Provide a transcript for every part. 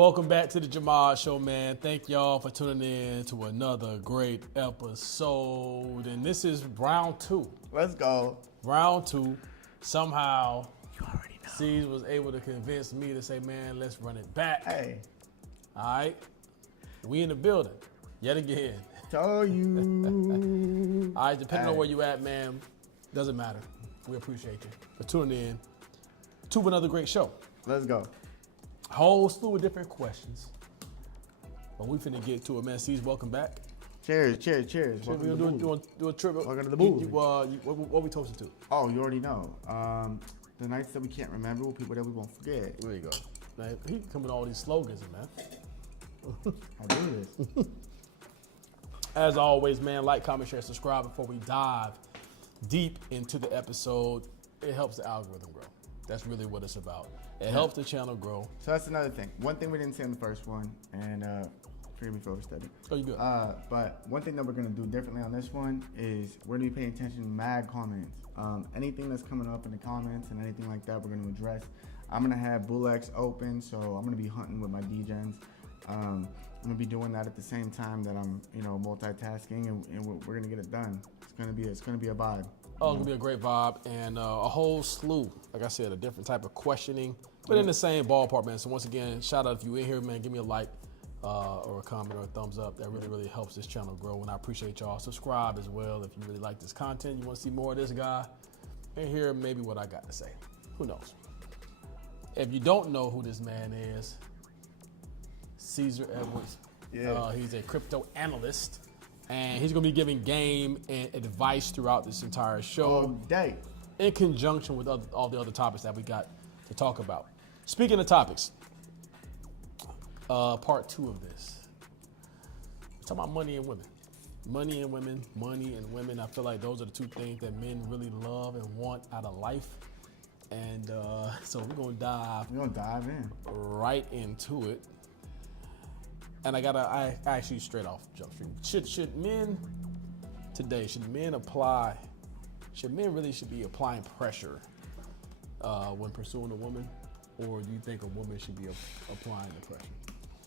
Welcome back to the Jahmad Show, man. Thank y'all for tuning in to another great episode. And this is round 2. Let's go. Round 2. Somehow, You already know. C's was able to convince me to say, man, let's run it back. Hey, All right? We in the building. Yet again. told you. All right, depending on where you at, man, doesn't matter. We appreciate you for tuning in to another great show. Let's go. Whole slew of different questions. But we finna get to it, man. C's, welcome back. Cheers, cheers, cheers. We're Welcome to the gonna booth. do a trip. Welcome to the booth. What we toasting to? Oh, you already know. The nights that we can't remember, people that we won't forget. There you go. Man, he coming with all these slogans, man. I do this. As always, man, like, comment, share, subscribe before we dive deep into the episode. It helps the algorithm grow. That's really what it's about. It helps the channel grow. So that's another thing. One thing we didn't say in the first one, and forgive me for overstepping. Oh, you good? But one thing that we're gonna do differently on this one is we're gonna be paying attention to mad comments. Anything that's coming up in the comments and anything like that, we're gonna address. I'm gonna have Bullx open, so I'm gonna be hunting with my DJs. I'm gonna be doing that at the same time that I'm, multitasking, and we're gonna get it done. It's gonna be a vibe. Oh, it's gonna be a great vibe and a whole slew, like I said, a different type of questioning, but in the same ballpark, man. So once again, shout out if you in here, man. Give me a like or a comment or a thumbs up. That really, really helps this channel grow, and I appreciate y'all. Subscribe as well if you really like this content. You want to see more of this guy and hear maybe what I got to say. Who knows? If you don't know who this man is, CZR.Edwards. Yeah. He's a crypto analyst. And he's going to be giving game and advice throughout this entire show All day. in conjunction with all the other topics that we got to talk about. Speaking of topics, part 2 of this. We're talking about money and women. Money and women, money and women. I feel like those are the two things that men really love and want out of life. And so we're going to dive in. right into it. And I actually straight off jump street. Should men today, should men really be applying pressure when pursuing a woman? Or do you think a woman should be applying the pressure?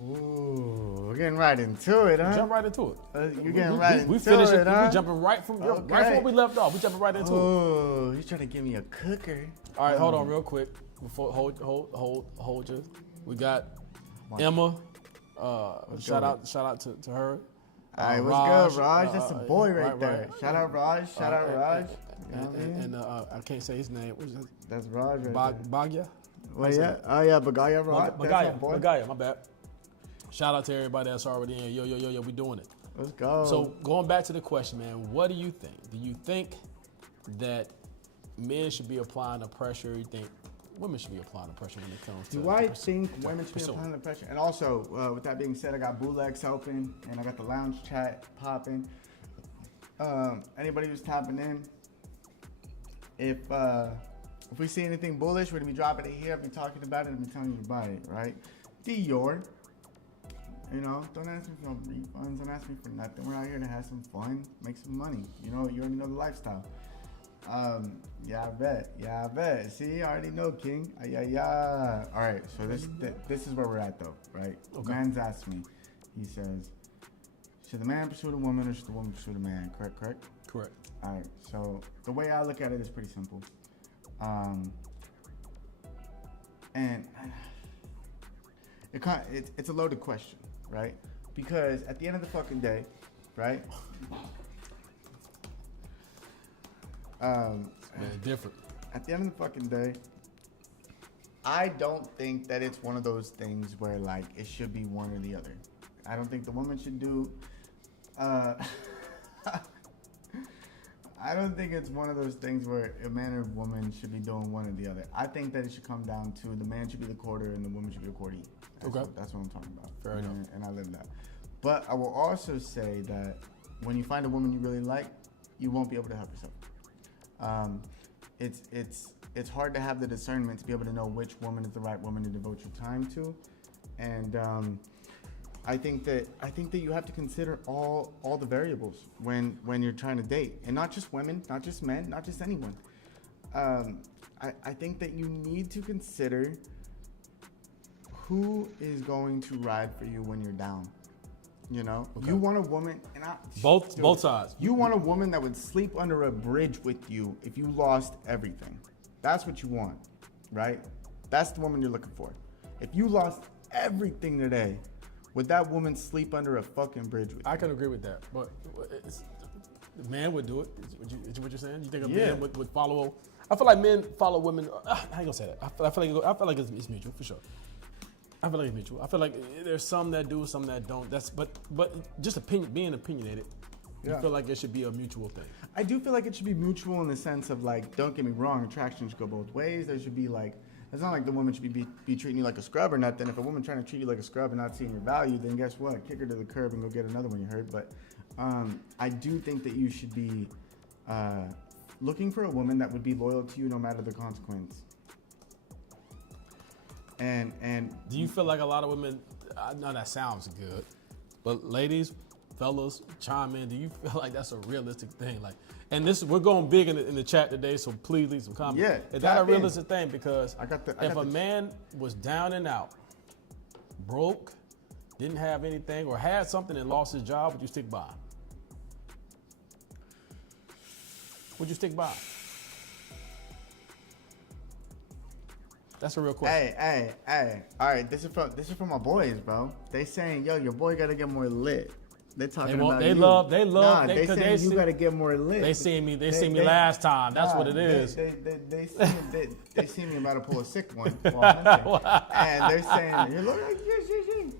Ooh, we're getting right into it, huh? Jump right into it. You're getting right into it, huh? We jumping right from where we left off. We jumping right into it. Oh, you're trying to give me a cooker. All right, hold on real quick. Before hold you. We got Emma. Shout out to her. All right, what's good, Raj? That's a boy right there. Shout out Raj. Shout out Raj. And I can't say his name. What's that? That's Raj right there. Bagya? Well, yeah. Oh, yeah, Bagaya Raj. Bagaya, my bad. Shout out to everybody that's already in. Yo, we doing it. Let's go. So going back to the question, man, what do you think? Do you think that men should be applying the pressure? You think women should be applying the pressure when it comes to? Do I think women should be applying the pressure? And also, with that being said, I got Bullx open and I got the lounge chat popping. Anybody who's tapping in, if we see anything bullish, we're gonna be dropping it here. I've been talking about it. I've been telling you about it, right? Dior. Don't ask me for no refunds. Don't ask me for nothing. We're out here to have some fun, make some money. You already know the lifestyle. Yeah, I bet. See, I already know, King. Yeah. All right, so this is where we're at, though, right? Okay. Man's asked me. He says, should the man pursue the woman or should the woman pursue the man? Correct? Correct. All right, so the way I look at it is pretty simple. And it's a loaded question, right? Because at the end of the fucking day, right? Different. At the end of the fucking day, I don't think that it's one of those things where like it should be one or the other. I don't think the woman should do. I don't think it's one of those things where a man or woman should be doing one or the other. I think that it should come down to the man should be the quarter and the woman should be the quartie. That's what I'm talking about. Fair enough. And I live that. But I will also say that when you find a woman you really like, you won't be able to help yourself. It's hard to have the discernment to be able to know which woman is the right woman to devote your time to, and I think that you have to consider all the variables when you're trying to date, and not just women, not just men, not just anyone. I think that you need to consider who is going to ride for you when you're down? You know, Okay. you want a woman, and both sides. You want a woman that would sleep under a bridge with you if you lost everything. That's what you want, right? That's the woman you're looking for. If you lost everything today, would that woman sleep under a fucking bridge with you? I can agree with that, but the man would do it. Is what you're saying? You think a Yeah. man would follow? I feel like men follow women. I ain't gonna say that. I feel like it's mutual for sure. I feel like it's mutual. I feel like there's some that do, some that don't. But just being opinionated. Yeah. You feel like it should be a mutual thing. I do feel like it should be mutual in the sense of like, don't get me wrong, attraction should go both ways. There should be like, it's not like the woman should be treating you like a scrub or nothing. If a woman trying to treat you like a scrub and not seeing your value, then guess what? Kick her to the curb and go get another one, you heard. But I do think that you should be looking for a woman that would be loyal to you no matter the consequence. And do you feel like a lot of women? I know that sounds good, but ladies, fellas, chime in. Do you feel like that's a realistic thing? Like, and we're going big in the chat today, so please leave some comments. Yeah, is that a realistic thing? Because if a man was down and out, broke, didn't have anything, or had something and lost his job, would you stick by him? Would you stick by him? That's a real question. Hey. All right, this is from my boys, bro. They saying, yo, your boy gotta get more lit. They talking about they you. love. Nah, they saying you gotta get more lit. They seen me last time. That's what it is. They see me about to pull a sick one. And they're saying, you look like this.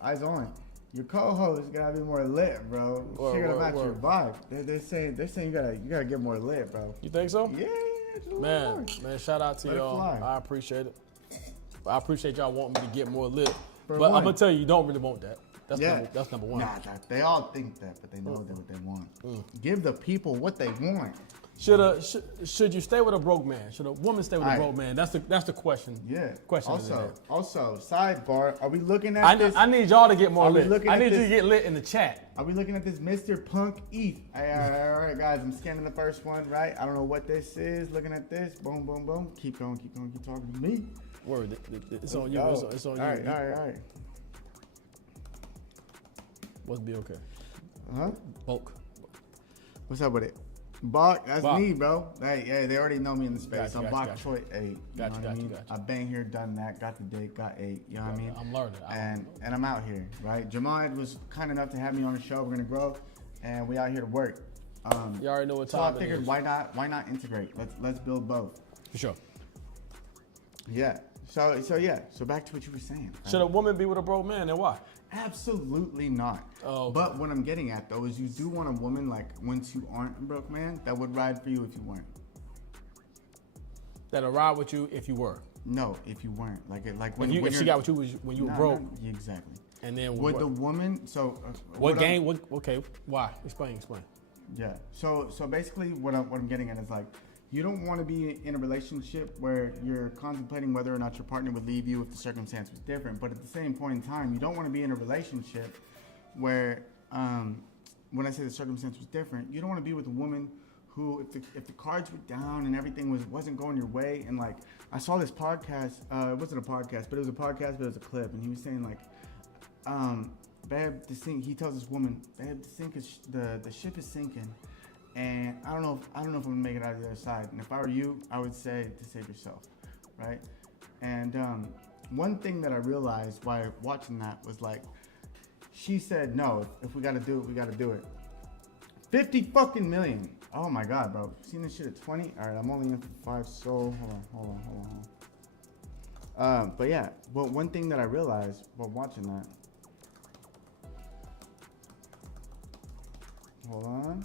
Eyes on. Your co-host gotta be more lit, bro. She gotta match your vibe. They're saying you gotta get more lit, bro. You think so? Yeah. Man, shout out to y'all. I appreciate it. I appreciate y'all wanting me to get more lit. But I'm gonna tell you don't really want that. That's number one. Nah, they all think that, but they know that what they want. Give the people what they want. Should you stay with a broke man? Should a woman stay with a broke man? That's the question. Yeah. Question. Also, sidebar. Are we looking at this? I need y'all to get more lit. I need you to get lit in the chat. Are we looking at this Mr. Punk ETH? All right, guys. I'm scanning the first one. Right. I don't know what this is. Looking at this. Boom, boom, boom. Keep going. Keep talking to me. Word. It's on you. It's on you. All right. What's be okay? Huh? Bulk. What's up with it? Bach, that's me, bro. Hey, they already know me in the space. I'm Bach Choi 8. You know what I mean? I've been here, done that, got the date, got 8. You know what I mean? I'm learning. And I'm out here, right? JahMad was kind enough to have me on the show. We're gonna grow, and we out here to work. You already know what so time I figured, why not integrate? Let's build both. For sure. Yeah. So back to what you were saying. Should a woman be with a broke man, and why? Absolutely not. Oh, okay. But what I'm getting at though is you do want a woman like once you aren't a broke man that would ride for you if you weren't. That'll ride with you if you were. No, if you weren't. If she got with you when you were broke. Exactly. And then would the woman? So Okay. Why? Explain. Yeah. So basically, what I'm getting at is like, you don't want to be in a relationship where you're contemplating whether or not your partner would leave you if the circumstance was different. But at the same point in time, you don't want to be in a relationship where, when I say the circumstance was different, you don't want to be with a woman who, if the cards were down and everything wasn't going your way, and like I saw this podcast, it wasn't a podcast, but it was a podcast, but it was a clip, and he was saying like, babe, he tells this woman, babe, the ship is sinking. And I don't know if I'm gonna make it out of the other side. And if I were you, I would say to save yourself, right? And one thing that I realized while watching that was like, she said, no, if we gotta do it, we gotta do it. 50 fucking million. Oh my God, bro. Seen this shit at 20? All right, I'm only in for 5, so hold on. But yeah, well, one thing that I realized while watching that. Hold on.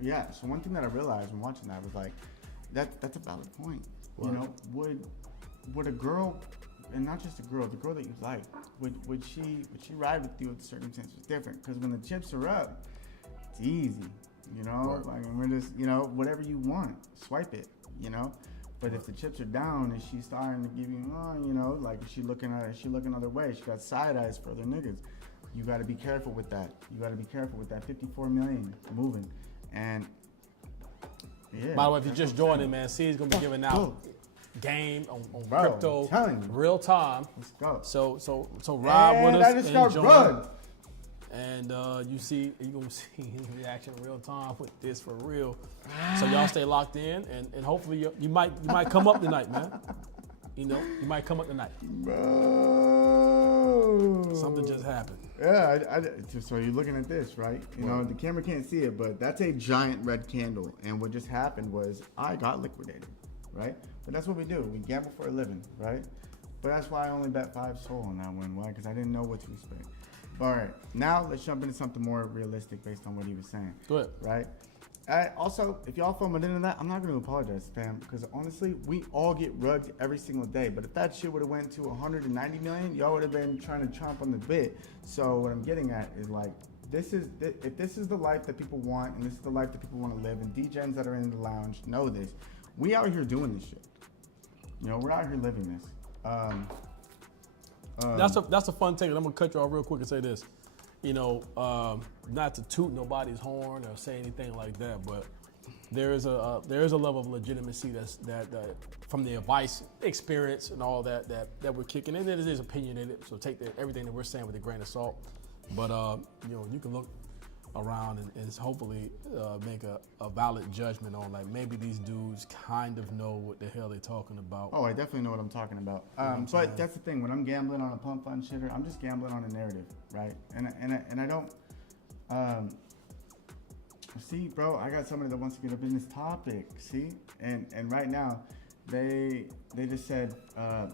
Yeah, so one thing that I realized when watching that was like, that's a valid point. Right. You know, would a girl, and not just a girl, the girl that you like, would she ride with you if the circumstance was different? Because when the chips are up, it's easy. You know, right. Like we're just, you know, whatever you want, swipe it. You know, but if the chips are down and she's starting to give you, you know, like she looking other way, she got side eyes for other niggas. You got to be careful with that. 54 million moving. And yeah. By the way, if you just joined in, man, C is gonna be giving out game on Bro, crypto, I'm telling you. real time. Let's go. So ride with us I just got join. run. And you gonna see his reaction in real time with this for real. So y'all stay locked in, and hopefully you might come up tonight, man. You know, you might come up tonight. Bro. Something just happened. Yeah, so you're looking at this, right? You know, the camera can't see it, but that's a giant red candle. And what just happened was I got liquidated, right? But that's what we do. We gamble for a living, right? But that's why I only bet 5 SOL on that one. Why? Because I didn't know what to expect. All right, now let's jump into something more realistic based on what he was saying. Go ahead. Right? Also, if y'all foment into that, I'm not going to apologize, fam, because honestly, we all get rugged every single day. But if that shit would have went to 190 million, y'all would have been trying to chomp on the bit. So what I'm getting at is like, if this is the life that people want, and this is the life that people want to live, and DJs that are in the lounge know this, we out here doing this shit. You know, we're out here living this. That's a fun take. I'm gonna cut you off real quick and say this. You know, not to toot nobody's horn or say anything like that, but there is a level of legitimacy that from the advice, experience, and all that we're kicking in. It is opinionated, so take everything that we're saying with a grain of salt. But you know, you can look around and hopefully make a valid judgment on like maybe these dudes kind of know what the hell they're talking about. Oh, I definitely know what I'm talking about. But that's the thing. When I'm gambling on a pump fund shitter, I'm just gambling on a narrative, right? And I don't. See, bro, I got somebody that wants to get up in this topic. See, and right now, they just said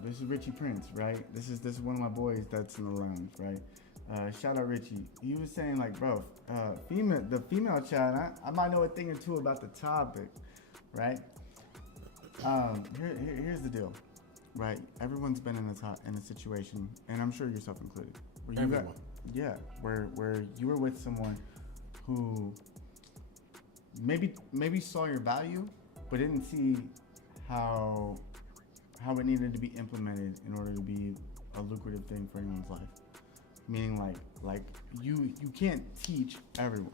this is Richie Prince, right? This is one of my boys that's in the lounge, right? Shout out Richie. He was saying like, bro, the female chat, I might know a thing or two about the topic, right? Here's the deal, right? Everyone's been in a situation, and I'm sure yourself included. Where you where you were with someone who maybe saw your value, but didn't see how it needed to be implemented in order to be a lucrative thing for anyone's life. Meaning like you can't teach everyone,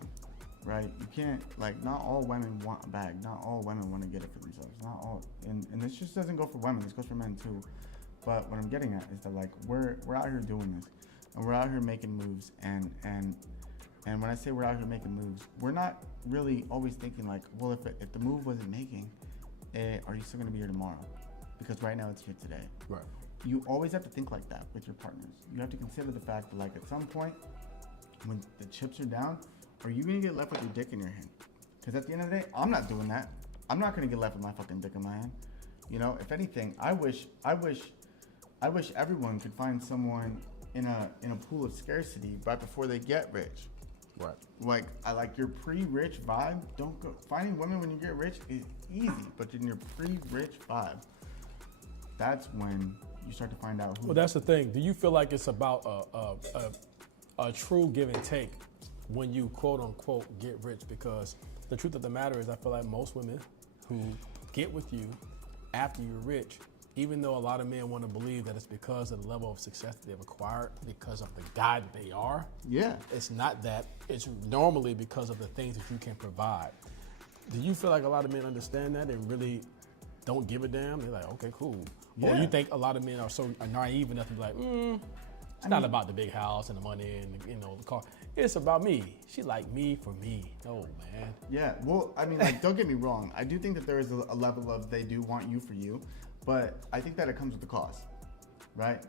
right? You can't, like, not all women want a bag. Not all women want to get it for themselves. Not all, and this just doesn't go for women. This goes for men too. But what I'm getting at is that like we're out here doing this, and we're out here making moves. And when I say we're out here making moves, we're not really always thinking like, well, if the move wasn't making, are you still gonna be here tomorrow? Because right now it's here today. Right. You always have to think like that with your partners. You have to consider the fact that like at some point when the chips are down, are you gonna get left with your dick in your hand? Because at the end of the day, I'm not doing that. I'm not gonna get left with my fucking dick in my hand. You know, if anything, I wish everyone could find someone in a pool of scarcity right before they get rich. Right. Like I like your pre-rich vibe. Don't go finding women when you get rich is easy, but in your pre-rich vibe, that's when you start to find out who. Well, that's the thing. Do you feel like it's about a true give and take when you quote unquote get rich? Because the truth of the matter is, I feel like most women who get with you after you're rich, even though a lot of men want to believe that it's because of the level of success that they've acquired, because of the guy that they are. Yeah. It's not that. It's normally because of the things that you can provide. Do you feel like a lot of men understand that and really don't give a damn? They're like, okay, cool. Yeah. Or you think a lot of men are naive enough to be like, it's not about the big house and the money and the car. It's about me. She like me for me. Oh man. Yeah. Well, I mean, like, don't get me wrong. I do think that there is a level of they do want you for you, but I think that it comes with the cost, right?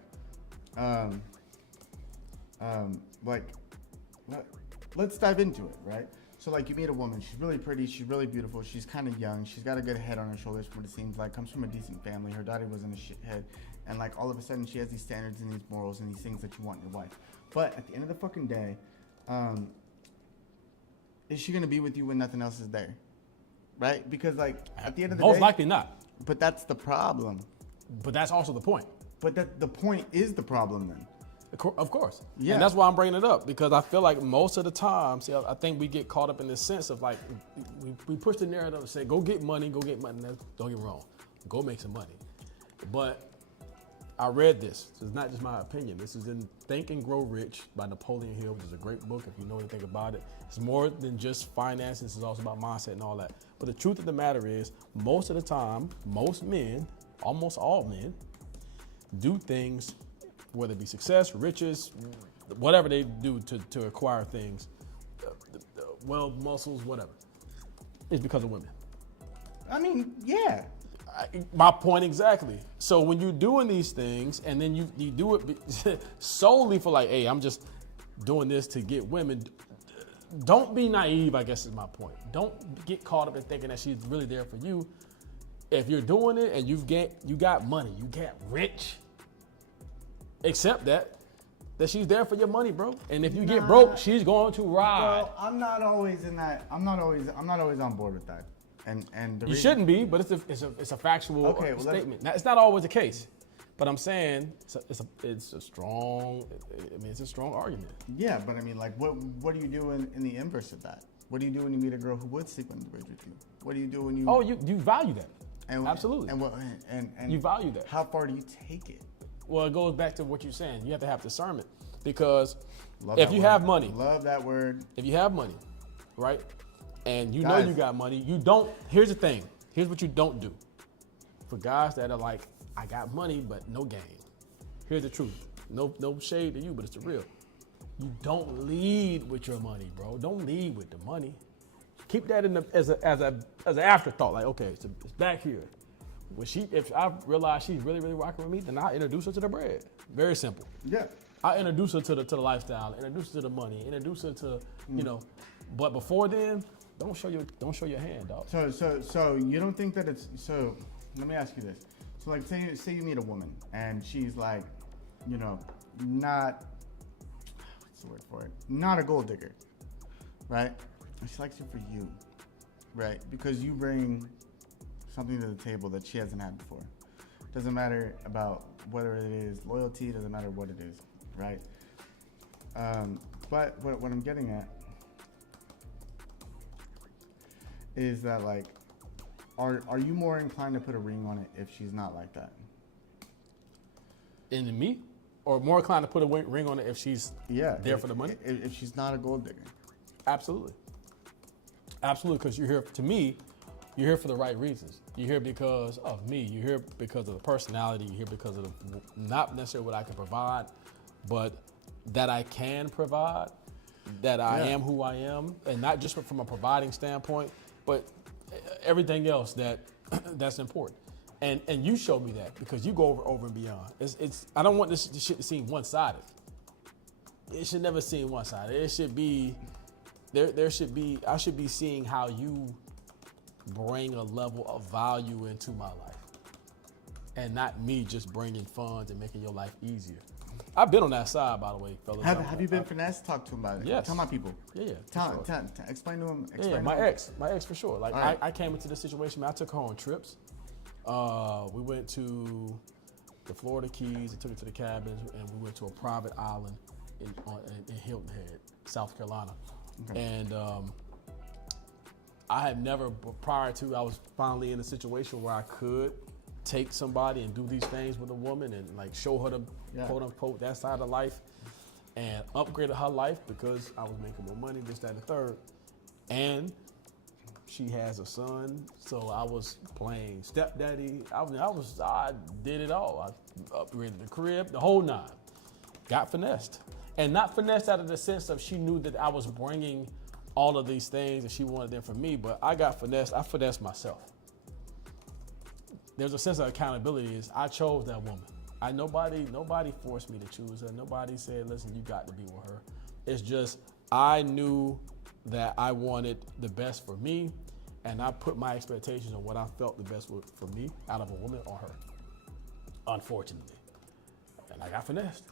Let's dive into it, right? So like you meet a woman, she's really pretty, she's really beautiful, she's kind of young, she's got a good head on her shoulders from what it seems like, comes from a decent family, her daddy wasn't a shithead, and like all of a sudden she has these standards and these morals and these things that you want in your wife. But at the end of the fucking day, is she gonna be with you when nothing else is there? Right? Because like at the end of the day, most likely not. But that's the problem. But that's also the point. But the point is the problem then. Of course. Yeah. And that's why I'm bringing it up, because I feel like most of the time, I think we get caught up in this sense of like, we push the narrative and say, go get money. Don't get me wrong. Go make some money. But I read this. It's not just my opinion. This is in Think and Grow Rich by Napoleon Hill, which is a great book if you know anything about it. It's more than just finances. It's also about mindset and all that. But the truth of the matter is, most of the time, most men almost all men do things, whether it be success, riches, whatever they do to acquire things, wealth, muscles, whatever, is because of women. I mean, yeah. My point exactly. So when you're doing these things and then you do it solely for like, hey, I'm just doing this to get women, don't be naive, I guess is my point. Don't get caught up in thinking that she's really there for you. If you're doing it and you got money, you get rich, accept that she's there for your money, bro. And if you get broke, she's going to ride. Well, I'm not always in that. I'm not always on board with that. And you shouldn't be, but it's a factual statement. Now, it's not always the case, but I'm saying it's a strong. I mean, it's a strong argument. Yeah, but I mean, like, what do you do in the inverse of that? What do you do when you meet a girl who would sleep on the bridge with you? What do you do when you? Oh, you value that. Absolutely. And you value that. How far do you take it? Well, it goes back to what you're saying. You have to have discernment because if you have money, love that word. If you have money, right, and you know you got money, you don't. Here's the thing. Here's what you don't do. For guys that are like, I got money but no game. Here's the truth. No shade to you, but it's the real. You don't lead with your money, bro. Don't lead with the money. Keep that as an afterthought. Like, okay, it's back here. If I realize she's really, really rocking with me, then I introduce her to the bread. Very simple. Yeah. I introduce her to the lifestyle, introduce her to the money, introduce her to, but before then, don't show your hand, dog. So you don't think that it's so? Let me ask you this. So like, say you meet a woman and she's like, not what's the word for it? Not a gold digger, right? And she likes you for you, right? Because you bring something to the table that she hasn't had before. Doesn't matter about whether it is loyalty, doesn't matter what it is, right? But what I'm getting at is that, like, are you more inclined to put a ring on it if she's not like that? Into me? Or more inclined to put a ring on it if she's there for the money? If she's not a gold digger. Absolutely. Absolutely, because you're here, to me, you're here for the right reasons. You're here because of me. You're here because of the personality. You're here because of not necessarily what I can provide, but that I can provide, that I am who I am, and not just from a providing standpoint, but everything else that's important. And you show me that because you go over and beyond. I don't want this shit to seem one-sided. It should never seem one-sided. It should be I should be seeing how you bring a level of value into my life, and not me just bringing funds and making your life easier. I've been on that side, by the way, fellas. Have you been finessed? Talk to him about it. Yes. Tell my people. Yeah. Explain to him. My ex for sure. Like, right. I came into this situation, man, I took her on trips. We went to the Florida Keys, I took her to the cabins, and we went to a private island in Hilton Head, South Carolina. Okay. And I had never, prior to, I was finally in a situation where I could take somebody and do these things with a woman and like show her the quote unquote that side of life and upgraded her life because I was making more money, this, that, and the third. And she has a son, so I was playing stepdaddy. I did it all. I upgraded the crib, the whole nine. Got finessed. And not finessed out of the sense of she knew that I was bringing all of these things and she wanted them from me, but I got finessed. I finessed myself. There's a sense of accountability. Is I chose that woman. Nobody forced me to choose her. Nobody said, listen, you got to be with her. It's just I knew that I wanted the best for me, and I put my expectations on what I felt the best for me out of a woman or her, unfortunately. And I got finessed.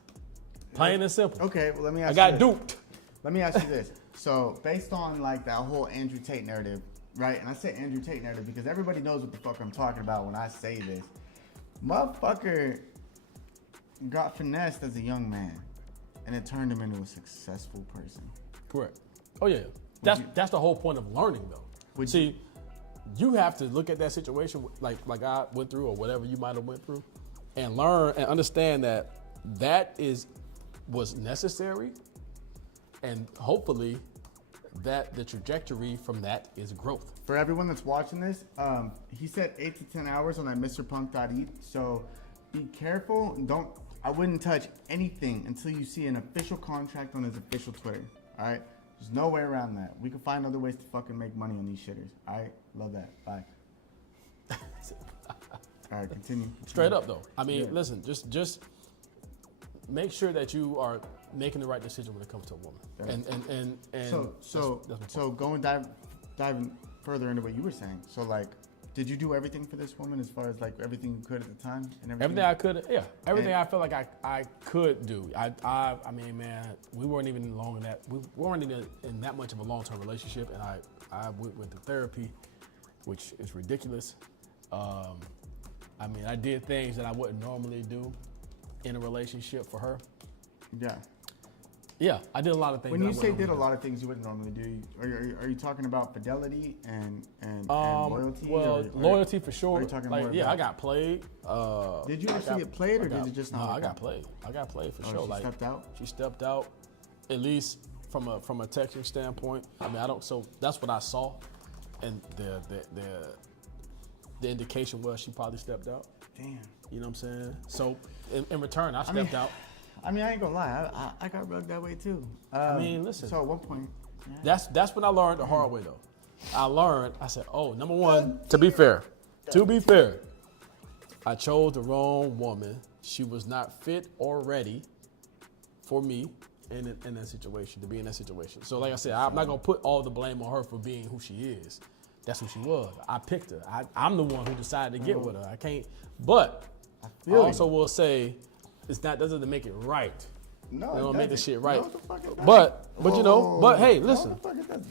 Plain and simple. Okay, well, let me ask you. I got duped. Let me ask you this. So, based on like that whole Andrew Tate narrative, right? And I say Andrew Tate narrative because everybody knows what the fuck I'm talking about when I say this. Motherfucker got finessed as a young man, and it turned him into a successful person. Correct. Oh yeah. That's the whole point of learning, though. You have to look at that situation like I went through or whatever you might have went through, and learn and understand that was necessary, and hopefully that the trajectory from that is growth. For everyone that's watching this, he said 8 to 10 hours on that MrPunk.eat. So be careful. I wouldn't touch anything until you see an official contract on his official Twitter. All right? There's no way around that. We can find other ways to fucking make money on these shitters. All right? Love that. Bye. All right, continue. Straight up though. I mean, listen, just make sure that you are making the right decision when it comes to a woman. Yeah. And so going diving further into what you were saying. So like, did you do everything for this woman as far as like everything you could at the time and everything? Everything I could, yeah. Everything I felt like I could do. I mean, man, we weren't even long in that. We weren't even in that much of a long-term relationship, and I went to therapy, which is ridiculous. I mean, I did things that I wouldn't normally do in a relationship for her. Yeah. Yeah, I did a lot of things. When you say did a lot of things you wouldn't normally do, are you talking about fidelity and loyalty? Well, loyalty for sure. Are you talking like, more yeah, about... I got played. Did you actually get played, or did it just not? No, I got played. I got played for sure. She like, stepped out? She stepped out, at least from a texting standpoint. I mean, so that's what I saw, and the indication was she probably stepped out. Damn. You know what I'm saying? So in return, I stepped out. I mean, I ain't gonna lie. I got rugged that way too. I mean, listen. So at one point, yeah. That's when I learned the hard way though. I said, oh, number one, to be fair, I chose the wrong woman. She was not fit or ready for me in that situation, to be in that situation. So like I said, I'm not gonna put all the blame on her for being who she is. That's who she was. I picked her. I'm the one who decided to get with her. I can't, but I also will say, that doesn't make it right. No, they don't make the shit right. No, but you know, but hey, listen.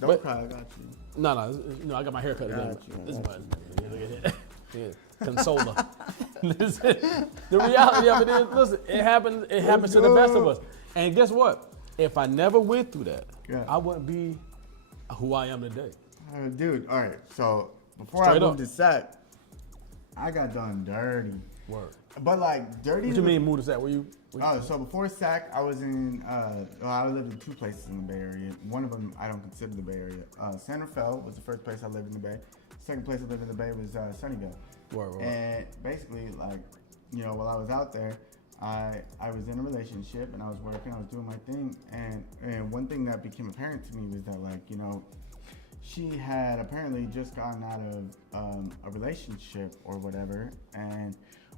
Don't cry, I got you. No, you know, I got my hair cut today. This button. Look at it. Yeah. Consoler. Listen, the reality of it is, listen, it happens to the best of us. And guess what? If I never went through that, I wouldn't be who I am today. Dude, all right. So before I moved to set, I got done dirty. Word. But like dirty. What you mean moved to SAC? Were you? So before SAC, I was in. I lived in 2 places in the Bay Area. One of them I don't consider the Bay Area. San Rafael was the first place I lived in the Bay. Second place I lived in the Bay was Sunnyvale. Word. And basically, like, you know, while I was out there, I was in a relationship and I was working. I was doing my thing, and one thing that became apparent to me was that, like, you know, she had apparently just gotten out of a relationship or whatever, and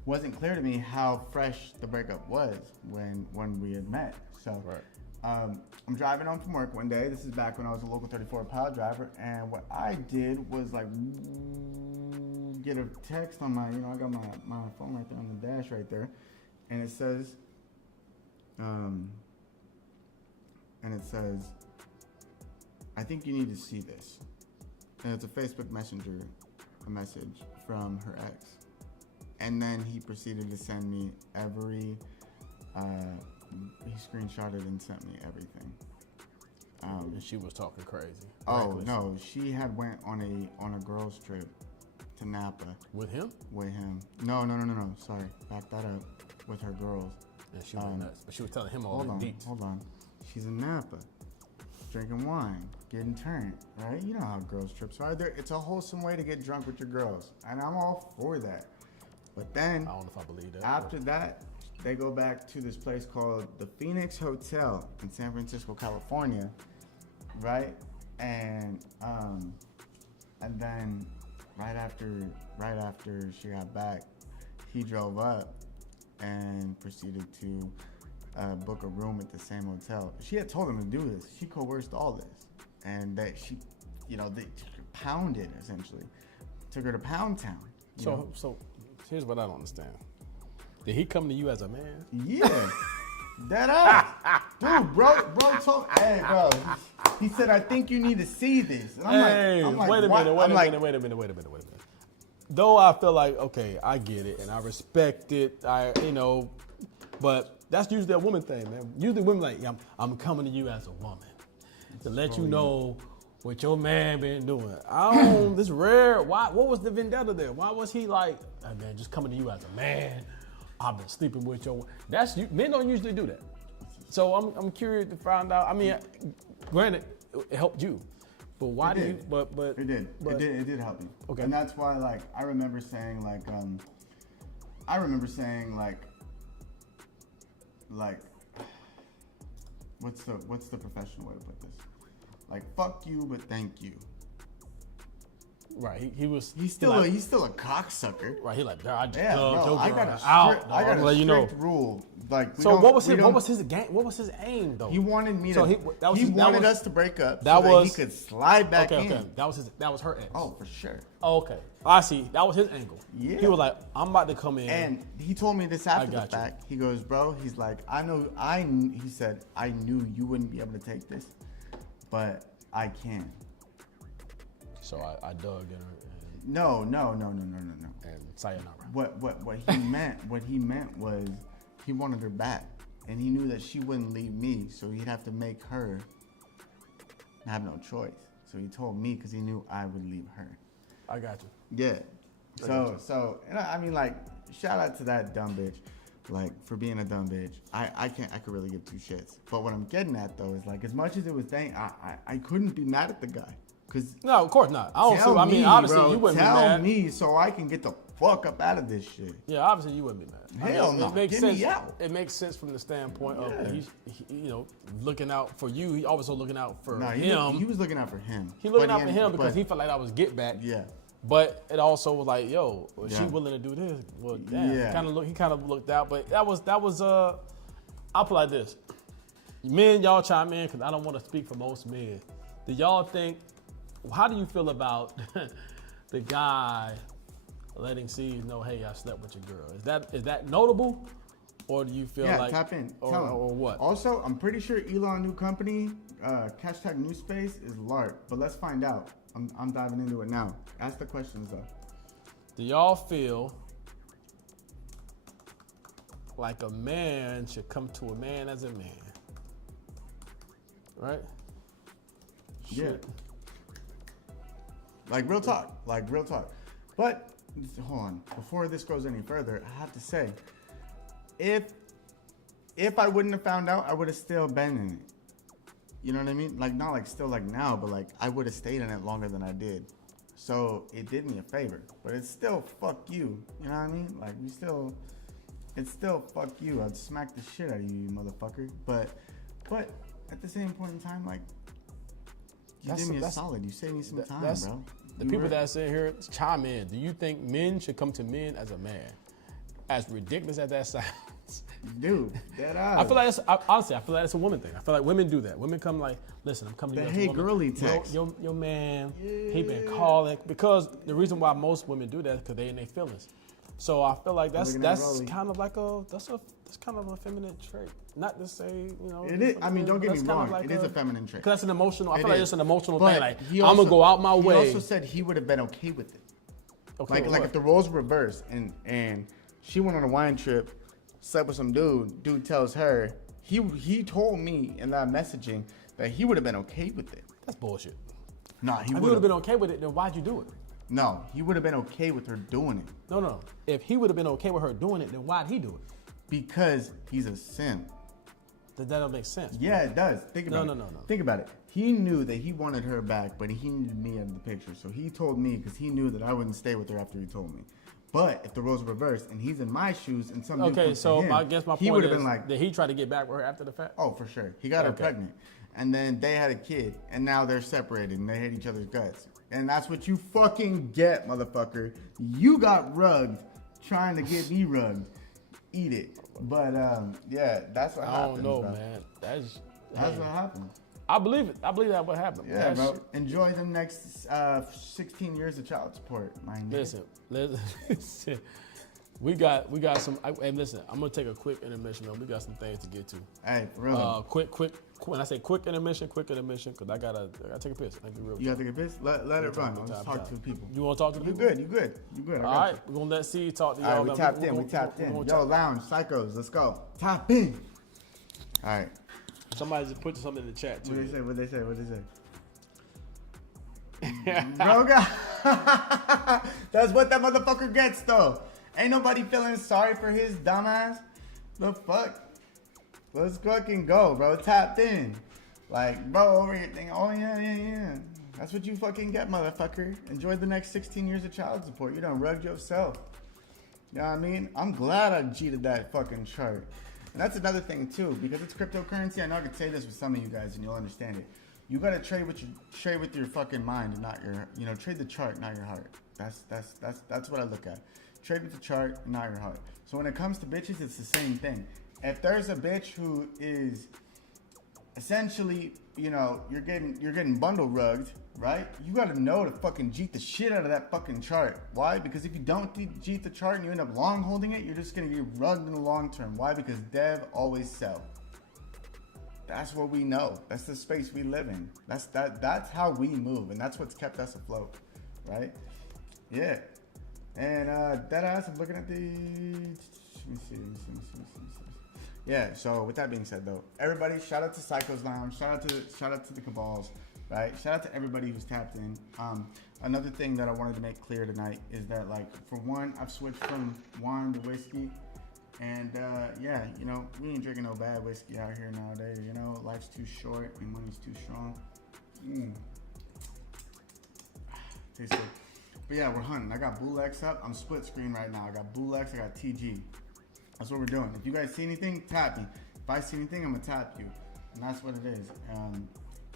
wasn't clear to me how fresh the breakup was when we had met. So I'm driving home from work one day. This is back when I was a local 34 pile driver, and what I did was like get a text on my, you know, I got my phone right there on the dash right there, and it says, I think you need to see this. And it's a Facebook Messenger message from her ex. And then he proceeded to send me he screenshotted and sent me everything. And she was talking crazy. Oh, reckless. no, she had went on a girls trip to Napa. With him? With him. No, sorry. Back that up. With her girls. Yeah, she was nuts. But she was telling him all the deets. Hold on. She's in Napa. Drinking wine, getting turned, right? You know how girls trips are. It's a wholesome way to get drunk with your girls, and I'm all for that. But then, I don't know if I believe that. After that, they go back to this place called the Phoenix Hotel in San Francisco, California, right? And then right after she got back, he drove up and proceeded to book a room at the same hotel. She had told him to do this. She coerced all this, and that she, you know, they pounded essentially. Took her to Pound Town. So here's what I don't understand. Did he come to you as a man? Yeah, that ass, dude, bro told, hey, bro. He said, I think you need to see this. And I'm like, wait a minute. Though I feel like, okay, I get it and I respect it. But that's usually a woman thing, man. Usually women like, yeah, I'm coming to you as a woman to let you know what your man been doing. This is rare. What was the vendetta there? Why was he like, hey, man, just coming to you as a man? I've been sleeping with your. Men don't usually do that. So I'm curious to find out. I mean, granted, it helped you, But why do you? But it did. It did help me. Okay. And that's why, like, I remember saying like what's the professional way to put this? Like, fuck you, but thank you. Right. He's still a cocksucker. Right. He like, I just Yeah, dug bro, your I girl got a out. I got a strict rule. Like, what was his game? What was his aim though? He wanted me to. He wanted us to break up that so that he could slide back in. Okay. That was her ex. Oh, for sure. Oh, okay. I see. That was his angle. Yeah. He was like, I'm about to come in. And he told me this after the fact. He goes, bro, he's like, he said, I knew you wouldn't be able to take this, but I can. So I dug in her. No. And sayonara. What he meant was he wanted her back, and he knew that she wouldn't leave me, so he'd have to make her have no choice. So he told me because he knew I would leave her. I got you. Yeah. So and I mean, like, shout out to that dumb bitch, like, for being a dumb bitch. I could really give two shits. But what I'm getting at though is, like, as much as it was I couldn't be mad at the guy. No, of course not. Obviously, bro, you wouldn't be mad. Tell me so I can get the fuck up out of this shit. Yeah, obviously you wouldn't be mad. Hell no. Get me out. It makes sense from the standpoint of he's looking out for you. He also looking out for him. He was looking out for him. He looking out for him because he felt like that was get back. Yeah. But it also was like, yo, was she willing to do this? Well, damn. Yeah. He kind of looked out. But that was. I'll put it like this. Men, y'all chime in because I don't want to speak for most men. Do y'all think? How do you feel about the guy letting C's know, hey, I slept with your girl? Is that notable, or do you feel like tap in, or what? Also, I'm pretty sure Elon new company hashtag new space is LARP, but let's find out. I'm diving into it now. Ask the questions though. Do y'all feel like a man should come to a man as a man? Right? Yeah. Like real talk. But hold on, before this goes any further, I have to say, if I wouldn't have found out, I would have still been in it. You know what I mean? Like, not like still like now, but like I would have stayed in it longer than I did. So it did me a favor, but it's still fuck you. You know what I mean? Like, it's still fuck you. I'd smack the shit out of you, motherfucker. But at the same point in time, like, you did me a solid. You saved me some time, bro. The people that sit here, chime in. Do you think men should come to men as a man? As ridiculous as that sounds. Dude, that I feel like honestly, I feel like it's a woman thing. I feel like women do that. Women come like, listen, I'm coming to you as a woman. Girly text. Your man, he been calling. Because the reason why most women do that is because they in their feelings. So I feel like that's kind of like that's kind of a feminine trait. Not to say, It is. I mean, don't get me wrong. It is a feminine trait. Because that's an emotional. I feel like it's an emotional thing. Like, I'm gonna go out my way. He also said he would have been okay with it. Okay, like if the roles were reversed and she went on a wine trip, slept with some dude tells her, he told me in that messaging that he would have been okay with it. That's bullshit. Nah, he would have been okay with it, then why'd you do it? No, he would have been okay with her doing it. No. If he would have been okay with her doing it, then why'd he do it? Because he's a simp. That don't make sense. Yeah, it does. Think about it. No. Think about it. He knew that he wanted her back, but he needed me out of the picture. So he told me because he knew that I wouldn't stay with her after he told me. But if the roles were reversed and he's in my shoes and some dude so him, I guess my he point have is, been like, did he try to get back with her after the fact? Oh, for sure. He got her pregnant. And then they had a kid, and now they're separated, and they hate each other's guts. And that's what you fucking get, motherfucker. You got rugged trying to get me rugged. Eat it. But, yeah, that's what happens, I don't know, bro. man. That's what happened. I believe it. I believe that's what happened. Yeah, bro. Enjoy the next 16 years of child support, mind you. Listen. We got some. Hey, listen, I'm gonna take a quick intermission, though. We got some things to get to. Hey, for real. Quick. When I say quick intermission, because I gotta take a piss. You gotta take a piss? Let it run. Let's talk to the people. You wanna talk to the people? You good. All right, we're gonna let C talk to y'all. All right, we tapped in. Yo, lounge, psychos, let's go. Tap in. All right. Somebody just put something in the chat too. What they say? Bro, God. That's what that motherfucker gets, though. Ain't nobody feeling sorry for his dumbass. The fuck? Let's fucking go, bro. Tapped in. Like, bro, over here thinking, oh, yeah. That's what you fucking get, motherfucker. Enjoy the next 16 years of child support. You done rugged yourself. You know what I mean? I'm glad I cheated that fucking chart. And that's another thing too, because it's cryptocurrency. I know I could say this with some of you guys and you'll understand it. You gotta trade with your fucking mind and not your, trade the chart, not your heart. That's what I look at. Trade with the chart, not your heart. So when it comes to bitches, it's the same thing. If there's a bitch who is essentially, you're getting bundle rugged, right? You gotta know to fucking jeet the shit out of that fucking chart. Why? Because if you don't jeet the chart and you end up long holding it, you're just gonna get rugged in the long term. Why? Because dev always sell. That's what we know. That's the space we live in. That's how we move, and that's what's kept us afloat, right? Yeah. And that ass, I'm looking at the. Let me see. Yeah. So with that being said, though, everybody, shout out to Psycho's Lounge. Shout out to the Cabals, right? Shout out to everybody who's tapped in. Another thing that I wanted to make clear tonight is that, like, for one, I've switched from wine to whiskey. And, we ain't drinking no bad whiskey out here nowadays, Life's too short and money's too strong. Tastes good. But yeah, we're hunting. I got Blue X up. I'm split screen right now. I got Blue X, I got TG. That's what we're doing. If you guys see anything, tap me. If I see anything, I'm going to tap you. And that's what it is.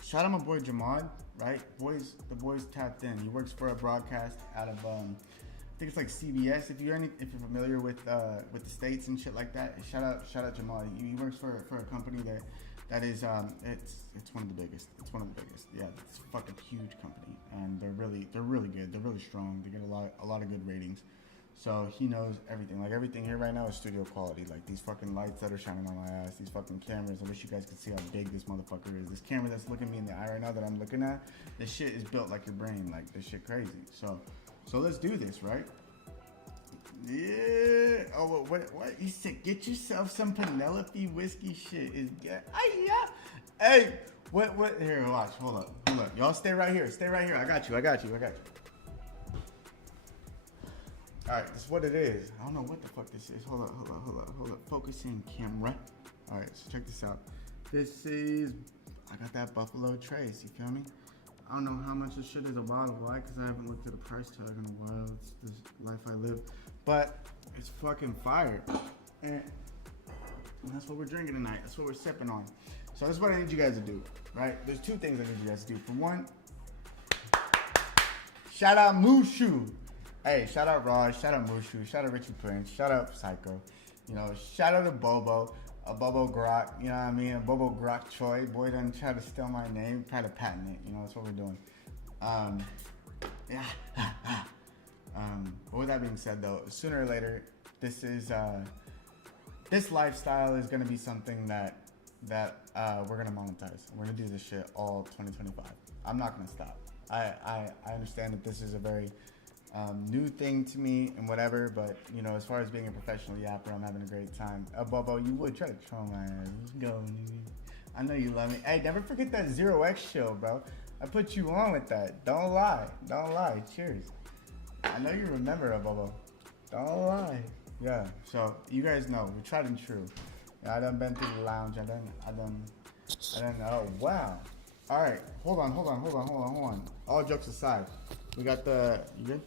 Shout out my boy Jahmad, right? The boy's tapped in. He works for a broadcast out of... I think it's like CBS. If you're familiar with the states and shit like that, shout out Jamal. He works for a company that is it's one of the biggest. It's one of the biggest. Yeah, it's a fucking huge company, and they're really good. They're really strong. They get a lot of good ratings. So he knows everything. Like, everything here right now is studio quality. Like, these fucking lights that are shining on my ass, these fucking cameras. I wish you guys could see how big this motherfucker is. This camera that's looking me in the eye right now that I'm looking at, this shit is built like your brain. Like, this shit crazy. So let's do this, right? Yeah. Oh, what? You said get yourself some Penelope whiskey shit. Hey, what? Here, watch. Hold up. Y'all stay right here. I got you. All right, this is what it is. I don't know what the fuck this is. Hold up. Focusing camera. All right, so check this out. I got that Buffalo Trace. You feel me? I don't know how much this shit is a bottle. Why? Because I haven't looked at a price tag in a while. It's this life I live. But it's fucking fire. And that's what we're drinking tonight. That's what we're sipping on. So that's what I need you guys to do, right? There's two things I need you guys to do. For one, shout out Mushu. Hey, shout out Raj. Shout out Mushu. Shout out Richie Prince. Shout out Psycho. Shout out to Bobo. A Bobo Grok, you know what I mean? A Bobo Grok Choi. Boy done try to steal my name, try to patent it. That's what we're doing. But with that being said, though, sooner or later, this lifestyle is gonna be something that we're gonna monetize. We're gonna do this shit all 2025. I'm not gonna stop. I understand that this is a very new thing to me and whatever, but as far as being a professional yapper, I'm having a great time. Bobo, you would try to troll my ass. Let's go, nigga. I know you love me. Hey, never forget that 0x show, bro. I put you on with that. Don't lie. Cheers. I know you remember, Bobo. Don't lie. Yeah. So you guys know we tried and true. Yeah, I done been through the lounge. I done. Oh wow. All right. Hold on. All jokes aside, we got the. You good?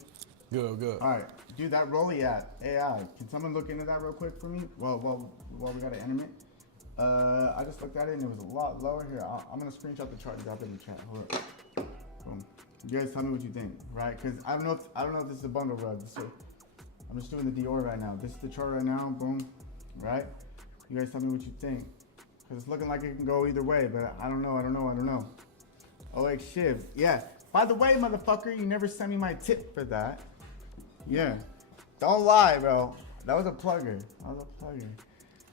Good. All right, dude, that Rolly app, AI. Can someone look into that real quick for me? Well, we got to internet. I just looked at it and it was a lot lower here. I'm gonna screenshot the chart and drop it in the chat. Hold up. Boom. You guys tell me what you think, right? Because I don't know if this is a bundle rug. I'm just doing the Dior right now. This is the chart right now. Boom. Right? You guys tell me what you think. Because it's looking like it can go either way, but I don't know. OX Shiv. Yeah. By the way, motherfucker, you never sent me my tip for that. Yeah. Don't lie, bro. That was a plugger.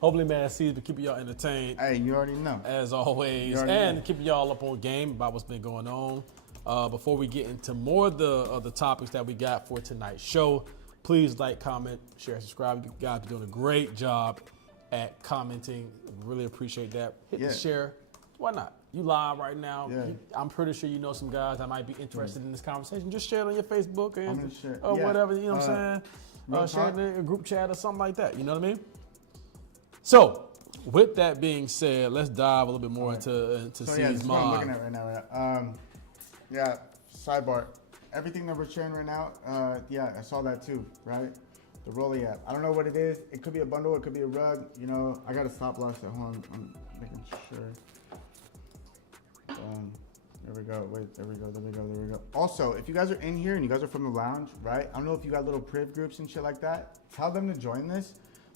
Hopefully, man, C's been keeping y'all entertained. Hey, you already know. As always. And keeping y'all up on game about what's been going on. Before we get into more of the topics that we got for tonight's show, please like, comment, share, subscribe. You guys are doing a great job at commenting. Really appreciate that. Hit the share. Why not? You live right now. Yeah. I'm pretty sure you know some guys that might be interested in this conversation. Just share it on your Facebook or whatever, you know what I'm saying? Share it in a group chat or something like that. You know what I mean? So, with that being said, let's dive a little bit more into C's Mod. What I'm looking at right now. sidebar. Everything that we're sharing right now, yeah, I saw that too, right? The Rolly app. I don't know what it is. It could be a bundle. It could be a rug. You know, I got a stop loss at home. I'm making sure. There we go. Wait, there we go. There we go. There we go. Also, if you guys are in here and you guys are from the lounge, right? I don't know if you got little priv groups and shit like that. Tell them to join this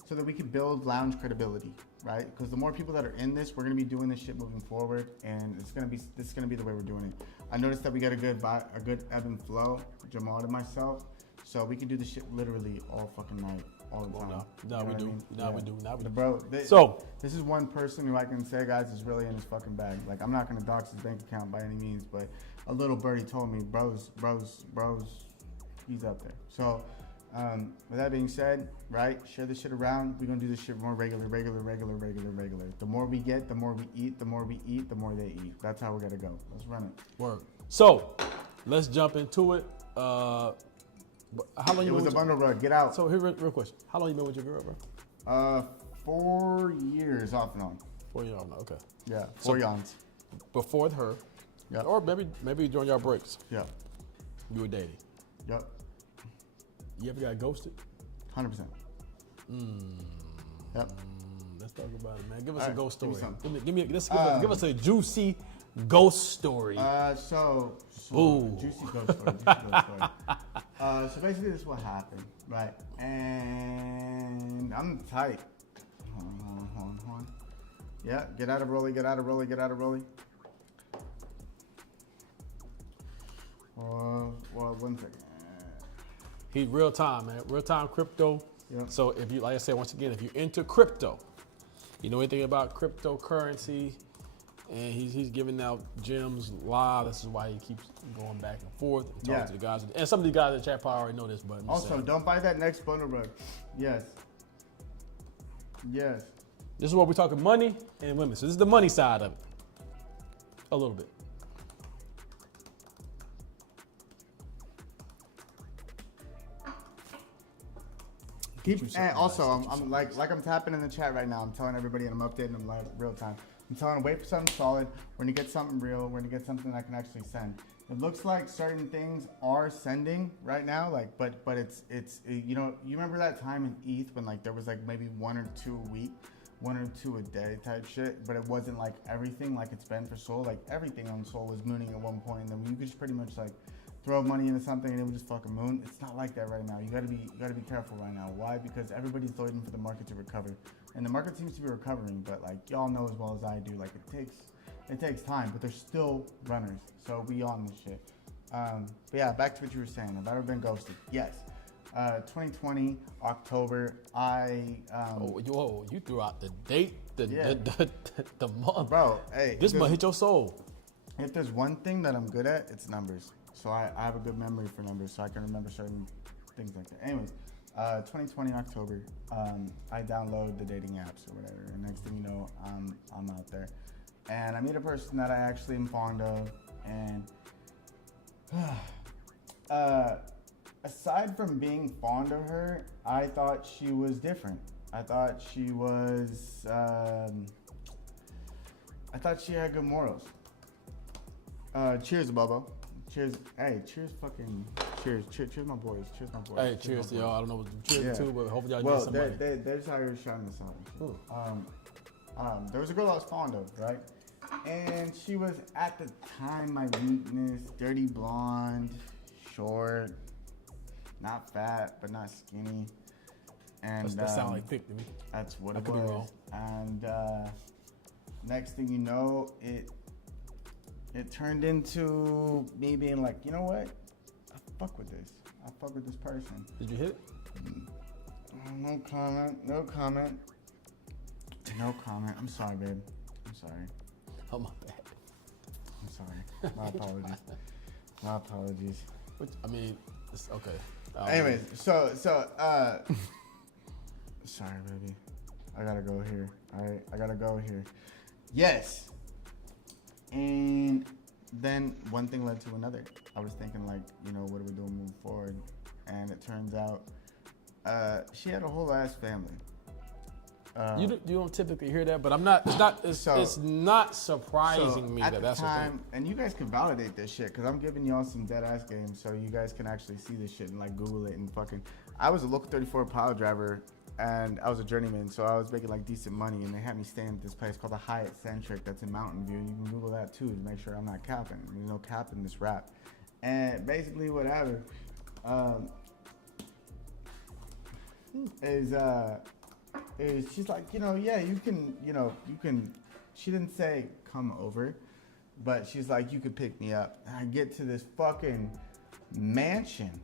so that we can build lounge credibility, right? Because the more people that are in this, we're gonna be doing this shit moving forward, and this is gonna be the way we're doing it. I noticed that we got a good ebb and flow, Jamal and myself, so we can do this shit literally all fucking night, all the time. No, we do. Now we do. Bro, So this is one person who I can say, guys, is really in his fucking bag. Like, I'm not gonna dox his bank account by any means, but a little birdie told me, bros, he's up there. So, with that being said, right, share this shit around. We're gonna do this shit more regular. The more we get, the more we eat, the more we eat, the more they eat. That's how we're gonna go. Let's run it. Word. So, let's jump into it. How long it was a bundle rug. Get out. So here, real question. How long you been with your girl, bro? 4 years off and on. 4 years off, okay. Yeah, 4 yawns. Before her, Yep. or maybe during your breaks, Yep. you were dating. Yep. You ever got ghosted? 100%. Yep. Let's talk about it, man. Give us All a right, ghost give me story. some. Give us a juicy ghost story. So Ooh. juicy ghost story. So basically, this is what happened, right? And I'm tight. Hold on. Yeah, get out of Rolly. Well, 1 second. He's real time, man. Real time crypto. Yep. So if you, like I said, once again, if you're into crypto, you know anything about cryptocurrency, and he's giving out gems live. This is why he keeps going back and forth and talking to the guys. And some of the guys in the chat probably already know this, but Also, don't buy that next bundle rug. Yes. This is where we're talking money and women. So this is the money side of it. A little bit. And also, I'm like I'm tapping in the chat right now. I'm telling everybody, and I'm updating them live real time. I'm telling them, wait for something solid. We're gonna get something real. We're gonna get something I can actually send. It looks like certain things are sending right now, like, but it's you know, you remember that time in ETH when like there was like maybe 1 or 2 a week, 1 or 2 a day type shit, but it wasn't like everything like it's been for Sol. Like everything on Sol was mooning at one point, and then you could just pretty much like throw money into something and it would just fucking moon. It's not like that right now. You gotta be careful right now. Why? Because everybody's waiting for the market to recover, and the market seems to be recovering. But like y'all know as well as I do, like it takes time. But there's still runners, so we on this shit. But yeah, back to what you were saying. Have I ever been ghosted? Yes. 2020 October. You threw out the date, the month, bro. Hey, this month hit your soul. If there's one thing that I'm good at, it's numbers. So I have a good memory for numbers, so I can remember certain things like that. Anyways, 2020 October, I download the dating apps or whatever, and next thing you know, I'm out there, and I meet a person that I actually am fond of, and aside from being fond of her, I thought she was different. I thought she was, I thought she had good morals. Cheers, Bubba. Cheers. Hey, cheers, fucking cheers. Cheers, my boys. Cheers, my boys. Hey, cheers to y'all. I don't know what cheers to, but hopefully y'all get somebody. They just how you're shouting this out. There was a girl I was fond of, right? And she was at the time my weakness. Dirty blonde, short, not fat, but not skinny. And that sound like thick to me. That's what I it could be was. wrong. And next thing you know, it turned into me being like, you know what? I fuck with this. I fuck with this person. Did you hit it? No comment. I'm sorry, babe. I'm sorry. Oh, my bad. I'm sorry. My apologies. I mean, it's okay. Anyways, so sorry, baby. I gotta go here. All right, I gotta go here. Yes. And then one thing led to another. I was thinking like, you know, what are we doing moving forward? And it turns out she had a whole ass family. You don't typically hear that, but I'm not. It's not surprising me that that's the thing. And you guys can validate this shit because I'm giving y'all some dead ass games, so you guys can actually see this shit and like Google it and fucking. I was a local 34 pile driver, and I was a journeyman, so I was making like decent money, and they had me staying at this place called the Hyatt Centric that's in Mountain View. You can Google that too to make sure I'm not capping. There's no cap in this rap, and basically whatever is she's like, yeah, you can, she didn't say come over, but she's like, you could pick me up. And I get to this fucking mansion.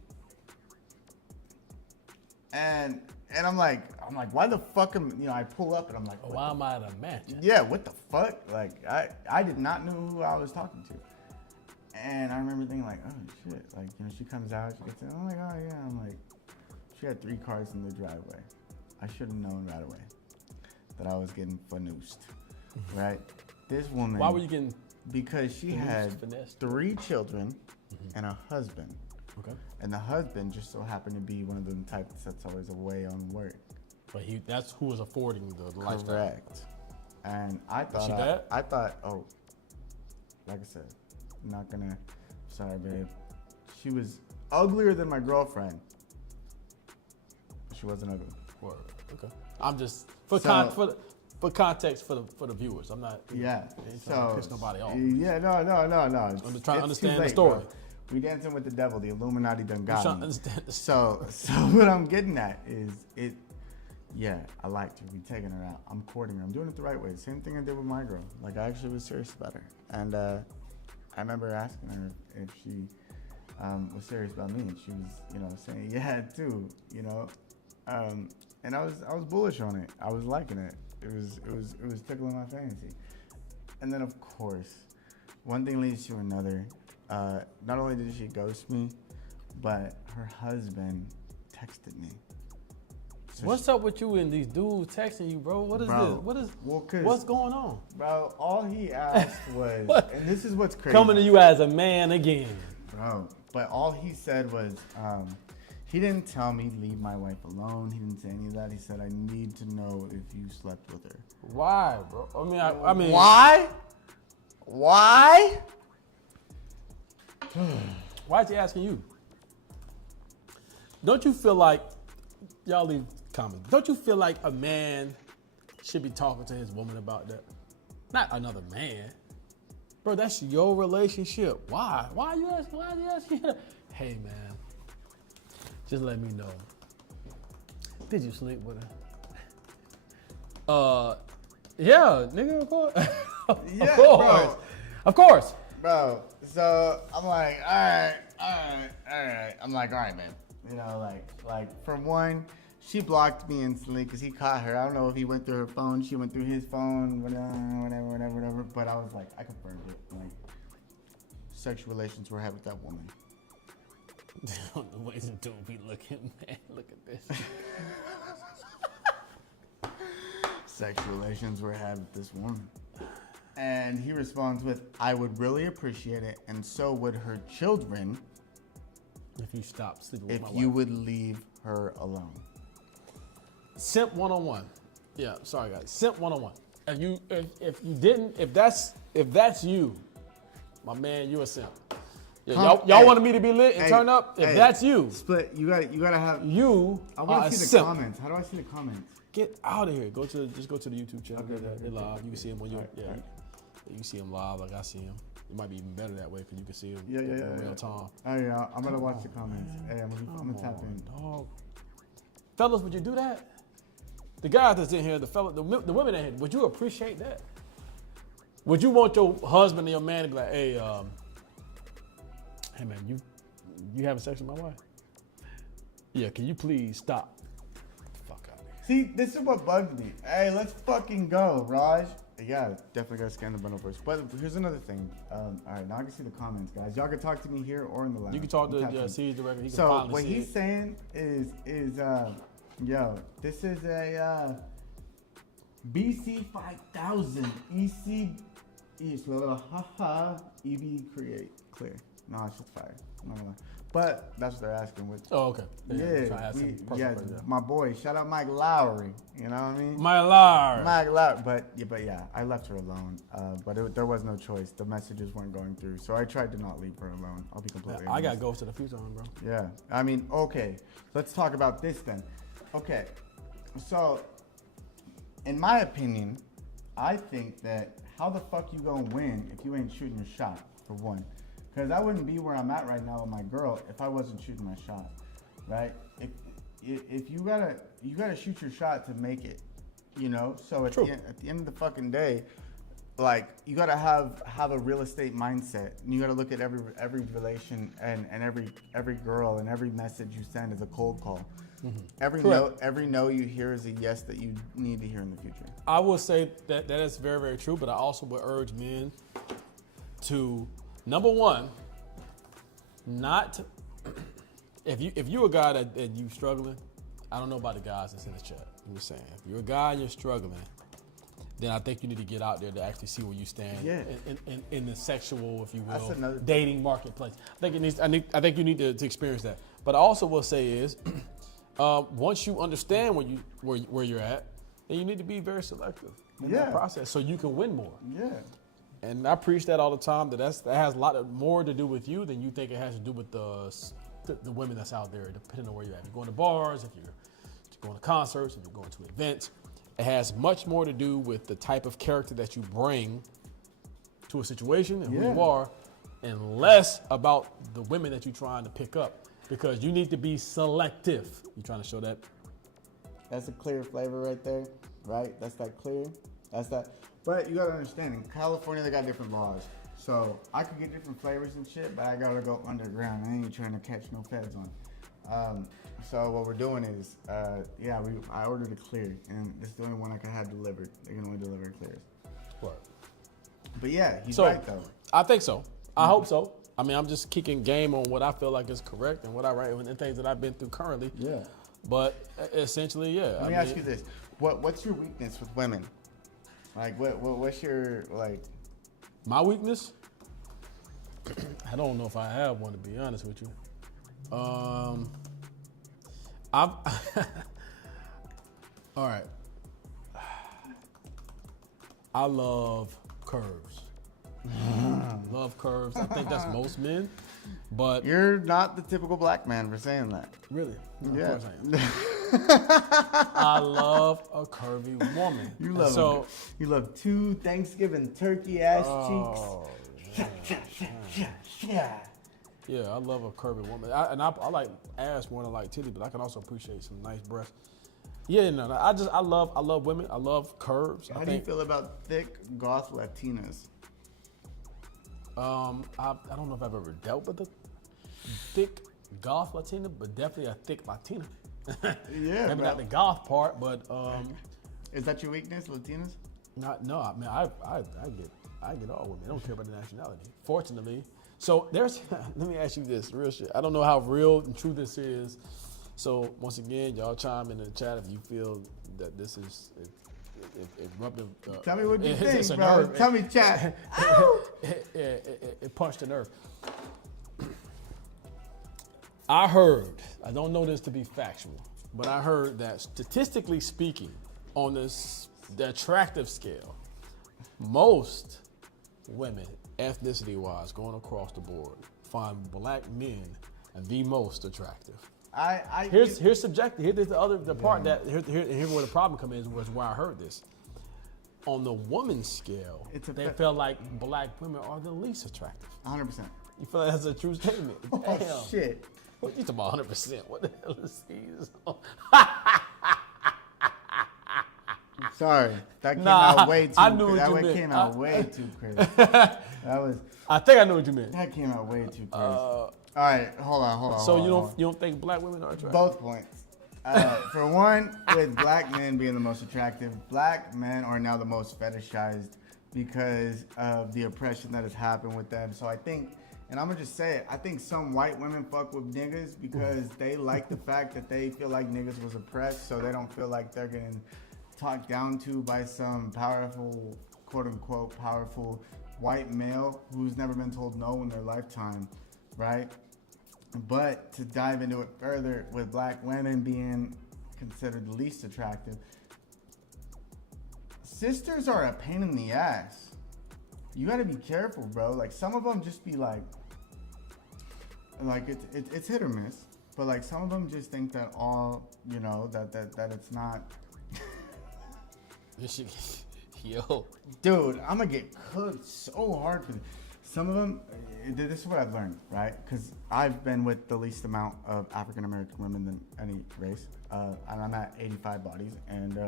And I'm like, why the fuck I pull up and I'm like, why am I at a mansion? Yeah, what the fuck? Like, I did not know who I was talking to. And I remember thinking like, oh shit. Like, she comes out, she gets in, I'm like, oh yeah. I'm like, she had 3 cars in the driveway. I should have known right away that I was getting fanoosed, right? This woman. Why were you getting? Because she had 3 children and a husband. Okay. And the husband just so happened to be one of them types that's always away on work. But that's who was affording the lifestyle. Correct. And I thought, like I said, I'm not gonna. Sorry, babe. She was uglier than my girlfriend. She wasn't ugly. Word. Okay. I'm just for context for the viewers. I'm not. Yeah. Trying to piss nobody off. Yeah. No. I'm just trying to understand the story. Bro. We dancing with the devil. The Illuminati done got me. Understand the so what I'm getting at is it. Yeah, I liked her. We taking her out. I'm courting her. I'm doing it the right way. Same thing I did with my girl. Like, I actually was serious about her. And I remember asking her if she was serious about me, and she was, saying yeah too, and I was bullish on it. I was liking it. It was tickling my fancy. And then of course, one thing leads to another. Not only did she ghost me, but her husband texted me. So what's up with you and these dudes texting you, bro? What is this? What's going on? Bro, all he asked was, and this is what's crazy. Coming to you as a man again. Bro, but all he said was, he didn't tell me leave my wife alone. He didn't say any of that. He said, I need to know if you slept with her. Why, bro? I mean. Why? Why? Why is he asking you? Don't you feel like, y'all leave comments, don't you feel like a man should be talking to his woman about that? Not another man. Bro, that's your relationship. Why? Why are you asking? Hey, man, just let me know. Did you sleep with her? Yeah, nigga, of course. Yeah, of course. bro. Of course. Bro, so I'm like, all right. I'm like, all right, man. Like for one, she blocked me instantly because he caught her. I don't know if he went through her phone, she went through his phone, whatever. But I was like, I confirmed it. Like, sexual relations were had with that woman. The ways and don't be looking, man. Look at this. Sexual relations were had with this woman. And he responds with, I would really appreciate it, and so would her children. If you stop sleeping with my wife. If you would leave her alone. Simp 101. Yeah, sorry guys. Simp 101. If that's you, my man, you a simp. Yeah, y'all wanted me to be lit and turn up? If that's you. Split, you gotta have. You I want to see the comments. How do I see the comments? Get out of here. Just go to the YouTube channel. Okay, they're live. You can see them when you're. Right, yeah. right. You can see them live like I see them. It might be even better that way because you can see them in real time. Oh yeah, I'm gonna watch the comments. Hey, I'm gonna tap in. Dog. Fellas, would you do that? The guys that's in here, the women in here, would you appreciate that? Would you want your husband and your man to be like, hey man, you having sex with my wife? Yeah, can you please stop? Get the fuck out of here. See, this is what bugs me. Hey, let's fucking go, Raj. Yeah, definitely got to scan the bundle first. But here's another thing. All right, now I can see the comments, guys. Y'all can talk to me here or in the lounge. You can talk to C's directly. He can so finally what see he's it. saying is yo, this is a BC 5000 EC EB create clear. No, it's just fire. not gonna lie. But that's what they're asking. With Oh, okay. Yeah, my boy. Shout out Mike Lowry. You know what I mean? My Lord. Mike Lowry. But yeah, I left her alone. But there was no choice. The messages weren't going through, so I tried to not leave her alone. I'll be completely honest. I got ghosts to the future, bro. Yeah. I mean, okay. Let's talk about this then. Okay. So, in my opinion, I think that how the fuck you gonna win if you ain't shooting your shot, for one? Because I wouldn't be where I'm at right now with my girl if I wasn't shooting my shot, right? If you gotta shoot your shot to make it, you know. So at the end of the fucking day, like you gotta have a real estate mindset, and you gotta look at every relation and every girl and every message you send is a cold call. Mm-hmm. Every no you hear is a yes that you need to hear in the future. I will say that is very, very true, but I also would urge men to, number one, not if you're a guy that you struggling. I don't know about the guys that's in the chat. I'm just saying, if you're a guy and you're struggling, then I think you need to get out there to actually see where you stand in the sexual, if you will, dating marketplace. I think you need to experience that. But I also will say is, once you understand where you're at, then you need to be very selective in that process so you can win more. Yeah. And I preach that all the time. That has a lot more to do with you than you think it has to do with the women that's out there, depending on where you're at. If you're going to bars, if you're going to concerts, if you're going to events, it has much more to do with the type of character that you bring to a situation and who you are, and less about the women that you're trying to pick up. Because you need to be selective. You trying to show that? That's a clear flavor right there, right? That's that clear. That's that. But you gotta understand, in California they got different laws. So I could get different flavors and shit, but I gotta go underground. I ain't trying to catch no feds on. So what we're doing is, I ordered a clear, and this is the only one I can have delivered. They can only deliver clears. What? But yeah, he's right though. I think so. I hope so. I mean, I'm just kicking game on what I feel like is correct and what I write and things that I've been through currently. Yeah. But essentially, yeah. Let me ask you this: what's your weakness with women? Like, what's your like? My weakness? I don't know if I have one, to be honest with you. All right. I love curves. Love curves. I think that's most men, but you're not the typical black man for saying that. Really? Yeah. Of course I am. I love a curvy woman. You love two Thanksgiving turkey ass cheeks. Yeah, I love a curvy woman. I like ass more than I like titty, but I can also appreciate some nice breasts. Yeah, no, I love women. I love curves. How do you feel about thick goth Latinas? I don't know if I've ever dealt with a thick goth Latina, but definitely a thick Latina. Yeah, maybe not the goth part, but is that your weakness, Latinas? No. I mean, I get all women. I don't care about the nationality. Fortunately, so there's. Let me ask you this, real shit. I don't know how real and true this is. So once again, y'all chime in the chat if you feel that this is. It rubbed tell me what you think, bro. Nerve. Tell me, chat. It punched a nerve. I heard, I don't know this to be factual, but I heard that statistically speaking, on the attractive scale, most women, ethnicity-wise, going across the board, find black men the most attractive. Here's subjective. Here's the part that here's where the problem comes in, was where I heard this. On the woman's scale, they feel like black women are the least attractive. 100%. You feel like that's a true statement? Oh, damn. Shit. What you talking about 100%? What the hell is these? Sorry, that came out way too. I knew crazy. What you meant. Came out way too crazy. That was. I think I knew what you meant. That came out way too crazy. All right, hold on. So you don't think black women are attractive? Both points. For one, with black men being the most attractive, black men are now the most fetishized because of the oppression that has happened with them. So I think, and I'm gonna just say it, I think some white women fuck with niggas because they like the fact that they feel like niggas was oppressed, so they don't feel like they're getting talked down to by some powerful, quote unquote, powerful white male who's never been told no in their lifetime, right? But to dive into it further, with black women being considered the least attractive, sisters are a pain in the ass. You gotta be careful, bro. Like some of them just be like it's hit or miss. But like some of them just think that all, you know, that it's not. This shit, yo. Dude, I'm gonna get cooked so hard for this. Some of them, this is what I've learned, right? Because I've been with the least amount of African American women than any race. And I'm at 85 bodies and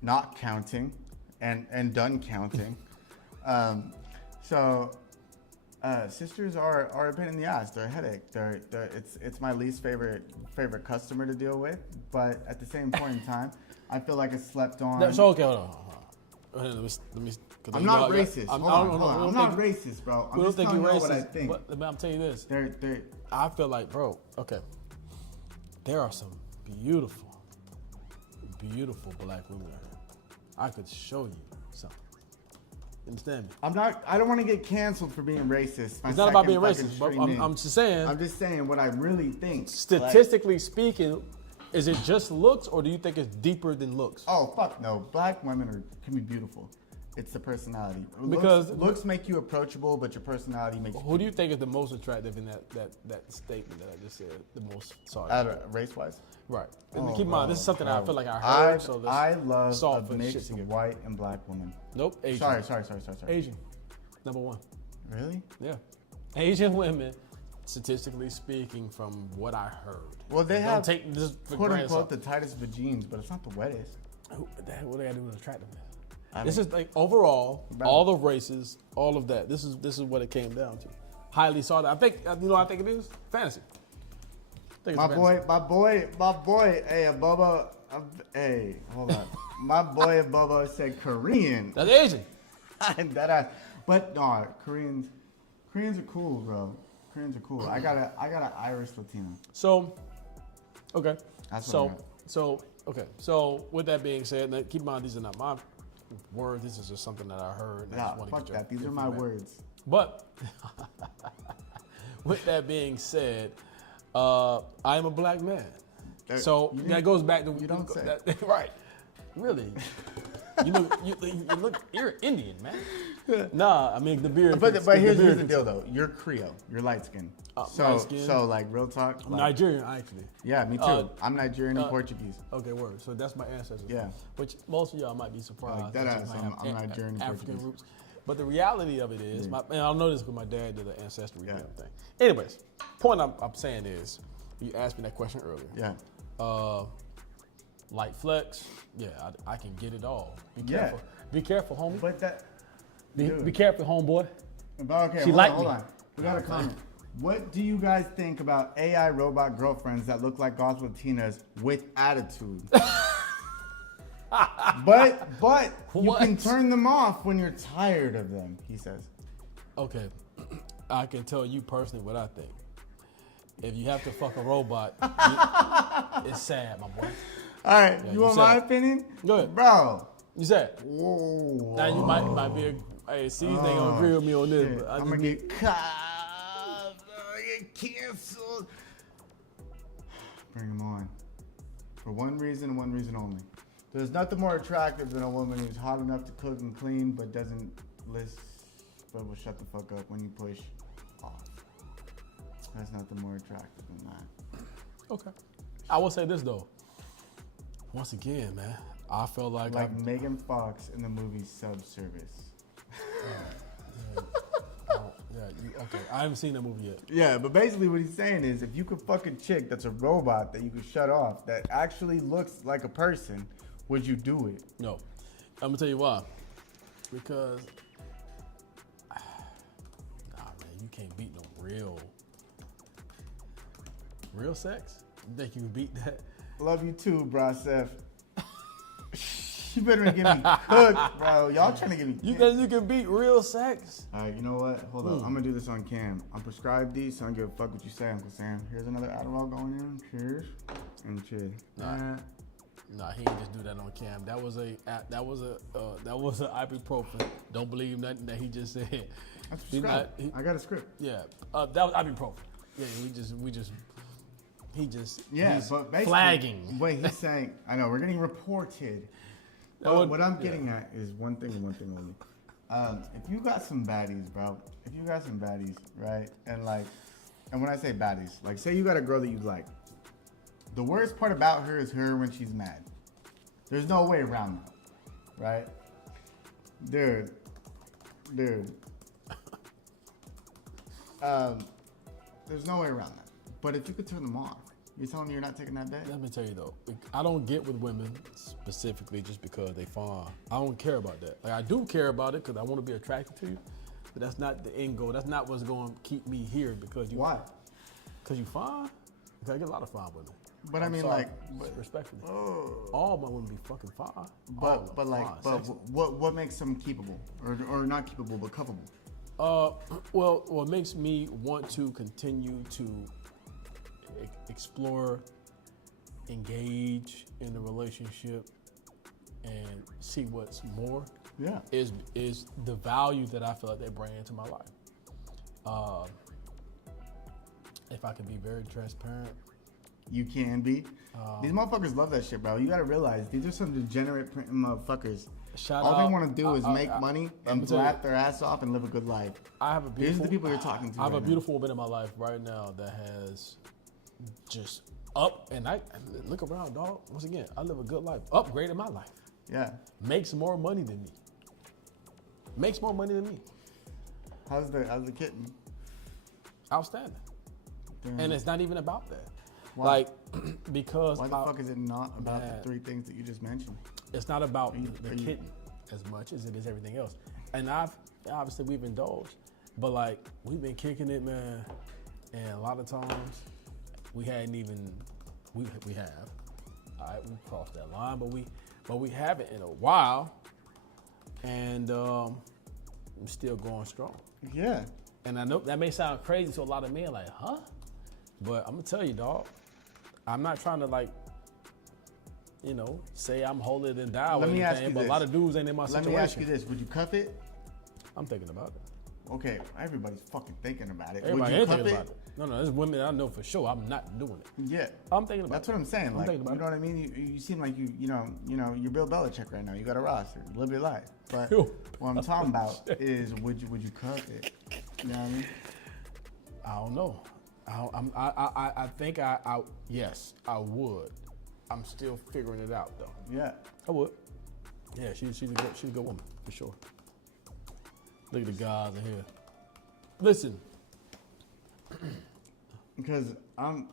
not counting and done counting. Sisters are a pain in the ass. They're a headache. It's my least favorite customer to deal with. But at the same point in time, I feel like it's slept on. That's okay. Hold on. Let me. I'm not racist. I'm not racist, bro. I'm just telling you what I think. But I'm telling you this. They're I feel like, bro. Okay. There are some beautiful black women out here. I could show you something. Understand me? I don't want to get canceled for being racist. It's not about being racist, but I'm just saying. I'm just saying what I really think. Statistically speaking, is it just looks, or do you think it's deeper than looks? Oh, fuck no. Black women can be beautiful. It's the personality. Because looks make you approachable, but your personality makes you. Who do you think is the most attractive in that statement that I just said? The most, race-wise? Right. And keep in mind, this is something I feel like I heard. I love a mixed white and black woman. Nope, Asian. Sorry. Asian, number one. Really? Yeah. Asian women, statistically speaking, from what I heard. Well, they have take this quote unquote the tightest vaginas, but it's not the wettest. What they got to do with attractiveness? This is like overall, all the races, all of that. This is what it came down to. Highly sought. I think it is fantasy. My boy. Hey, Bobo. Hey, hold on. My boy Bobo said Korean. That's Asian. But no, Koreans are cool, bro. Koreans are cool. I got an Irish Latino. So, okay. That's what So with that being said, keep in mind these are not my words. This is just something that I heard. Fuck that. These are my words. But with that being said, I am a black man. So that goes back to you don't say that, right? Really? You're Indian, man. Nah, I mean the beard. But here's the deal, though. You're Creole. You're light skinned. So like real talk. I'm Nigerian, actually. Yeah, me too. I'm Nigerian and Portuguese. Okay, word. So that's my ancestors. Yeah. Which most of y'all might be surprised. Like that ass. I'm Nigerian and African Portuguese. roots. But the reality of it is, and I know this because my dad did the ancestry thing. Anyways, point I'm saying is, you asked me that question earlier. Yeah. Light flex, I can get it all. Be careful. Be careful, homie. But that. Be careful, homeboy. Okay, hold on. We got a comment. What do you guys think about AI robot girlfriends that look like goth Latinas with attitude? but you can turn them off when you're tired of them, he says. Okay, I can tell you personally what I think. If you have to fuck a robot, it's sad, my boy. All right, you want my opinion? Go ahead. Bro. You said. Whoa. Now you might be hey, C's ain't gonna agree with me on this. But I'm gonna get caught. I'm gonna get canceled. Bring them on. For one reason only. There's nothing more attractive than a woman who's hot enough to cook and clean, but will shut the fuck up when you push off. There's nothing more attractive than that. Okay. I will say this though. Once again, man, I felt like Megan Fox in the movie Subservice. Okay. I haven't seen that movie yet. Yeah, but basically what he's saying is if you could fuck a chick that's a robot that you could shut off, that actually looks like a person, would you do it? No. I'm gonna tell you why. Because, man, you can't beat no real sex. You think you can beat that? Love you too, Brasef. You better get me cooked, bro. Y'all trying to get me. You think you can beat real sex? All right, you know what? Hold up. I'm gonna do this on cam. I'm prescribed these, so I don't give a fuck what you say, Uncle Sam. Here's another Adderall going in. Cheers. And cheers. Nah, he ain't just do that on cam. That was a ibuprofen. Don't believe nothing that he just said. That's prescribed. I got a script. Yeah, that was ibuprofen. Yeah, he's but basically, flagging. What he's saying, I know we're getting reported. What I'm getting at is one thing and one thing only. If you got some baddies, bro, right? And when I say baddies, like say you got a girl that you like, the worst part about her is her when she's mad. There's no way around that, right? Dude. There's no way around that. But if you could turn them off, you're telling me you're not taking that back? Let me tell you though, I don't get with women specifically just because they fine. I don't care about that. Like I do care about it because I want to be attracted to you, but that's not the end goal. That's not what's going to keep me here because you. Why? Because you fine. Because I get a lot of fine women. But I mean, sorry, respectfully, all my women be fucking fine. But what makes them keepable or not keepable but cuffable? Well, what makes me want to continue to explore, engage in the relationship, and see what's more. Yeah, is the value that I feel like they bring into my life. If I can be very transparent. You can be. These motherfuckers love that shit, bro. You gotta realize these are some degenerate motherfuckers. All they want to do is make money and laugh their ass off and live a good life. These are the people you're talking to. I have a beautiful woman in my life right now that has just up, and I look around, dog. Once again, I live a good life, upgraded my life. Yeah. Makes more money than me. How's the kitten? Outstanding. Damn. And it's not even about that. Why? Like, because why the fuck is it not about the three things that you just mentioned? It's not about the kitten as much as it is everything else. And we've indulged, but like we've been kicking it, man. And a lot of times we have. All right, we crossed that line, but we haven't in a while, and I'm still going strong. Yeah. And I know that may sound crazy to a lot of men, like, huh? But I'm gonna tell you, dog. I'm not trying to say I'm holier than thou or anything, but a lot of dudes ain't in my situation. Let me ask you this: would you cuff it? I'm thinking about it. Okay, everybody's fucking thinking about it. Everybody ain't thinking about it. No, there's women I know for sure. I'm not doing it. Yeah, I'm thinking about it. That's what I'm saying. I'm thinking about you know what I mean? You seem like you know, you're Bill Belichick right now. You got a roster, live your life. But what I'm talking about is, would you cuff it? You know what I mean? I don't know. I think yes, I would. I'm still figuring it out though. Yeah, I would. Yeah, she's a good woman for sure. Look at the guys in here. Listen, because I'm.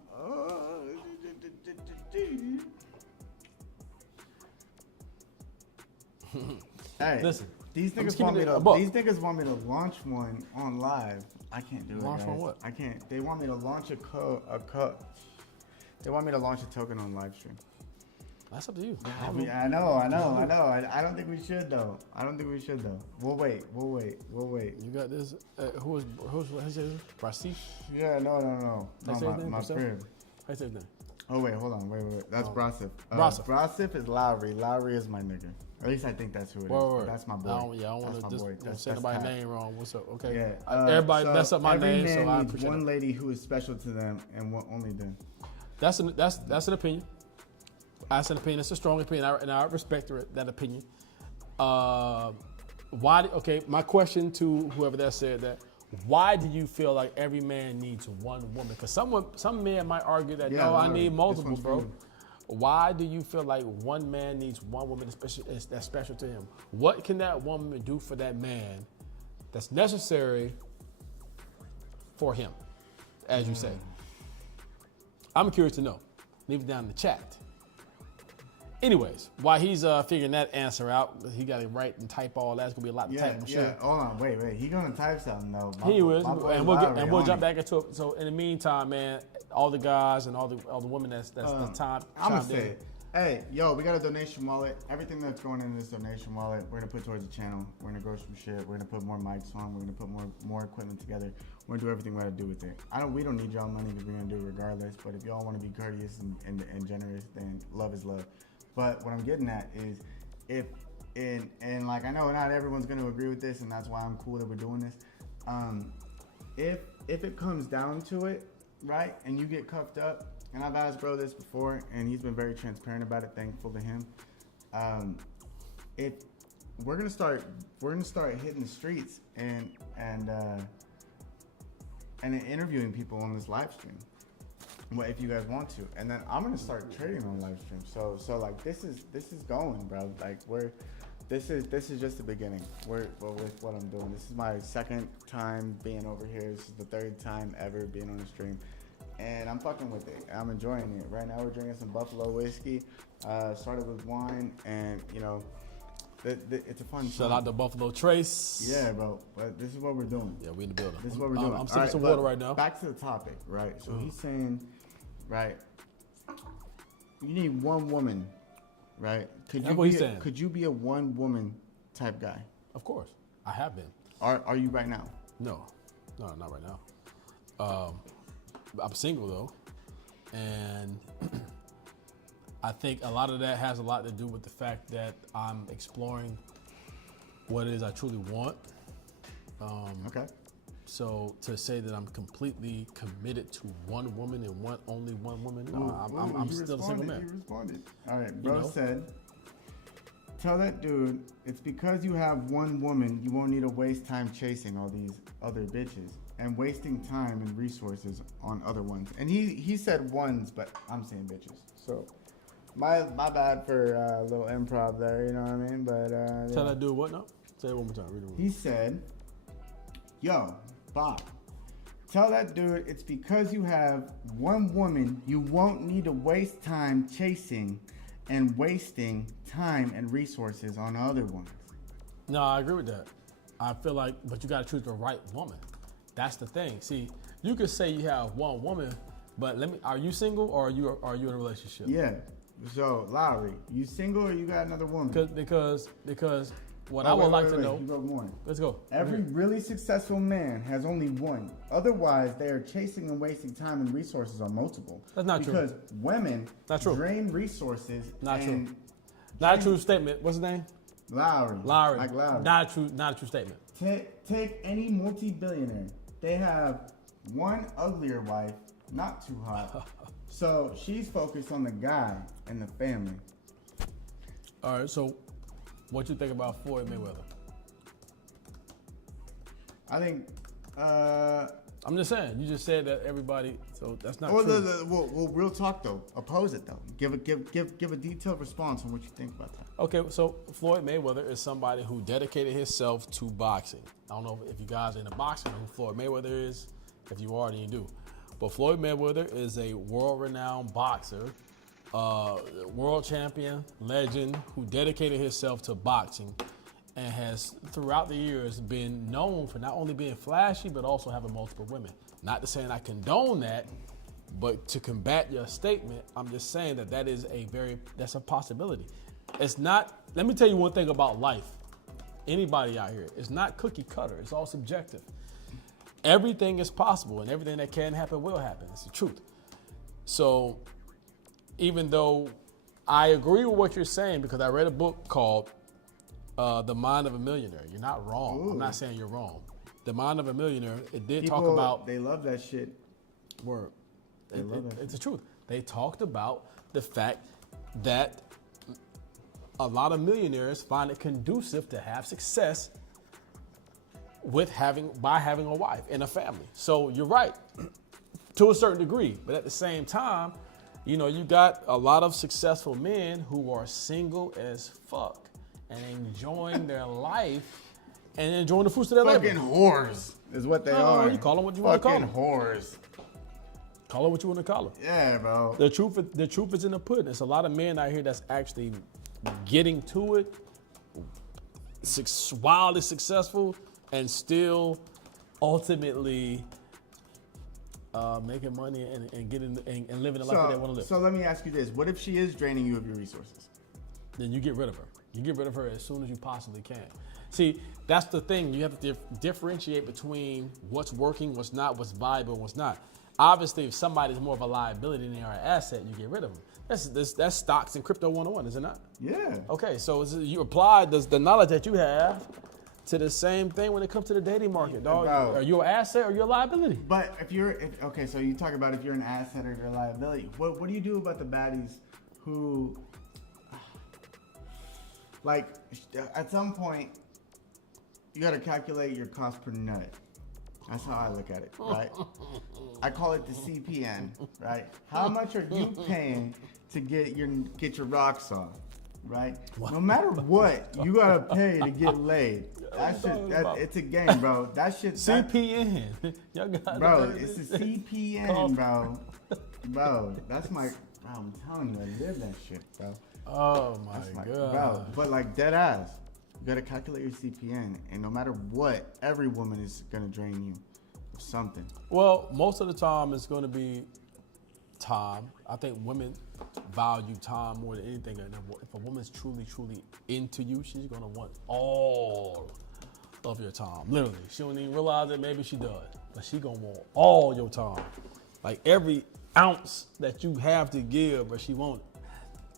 Hey, listen. These niggas want me to launch one on live. I can't do it. Launch on what? I can't. They want me to launch They want me to launch a token on live stream. That's up to you. I know. I don't think we should though. We'll wait. You got this. Who's Brasif? Yeah, no. My crib. How you say his name? Oh wait, hold on. Wait. That's Brasif. Brasif is Lowry. Lowry is my nigga. At least I think that's who it is. Word. That's my boy. I don't want to say nobody's name wrong. What's up? Okay. Yeah. Everybody mess up my name, so I appreciate it. One lady who is special to them and only them. That's an opinion. That's an opinion. It's a strong opinion, and I respect that opinion. My question to whoever that said that: why do you feel like every man needs one woman? Because some men might argue that I need multiple, bro. Why do you feel like one man needs one woman that's special to him? What can that woman do for that man that's necessary for him, as you say? I'm curious to know. Leave it down in the chat. Anyways, while he's figuring that answer out, he got to write and type all that. It's gonna be a lot to type, I'm sure. Yeah, hold on, wait. He gonna type something though. He will, and we'll jump back into it. So in the meantime, man, all the guys and all the women that's time. I'm gonna say it. Hey, yo, we got a donation wallet. Everything that's going in this donation wallet, we're gonna put towards the channel. We're gonna grow some shit. We're gonna put more mics on. We're gonna put more equipment together. We're gonna do everything we gotta do with it. We don't need y'all money because we're gonna do it regardless. But if y'all want to be courteous and generous, then love is love. But what I'm getting at is, and like I know not everyone's gonna agree with this, and that's why I'm cool that we're doing this. If it comes down to it, right, and you get cuffed up, and I've asked bro this before, and he's been very transparent about it. Thankful to him. If we're gonna start hitting the streets and interviewing people on this live stream. Well, if you guys want to, and then I'm gonna start trading on live stream. So like this is going, bro. Like this is just the beginning. With what I'm doing. This is my second time being over here. This is the third time ever being on the stream, and I'm fucking with it. I'm enjoying it. Right now we're drinking some Buffalo whiskey. Started with wine, and you know, it's a fun. Shout out to Buffalo Trace. Yeah, bro. But this is what we're doing. Yeah, we in the building. This is what we're doing. I'm sipping some water right now. Back to the topic, right? So he's saying, right, you need one woman, right? That's what he's saying. Could you be a one woman type guy? Of course, I have been. Are you right now? No, not right now. I'm single though, and I think a lot of that has a lot to do with the fact that I'm exploring what it is I truly want. Okay. So to say that I'm completely committed to one woman and only one woman, no, I'm still a single man. He responded. All right, bro said, tell that dude it's because you have one woman, you won't need to waste time chasing all these other bitches and wasting time and resources on other ones. And he said ones, but I'm saying bitches. So my bad for a little improv there, you know what I mean? But tell that dude what now? Say it one more time. Read it. He said, yo, Bob, tell that dude it's because you have one woman, you won't need to waste time chasing and wasting time and resources on other ones. No, I agree with that. I feel like, but you got to choose the right woman. That's the thing. See, you could say you have one woman, but are you single or are you in a relationship? Yeah. So Lowry, you single or you got another woman? Because what I would like to know. You go more. Let's go. Every really successful man has only one. Otherwise, they are chasing and wasting time and resources on multiple. That's not true. Because women drain resources. Not true. Not a true statement. What's his name? Lowry. Like Lowry. Not a true statement. Take any multi-billionaire. They have one uglier wife, not too hot. So she's focused on the guy and the family. All right, so what you think about Floyd Mayweather? I think, I'm just saying, you just said that everybody, so that's not true. Well, real talk though. Oppose it though. Give a detailed response on what you think about that. Okay, so Floyd Mayweather is somebody who dedicated himself to boxing. I don't know if you guys are into boxing who Floyd Mayweather is. If you are, then you do. But Floyd Mayweather is a world-renowned boxer, world champion, legend, who dedicated himself to boxing and has, throughout the years, been known for not only being flashy, but also having multiple women. Not to say I condone that, but to combat your statement, I'm just saying that's a possibility. It's not, let me tell you one thing about life. Anybody out here, it's not cookie cutter, it's all subjective. Everything is possible, and everything that can happen will happen. It's the truth. So even though I agree with what you're saying, because I read a book called The Mind of a Millionaire. You're not wrong. Ooh. I'm not saying you're wrong. The Mind of a Millionaire, it did talk about... They love that shit. Word. It's the truth. They talked about the fact that a lot of millionaires find it conducive to have success by having a wife and a family. So you're right to a certain degree, but at the same time, you know, you got a lot of successful men who are single as fuck and enjoying their life and enjoying the fruits of their labor. Fucking whores is what they are. You call them what you want to call them. Fucking whores. Call it what you want to call it. Yeah, bro. The truth is in the pudding. There's a lot of men out here that's actually getting to it, wildly successful, and still ultimately making money and getting and living the life that they want to live. So let me ask you this: what if she is draining you of your resources? Then you get rid of her. You get rid of her as soon as you possibly can. See, that's the thing. You have to differentiate between what's working, what's not, what's viable, and what's not. Obviously, if somebody's more of a liability than they are an asset, you get rid of them. That's stocks and crypto 101, is it not? Yeah. Okay, so you apply the knowledge that you have to the same thing when it comes to the dating market, dog. Bro. Are you an asset or you're a liability? But okay, so you talk about if you're an asset or you're a liability. What do you do about the baddies who, like, at some point, you got to calculate your cost per nut. That's how I look at it, right? I call it the CPN, right? How much are you paying to get your rocks off, right? No matter what, you gotta pay to get laid. It's a game, bro. That shit. CPN. Y'all got bro, it's a CPN, bro. Bro, that's my. Bro, I'm telling you, I live that shit, bro. Oh my god, bro. But like dead ass. You gotta calculate your CPN, and no matter what, every woman is gonna drain you of something. Well, most of the time it's gonna be time. I think women value time more than anything. If a woman's truly into you, she's gonna want all of your time. Literally, she don't even realize it. Maybe she does, but she gonna want all your time, like every ounce that you have to give, but she won't.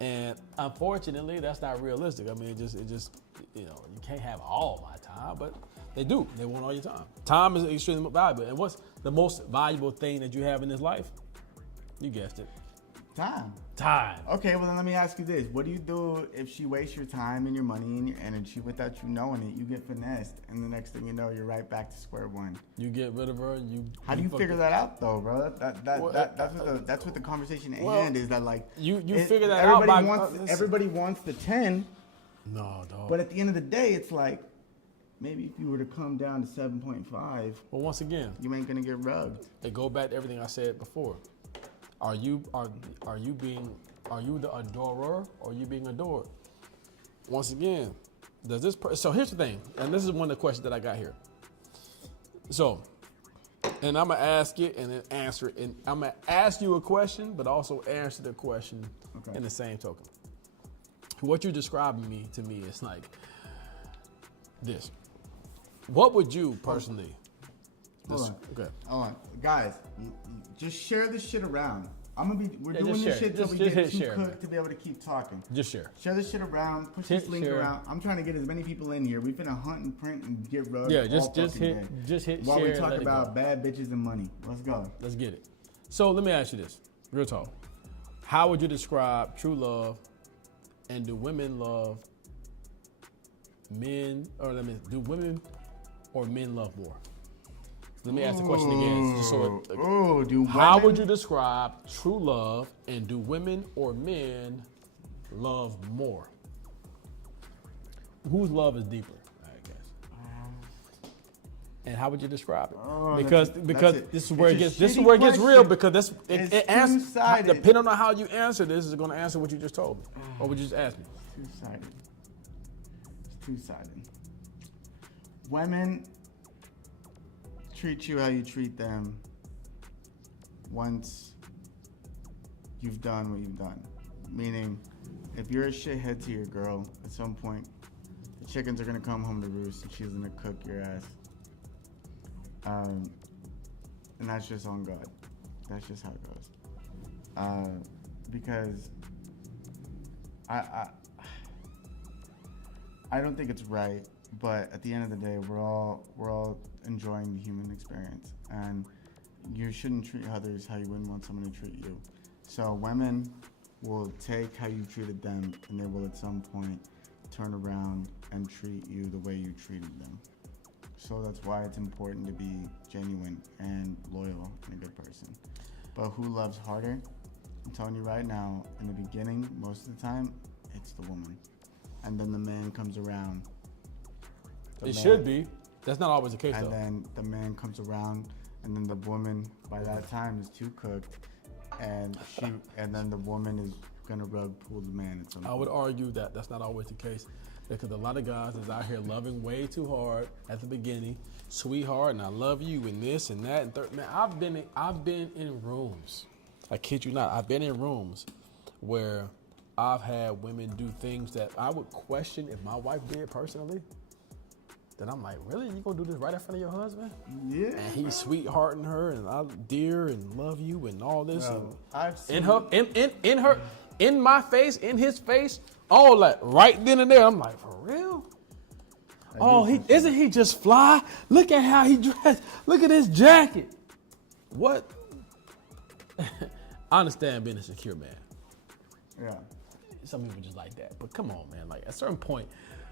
And unfortunately, that's not realistic. I mean, it just you can't have all my time, but they do. They want all your time. Time is extremely valuable. And what's the most valuable thing that you have in this life? You guessed it. Time. Okay, well then let me ask you this. What do you do if she wastes your time and your money and your energy without you knowing it? You get finessed, and the next thing you know, you're right back to square one. You get rid of her and you... How do you figure that out though, bro? That's what the conversation at hand is, that like... You figure that out by... Everybody wants the 10. No, dog. But at the end of the day, it's like, maybe if you were to come down to 7.5... Well, once again... You ain't gonna get rugged. It go back to everything I said before. Are you the adorer or are you being adored? Once again, so here's the thing, and this is one of the questions that I got here. So, and I'm gonna ask it and then answer it, and I'm gonna ask you a question, but also answer the question in the same token. What you're describing to me is like this. What would you personally? Hold on, guys. Just share this shit around. We're doing this shit till we get too cooked to be able to keep talking. Just share. Share this shit around. Push this link around. I'm trying to get as many people in here. We've been a hunt and print and get rugged. Yeah, just hit while share. we talk about bad bitches and money. Let's go. Let's get it. So let me ask you this, real talk. How would you describe true love, and do women love men, or do women or men love more? Let me ask the question again. How would you describe true love, and do women or men love more? Whose love is deeper, I guess? And how would you describe it? Because this is where it gets real. Because it answers, depending on how you answer this, is going to answer what you just told me, or would you just ask me? Two-sided. It's two-sided. Women treat you how you treat them once you've done what you've done. Meaning, if you're a shithead to your girl, at some point, the chickens are gonna come home to roost and she's gonna cook your ass. And that's just on God. That's just how it goes. Because I don't think it's right, but at the end of the day, we're all enjoying the human experience, and you shouldn't treat others how you wouldn't want someone to treat you. So women will take how you treated them, and they will at some point turn around and treat you the way you treated them. So that's why it's important to be genuine and loyal and a good person. But who loves harder? I'm telling you right now, in the beginning, most of the time, it's the woman. And then the man comes around. Should be. That's not always the case, though. And then the man comes around, and then the woman, by that time, is too cooked, and then the woman is gonna rug pull the man at some point. I would argue that that's not always the case, because a lot of guys is out here loving way too hard at the beginning, sweetheart, and I love you, and this and that and third. Man, I've been in rooms. I kid you not. I've been in rooms where I've had women do things that I would question if my wife did personally. Then I'm like, really? You gonna do this right in front of your husband? Yeah. And he's sweethearting her, and I dear and love you and all this. No, and I've seen in my face, in his face, all that right then and there. I'm like, for real? Oh, isn't he just fly? Look at how he dressed. Look at his jacket. What? I understand being a secure man. Yeah. Some people just like that. But come on, man. Like at a certain point,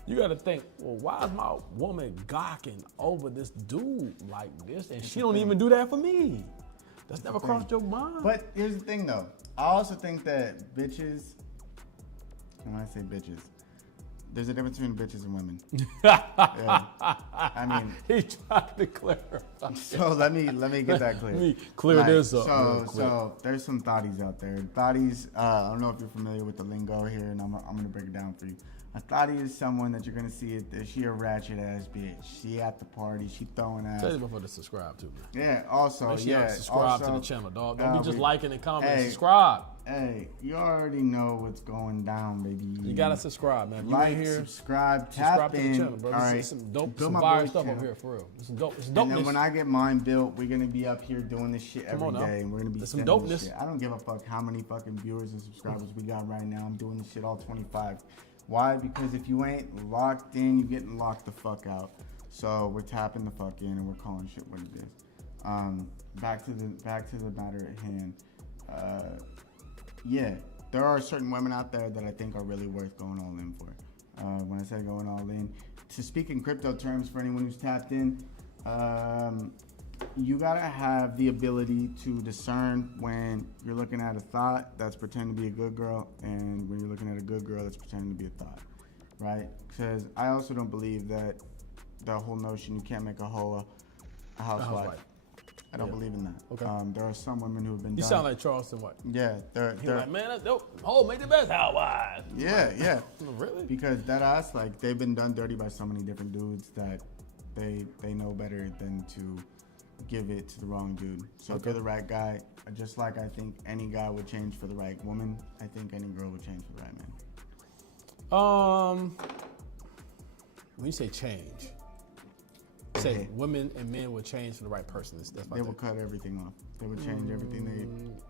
you got to think, well, why is my woman gawking over this dude like this? And she don't even do that for me. That's never crossed your mind. But here's the thing, though. I also think that bitches, and when I say bitches, there's a difference between bitches and women. Yeah. I mean, he's trying to clarify. So let me get that clear. Let me clear this up. So there's some thotties out there. Thotties, I don't know if you're familiar with the lingo here, and I'm gonna break it down for you. A thottie is someone that you're gonna see she a ratchet ass bitch. She at the party, she throwing ass. Tell you before to subscribe to me. Yeah, also, subscribe to the channel, dog. Don't be just liking and commenting. Subscribe. Hey, you already know what's going down, baby. You gotta subscribe, man. Like, subscribe, tap to in. the channel, bro. All right, this is some dope, some fire stuff over here, for real. This is dope. It's dopeness. And then when I get mine built, we're gonna be up here doing this shit every day, and we're gonna be sending this shit. I don't give a fuck how many fucking viewers and subscribers we got right now. I'm doing this shit all 25. Why? Because if you ain't locked in, you getting locked the fuck out. So we're tapping the fuck in and we're calling shit what it is. Back to the matter at hand. Yeah, there are certain women out there that I think are really worth going all in for. When I say going all in, to speak in crypto terms for anyone who's tapped in, you gotta have the ability to discern when you're looking at a thought that's pretending to be a good girl and when you're looking at a good girl that's pretending to be a thought, right? Because I also don't believe that the whole notion you can't make a housewife. I don't believe in that. Okay. There are some women who have been. You sound like Charleston White. Yeah, they're like, man, that's dope. Oh, make the best housewives. Yeah. Really? Because that ass, like, they've been done dirty by so many different dudes that they know better than to give it to the wrong dude. So if you're the right guy, just like I think any guy would change for the right woman, I think any girl would change for the right man. When you say change, say women and men would change for the right person. They would cut everything off. They would change everything.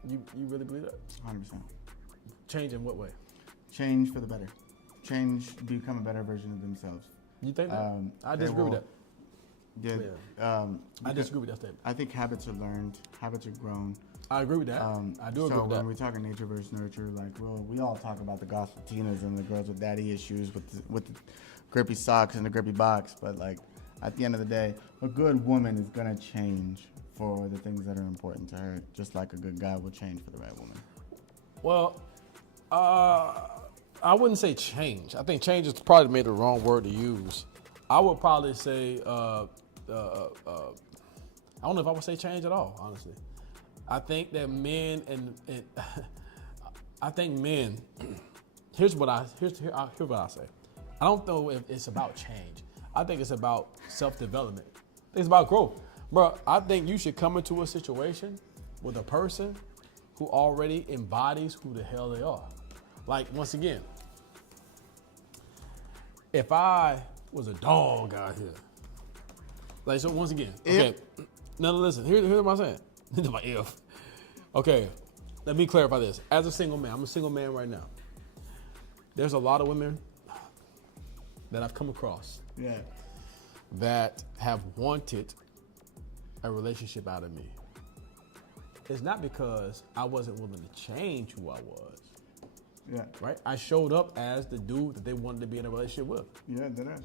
You really believe that? 100%. Change in what way? Change for the better. Change, become a better version of themselves. You think that? I disagree with that. Yeah. I disagree with that statement. I think habits are learned. Habits are grown. I agree with that. I do agree with that. So when we talk nature versus nurture, like, well, we all talk about the gospel Tinas and the girls with daddy issues with the grippy socks and the grippy box, but like at the end of the day, a good woman is gonna change for the things that are important to her, just like a good guy will change for the right woman. Well, I wouldn't say change. I think change is probably maybe the wrong word to use. I would probably say, I don't know if I would say change at all, honestly. I think that men and I think men, here's what I say. I don't know if it's about change. I think it's about self-development. It's about growth. Bro, I think you should come into a situation with a person who already embodies who the hell they are. Like, once again, if I was a dog out here, like, so once again, okay, now listen, here's what I'm saying. This is my if. Okay, let me clarify this. As a single man, I'm a single man right now. There's a lot of women that I've come across that have wanted a relationship out of me. It's not because I wasn't willing to change who I was. Yeah. Right? I showed up as the dude that they wanted to be in a relationship with. Yeah, that is.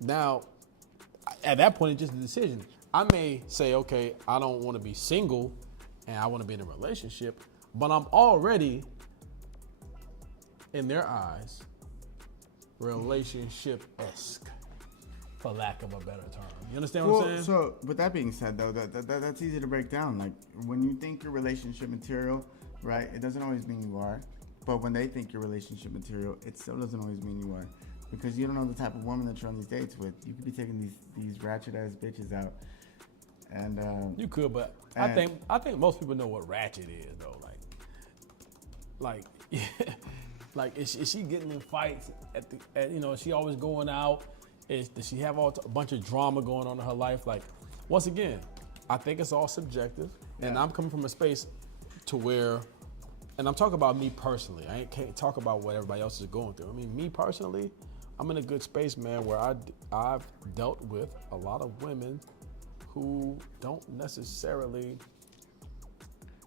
Now, at that point, it's just a decision. I may say, okay, I don't want to be single and I want to be in a relationship, but I'm already, in their eyes, relationship-esque, for lack of a better term. You understand what I'm saying? So, with that being said, though, that's easy to break down. Like, when you think you're relationship material, right, it doesn't always mean you are. But when they think you're relationship material, it still doesn't always mean you are. Because you don't know the type of woman that you're on these dates with. You could be taking these ratchet-ass bitches out. And you could, but I think most people know what ratchet is, though. Like is she getting in fights is she always going out? Does she have a bunch of drama going on in her life? Like, once again, I think it's all subjective, and I'm coming from a space to where, and I'm talking about me personally. I can't talk about what everybody else is going through. I mean, me personally, I'm in a good space, man, where I've dealt with a lot of women who don't necessarily,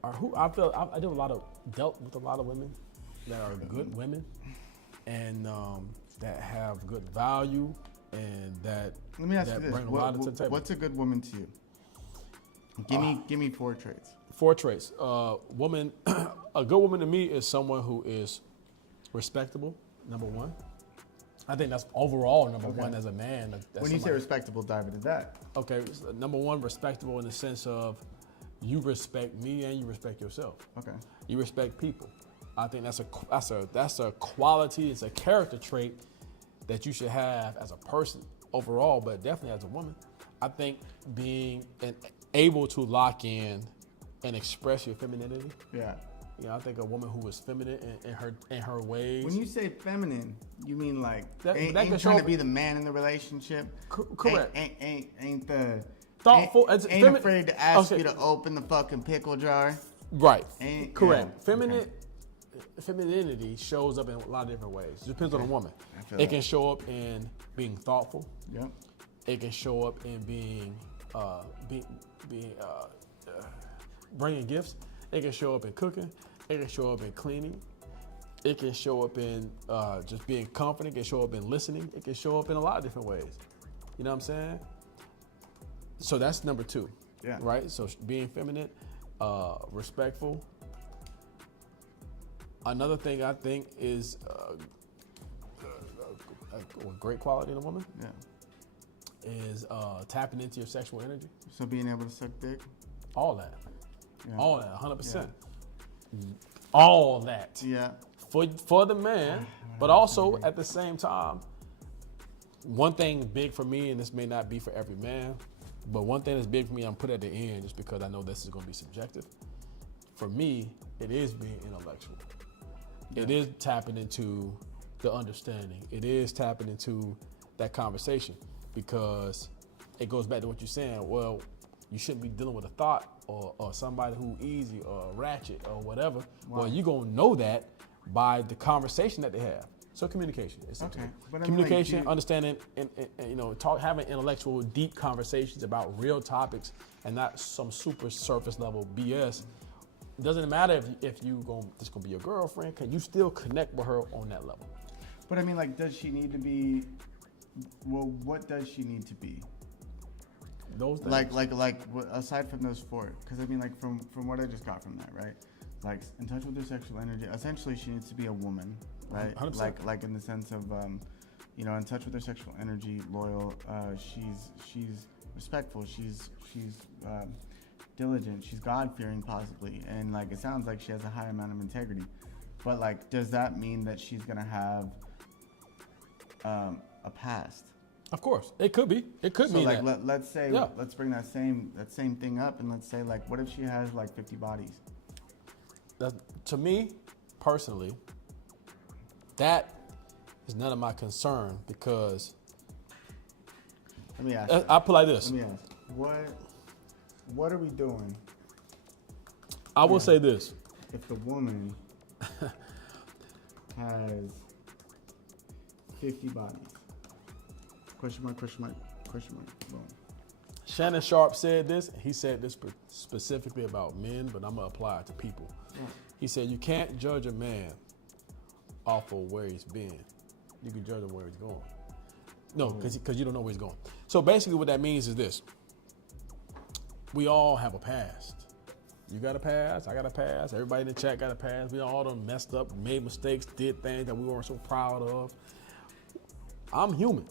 or who I feel I dealt with a lot of women that are good women and that have good value and that Let me ask that you this: bring a lot to the table. what's a good woman to you? Give me 4 traits. 4 traits. Woman, a good woman to me is someone who is respectable. Number 1. I think that's overall number 1 as a man. When you say respectable, dive into that. Okay, number 1, respectable in the sense of you respect me and you respect yourself. Okay. You respect people. I think that's a quality. It's a character trait that you should have as a person overall, but definitely as a woman. I think being able to lock in and express your femininity. Yeah. You know, I think a woman who is feminine in her ways. When you say feminine, you mean like ain't can trying to show- be the man in the relationship. Correct. Ain't the Thoughtful. Ain't afraid to ask you to open the fucking pickle jar. Right. Yeah. Correct. Femininity shows up in a lot of different ways. It depends on the woman. It can show up in being thoughtful. Yep. It can show up in bringing gifts. It can show up in cooking. It can show up in cleaning. It can show up in just being confident. It can show up in listening. It can show up in a lot of different ways. You know what I'm saying? So that's number 2. Yeah. Right? So being feminine, respectful. Another thing I think is a great quality in a woman is tapping into your sexual energy. So being able to suck dick. All that. Yeah. All that, 100%. All that. Yeah. For the man, but also at the same time, one thing big for me, and this may not be for every man, but one thing that's big for me, I'm put at the end just because I know this is going to be subjective. For me, it is being intellectual. It is tapping into the understanding. It is tapping into that conversation because it goes back to what you're saying. Well, you shouldn't be dealing with a thought or somebody who easy or ratchet or whatever. Wow. Well, you're going to know that by the conversation that they have. So communication, essentially. Okay. Communication, understanding, and having intellectual, deep conversations about real topics and not some super surface level BS. It doesn't matter if you just gonna be your girlfriend. Can you still connect with her on that level? But I mean, like, does she need to be? Well, what does she need to be? Those things. Like aside from those 4, because I mean, like from what I just got from that, right? Like in touch with her sexual energy. Essentially, she needs to be a woman, right? 100%. Like in the sense of, in touch with her sexual energy, loyal. She's respectful. She's diligent. She's God-fearing, possibly, and like it sounds like she has a high amount of integrity. But like, does that mean that she's gonna have a past? Of course, it could be. It could be like, that. let's say, let's bring that same thing up, and let's say, like, what if she has like 50 bodies? To me, personally, that is none of my concern because. Let me ask. I put it like this. Let me ask. What are we doing? I will say this. If the woman has 50 bodies. Question mark. Boom. Shannon Sharp said this. He said this specifically about men, but I'm going to apply it to people. Yeah. He said, you can't judge a man off of where he's been. You can judge him where he's going. No, because you don't know where he's going. So basically what that means is this. We all have a past. You got a past, I got a past, everybody in the chat got a past. We all done messed up, made mistakes, did things that we weren't so proud of. I'm human.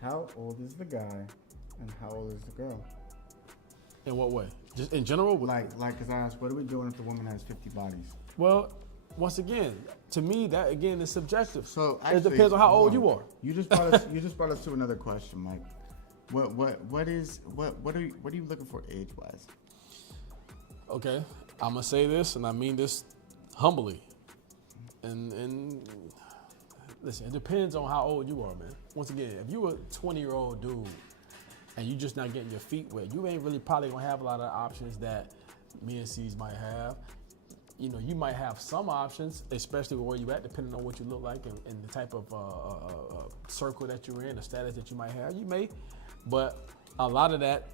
How old is the guy and how old is the girl? In what way? Just in general? Because I asked, what are we doing if the woman has 50 bodies? Well, once again, to me, that again is subjective. So actually, it depends on how old you are. You just brought us to another question, Mike. What are you looking for age-wise? Okay, I'm gonna say this, and I mean this humbly. And listen, it depends on how old you are, man. Once again, if you a 20-year-old dude and you just not getting your feet wet, you ain't really probably gonna have a lot of options that me and C's might have. you might have some options, especially where you at, depending on what you look like and the type of circle that you're in, the status that you might have. You may, but a lot of that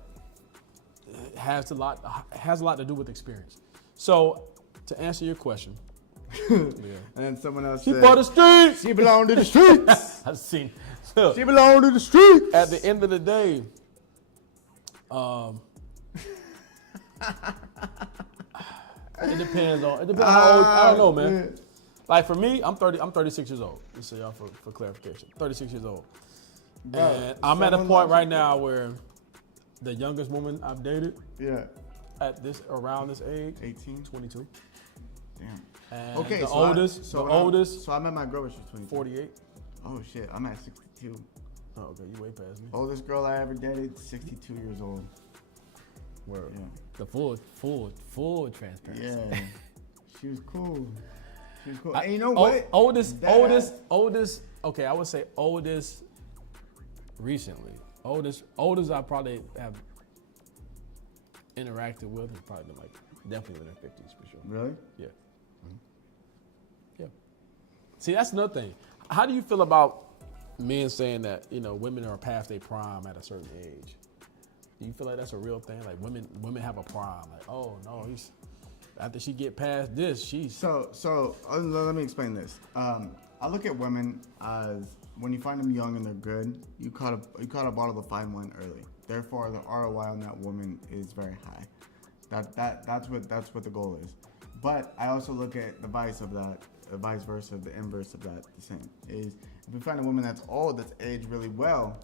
has a lot to do with experience. So to answer your question, And then someone else she said, for the streets. she belonged to the streets. I've seen. She belonged to the streets. At the end of the day, it depends how old. I don't know, man. Like for me, I'm 36 years old. Just so y'all for clarification, 36 years old. Bro, And I'm at a point right now where the youngest woman I've dated Yeah. at around this age, 18. 22. Damn. And Okay, the so oldest, So I met my girl when she was 22. 48. Oh shit, I'm at 62. Oh, okay, you way past me. Oldest girl I ever dated, 62 years old. Word. Yeah. The full transparency. Yeah. She was cool. And you know Oh, what? oldest. That- Okay, I would say oldest recently. Oldest I probably have interacted with has probably been like definitely in their 50s for sure. Really? Yeah. Yeah. See, that's another thing. How do you feel about men saying that women are past their prime at a certain age? Do you feel like that's a real thing? Like women have a prime. Like, oh no, after she get past this, she's So let me explain this. I look at women as when you find them young and they're good, you caught a bottle of fine wine early. Therefore, the ROI on that woman is very high. That's what the goal is. But I also look at the vice versa, the inverse of that. The same is if we find a woman that's old, that's aged really well,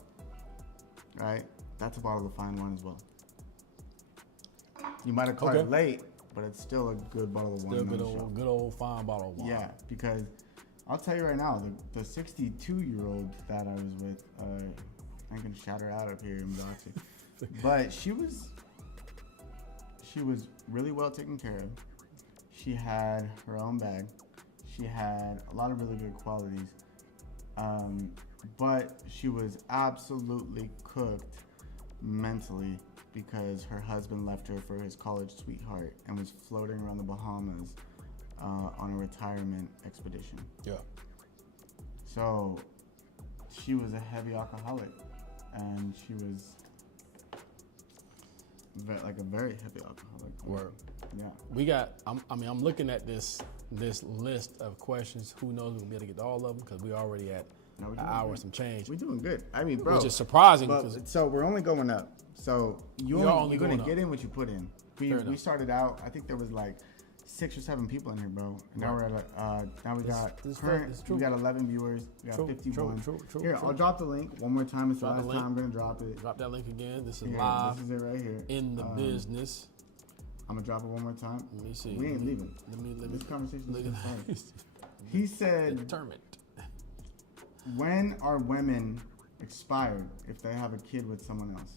right? That's a bottle of fine wine as well. You might have caught it late, but it's still a good bottle of wine. still good old fine bottle of wine. Yeah, because I'll tell you right now, the 62-year-old that I was with, I ain't gonna shout her out up here and box it, but she was really well taken care of. She had her own bag. She had a lot of really good qualities, but she was absolutely cooked mentally because her husband left her for his college sweetheart and was floating around the Bahamas on a retirement expedition. Yeah. So she was a heavy alcoholic, and she was like a very heavy alcoholic. Word. Yeah. We got. I'm looking at this list of questions. Who knows? We'll be able to get to all of them because we're already at an hour and some change, We're doing good. I mean, bro. which is surprising. But, so we're only going up. So you're only going to going get up. in what you put in. Fair We enough. started out. I think there was like 6 or 7 people in here, bro. And now we're at now we got this current. is true. We got 11 viewers. We got True, 51. true. Here, I'll drop the link one more time. It's the Drop the last link. time I'm gonna drop it. Drop that link again. This is Here, live this is it right here. in the business. I'm gonna drop it one more time. Let me see. We ain't leaving. Let me. This conversation look is at started. this. He said, Determined. "When are women expired if they have a kid with someone else?"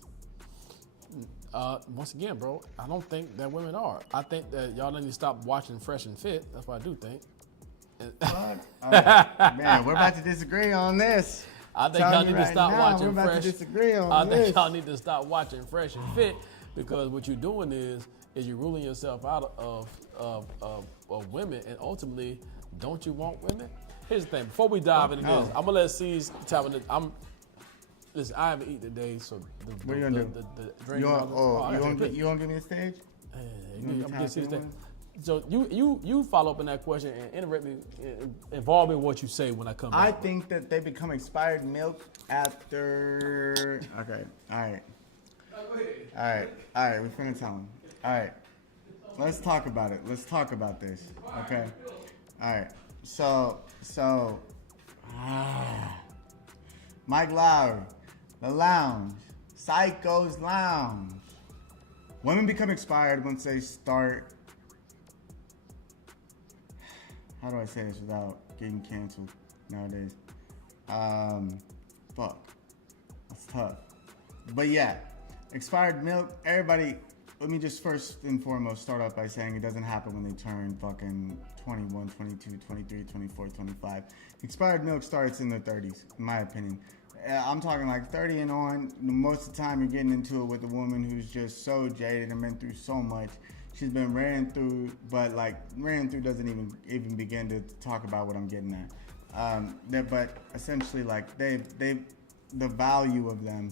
Once again, bro, I don't think that women are. I think that y'all need to stop watching Fresh and Fit. That's what I do think. Man, we're about to disagree on this. I think Tell y'all me need to right stop now, watching we're about Fresh. to disagree on I this. think y'all need to stop watching Fresh and Fit because what you're doing is you're ruling yourself out of women, and ultimately, don't you want women? Here's the thing. Before we dive into this, I'm gonna let C's tap into. Listen, I haven't eaten today, so What are you gonna do? the drink. You I want gotta you want to give me the stage? I'm You gonna tap get C's in thing. with So you follow up on that question and interrupt me, involve me in what you say when I come back. I think that they become expired milk after. Okay. All right. All right. We're finna tell them. All right. Let's talk about it. Let's talk about this. Okay. All right. So. Mike Lowry, The Lounge, Psycho's Lounge. Women become expired once they start. How do I say this without getting canceled nowadays? Fuck. That's tough. But yeah, expired milk, everybody, let me just first and foremost start off by saying it doesn't happen when they turn fucking 21, 22, 23, 24, 25. Expired milk starts in the 30s, in my opinion. I'm talking like 30 and on. Most of the time you're getting into it with a woman who's just so jaded and been through so much. She's been ran through, but like ran through doesn't even begin to talk about what I'm getting at. But essentially, like the value of them,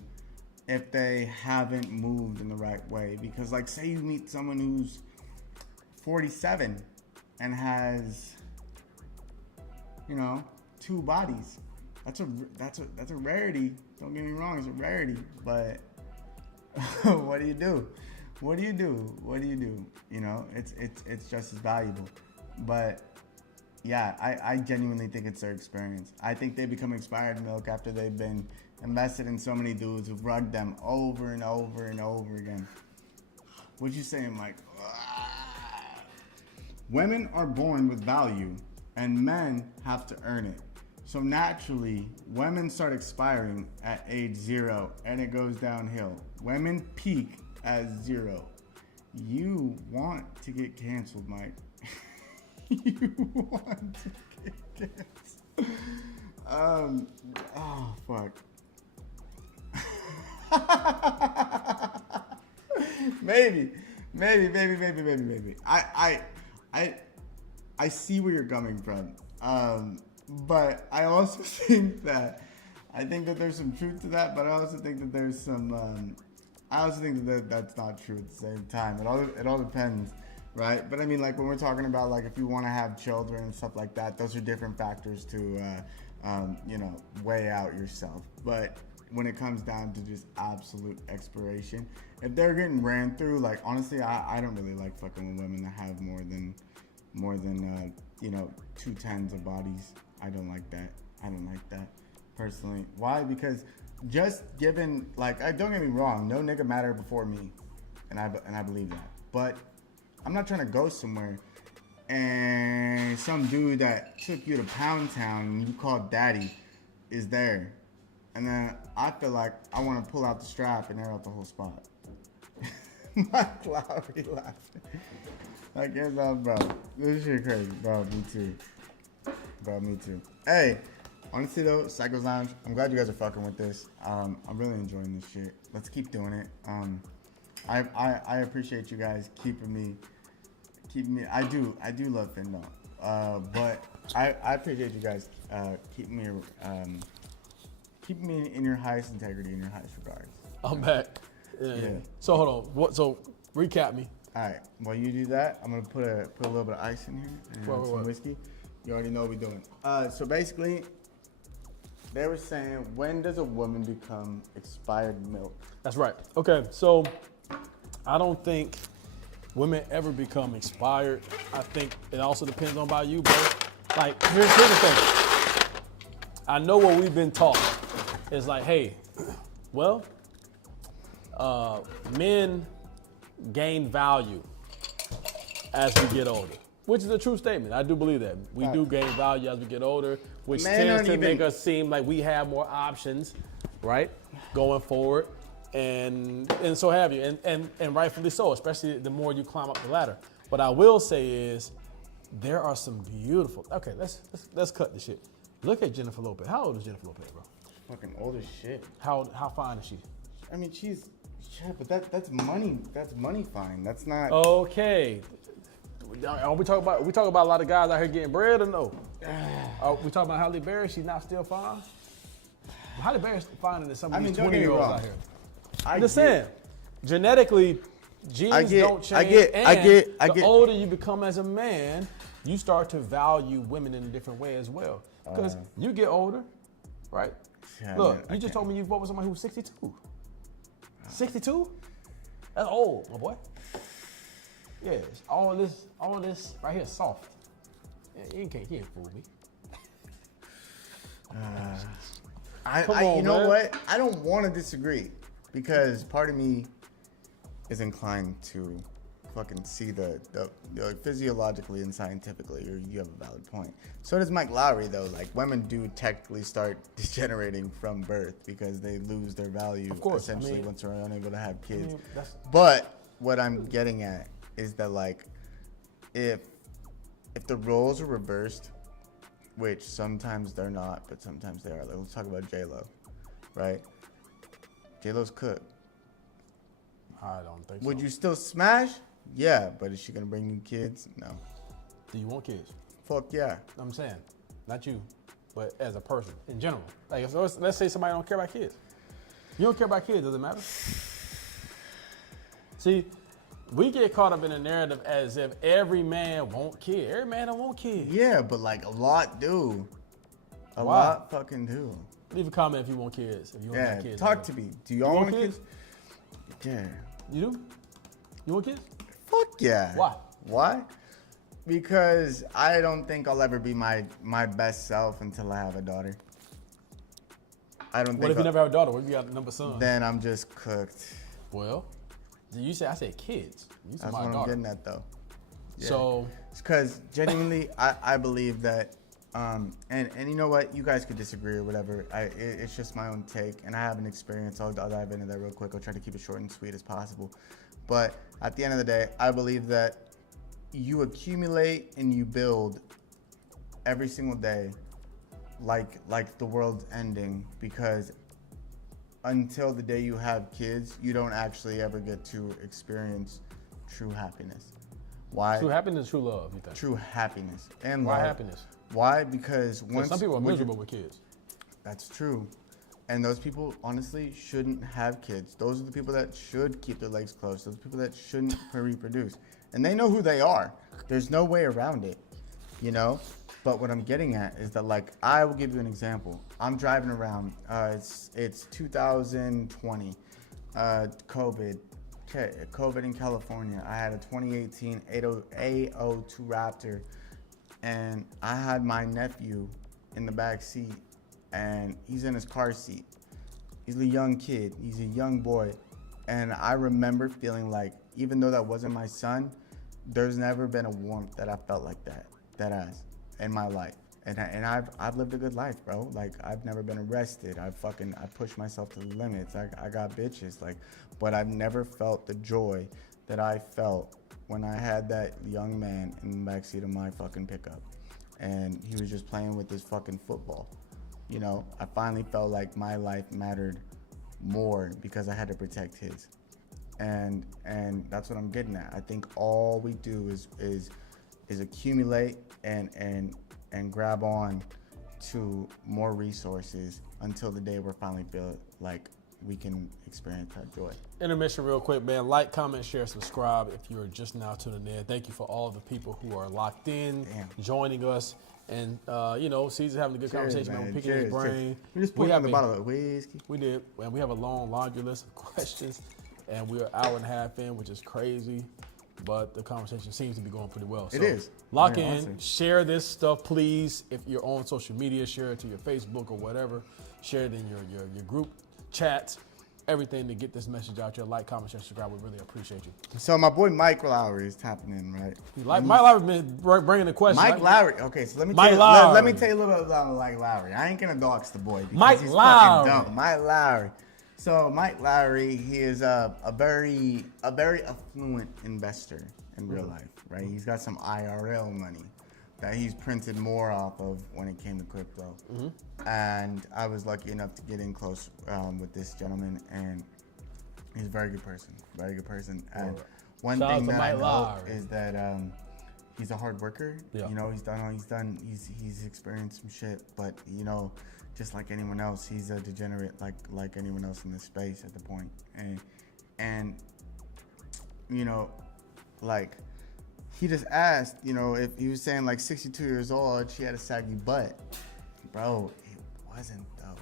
if they haven't moved in the right way, because like say you meet someone who's 47 and has, you know, 2 bodies. That's a rarity. Don't get me wrong, it's a rarity. But what do you do? What do you do? What do you do? You know, it's just as valuable. But yeah, I genuinely think it's their experience. I think they become expired milk after they've been invested in so many dudes who've rugged them over and over and over again. What you saying, Mike? Women are born with value, and men have to earn it. So naturally, women start expiring at age 0, and it goes downhill. Women peak at 0. You want to get canceled, Mike. You want to get canceled. Oh, fuck. Maybe. I see where you're coming from. But I also think that there's some truth to that, but I also think that there's some that's not true at the same time. It all depends, right? But I mean, like when we're talking about like if you want to have children and stuff like that, those are different factors to weigh out yourself. But when it comes down to just absolute expiration, if they're getting ran through, like honestly, I don't really like fucking with women that have more than 2 tens of bodies. I don't like that personally. Why? Because just given, like, don't get me wrong, no nigga mattered before me, and I believe that. But I'm not trying to go somewhere and some dude that took you to Pound Town and you called daddy is there, and then I feel like I want to pull out the strap and air out the whole spot. Mike Lowry laughing. Like, here's up, bro. This shit crazy, bro. Me too. Bro, me too. Hey, honestly though, Psycho's Lounge, I'm glad you guys are fucking with this. I'm really enjoying this shit. Let's keep doing it. I appreciate you guys keeping me. I do love Findom. But I appreciate you guys keeping me in your highest integrity, in your highest regards. I'm back. Yeah. So hold on. So recap me. All right. While you do that, I'm gonna put a little bit of ice in here and some whiskey. You already know what we're doing. So basically, they were saying, when does a woman become expired milk? That's right. Okay, so I don't think women ever become expired. I think it also depends on about you, bro. Like, here's the thing. I know what we've been taught is like, hey, well, men gain value as we get older, which is a true statement. I do believe that. We do gain value as we get older, which tends to make us seem like we have more options, right, going forward, and so have you, and rightfully so, especially the more you climb up the ladder. What I will say is, there are some beautiful. Okay, let's cut the shit. Look at Jennifer Lopez. How old is Jennifer Lopez, bro? Fucking old as shit. How fine is she? I mean, yeah, but that's money. That's money fine. That's not. Okay. Are we talking about a lot of guys out here getting bread or no? Are we talking about Halle Berry? She's not still fine? Halle Berry's finer than some of these 20-year-olds out here. I'm just saying, genetically, genes don't change. The older you become as a man, you start to value women in a different way as well. Because you get older, right? Yeah, look, you just told me you voted with somebody who was 62. 62? That's old, my boy. Yeah, all this right here is soft. Yeah, you can't fool me. You know what? I don't want to disagree because part of me is inclined to fucking see the physiologically and scientifically, you have a valid point. So does Mike Lowry though. Like, women do technically start degenerating from birth because they lose their value essentially once they're unable to have kids. But what I'm getting at is that, like, if the roles are reversed, which sometimes they're not, but sometimes they are. Like, let's talk about J-Lo, right? J-Lo's cooked. I don't think so. Would you still smash? Yeah, but is she gonna bring you kids? No. Do you want kids? Fuck yeah. I'm saying, not you, but as a person in general. Like, if let's say somebody don't care about kids. You don't care about kids, does it matter? See, we get caught up in a narrative as if every man want kids. Every man don't want kids. Yeah, but like a lot do. A Why? lot fucking do. Leave a comment if you want kids. If you don't Yeah, want kids. talk to me. Do y'all want kids? Yeah. You do? You want kids? Fuck yeah. Why? Why? Because I don't think I'll ever be my best self until I have a daughter. I don't What think if you never have a daughter? What if you got a number son? then I'm just cooked. Well, I said kids. You said That's my what I'm daughter. getting at though. Yeah. So, Because genuinely, I believe that, and you know what, you guys could disagree or whatever. It's just my own take, and I have an experience. I'll dive into that real quick. I'll try to keep it short and sweet as possible. But at the end of the day, I believe that you accumulate and you build every single day, like the world's ending, because until the day you have kids, you don't actually ever get to experience true happiness. Why? true happiness, true love, you think? True happiness and Why love. happiness? Why? Because once Some people are when you- miserable with kids. That's true. And those people honestly shouldn't have kids. Those are the people that should keep their legs closed. Those are the people that shouldn't reproduce. And they know who they are. There's no way around it, you know? But what I'm getting at is that, like, I will give you an example. I'm driving around. It's 2020, COVID in California. I had a 2018 A02 Raptor, and I had my nephew in the back seat, and he's in his car seat. He's a young kid. He's a young boy. And I remember feeling like, even though that wasn't my son, there's never been a warmth that I felt like that in my life. And I've lived a good life, bro. Like, I've never been arrested. I pushed myself to the limits. I got bitches, like, but I've never felt the joy that I felt when I had that young man in the backseat of my fucking pickup. And he was just playing with his fucking football. You know, I finally felt like my life mattered more because I had to protect his. And that's what I'm getting at. I think all we do is accumulate and grab on to more resources until the day we're finally feel like we can experience that joy. Intermission real quick, man. Like, comment, share, subscribe if you're just now tuning in. Thank you for all the people who are locked in, joining us. And, Caesar having a good conversation, man. We're picking his brain. We just poured in a bottle of whiskey. We did. And we have a long laundry list of questions. And we're an hour and a half in, which is crazy. But the conversation seems to be going pretty well. So it is. Lock Very in. awesome. Share this stuff, please. If you're on social media, share it to your Facebook or whatever. Share it in your group chats. Everything to get this message out there. Like, comment, share, subscribe. We really appreciate you. So my boy Mike Lowry is tapping in, right? Mike Lowry's been bringing the question. Mike Lowry. Okay, so let me Mike tell you, Lowry. let me tell you a little bit about Mike Lowry. I ain't gonna dox the boy because Mike he's Lowry. fucking dumb. Mike Lowry. So Mike Lowry, he is a very affluent investor in real life, right? He's got some IRL money that he's printed more off of when it came to crypto. And I was lucky enough to get in close with this gentleman, and he's a very good person, And one Shout out thing to that I Mike know Lowry. is that he's a hard worker. Yeah. You know, he's experienced some shit, but you know, just like anyone else, he's a degenerate like anyone else in this space at the point. And you know, like, he just asked, you know, if he was saying like 62 years old, she had a saggy butt. Bro, it wasn't though.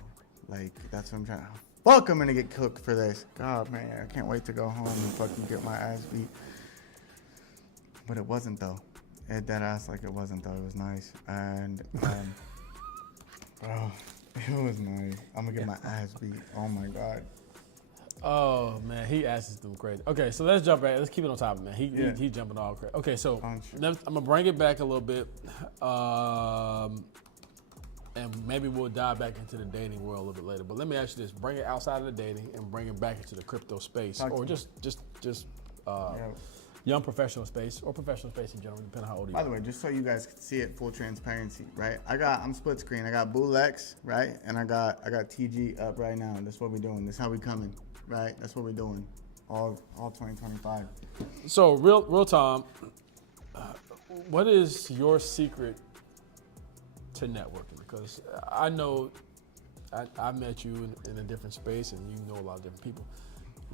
Like, that's what I'm trying to. Fuck, I'm gonna get cooked for this. God, man, I can't wait to go home and fucking get my ass beat. But it wasn't though. It dead ass like it wasn't though. It was nice. And, bro, it was nice. I'm gonna get my ass beat. Oh my God. Oh man, he asks them crazy. Okay, so let's jump back. Let's keep it on topic, man. He jumping all crazy. Okay, so I'm gonna bring it back a little bit, and maybe we'll dive back into the dating world a little bit later. But let me ask you this: bring it outside of the dating and bring it back into the crypto space, or just young professional space or professional space in general, depending on how old you are. By the way, just so you guys can see it, full transparency, right? I'm split screen. I got BullX, right? And I got TG up right now. That's what we're doing. That's how we coming, right? That's what we're doing. All 2025. So real time. What is your secret to networking? Because I know I met you in a different space, and you know a lot of different people.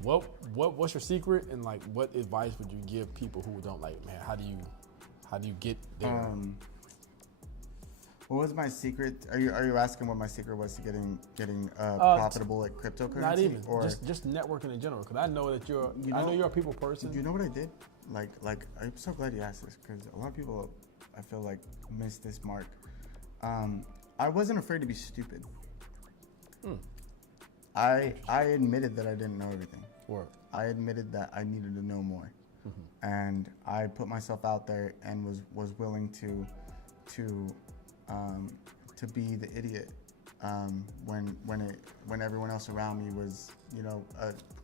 What's your secret, and like what advice would you give people who don't like? Man, how do you get there? What was my secret? Are you asking what my secret was to getting profitable at cryptocurrency? Not even, or just networking in general. Because I know that I know you're a people person. You know what I did? Like I'm so glad you asked this, because a lot of people, I feel like, miss this mark. I wasn't afraid to be stupid. I admitted that I didn't know everything. I admitted that I needed to know more, and I put myself out there and was willing to be the idiot when everyone else around me was,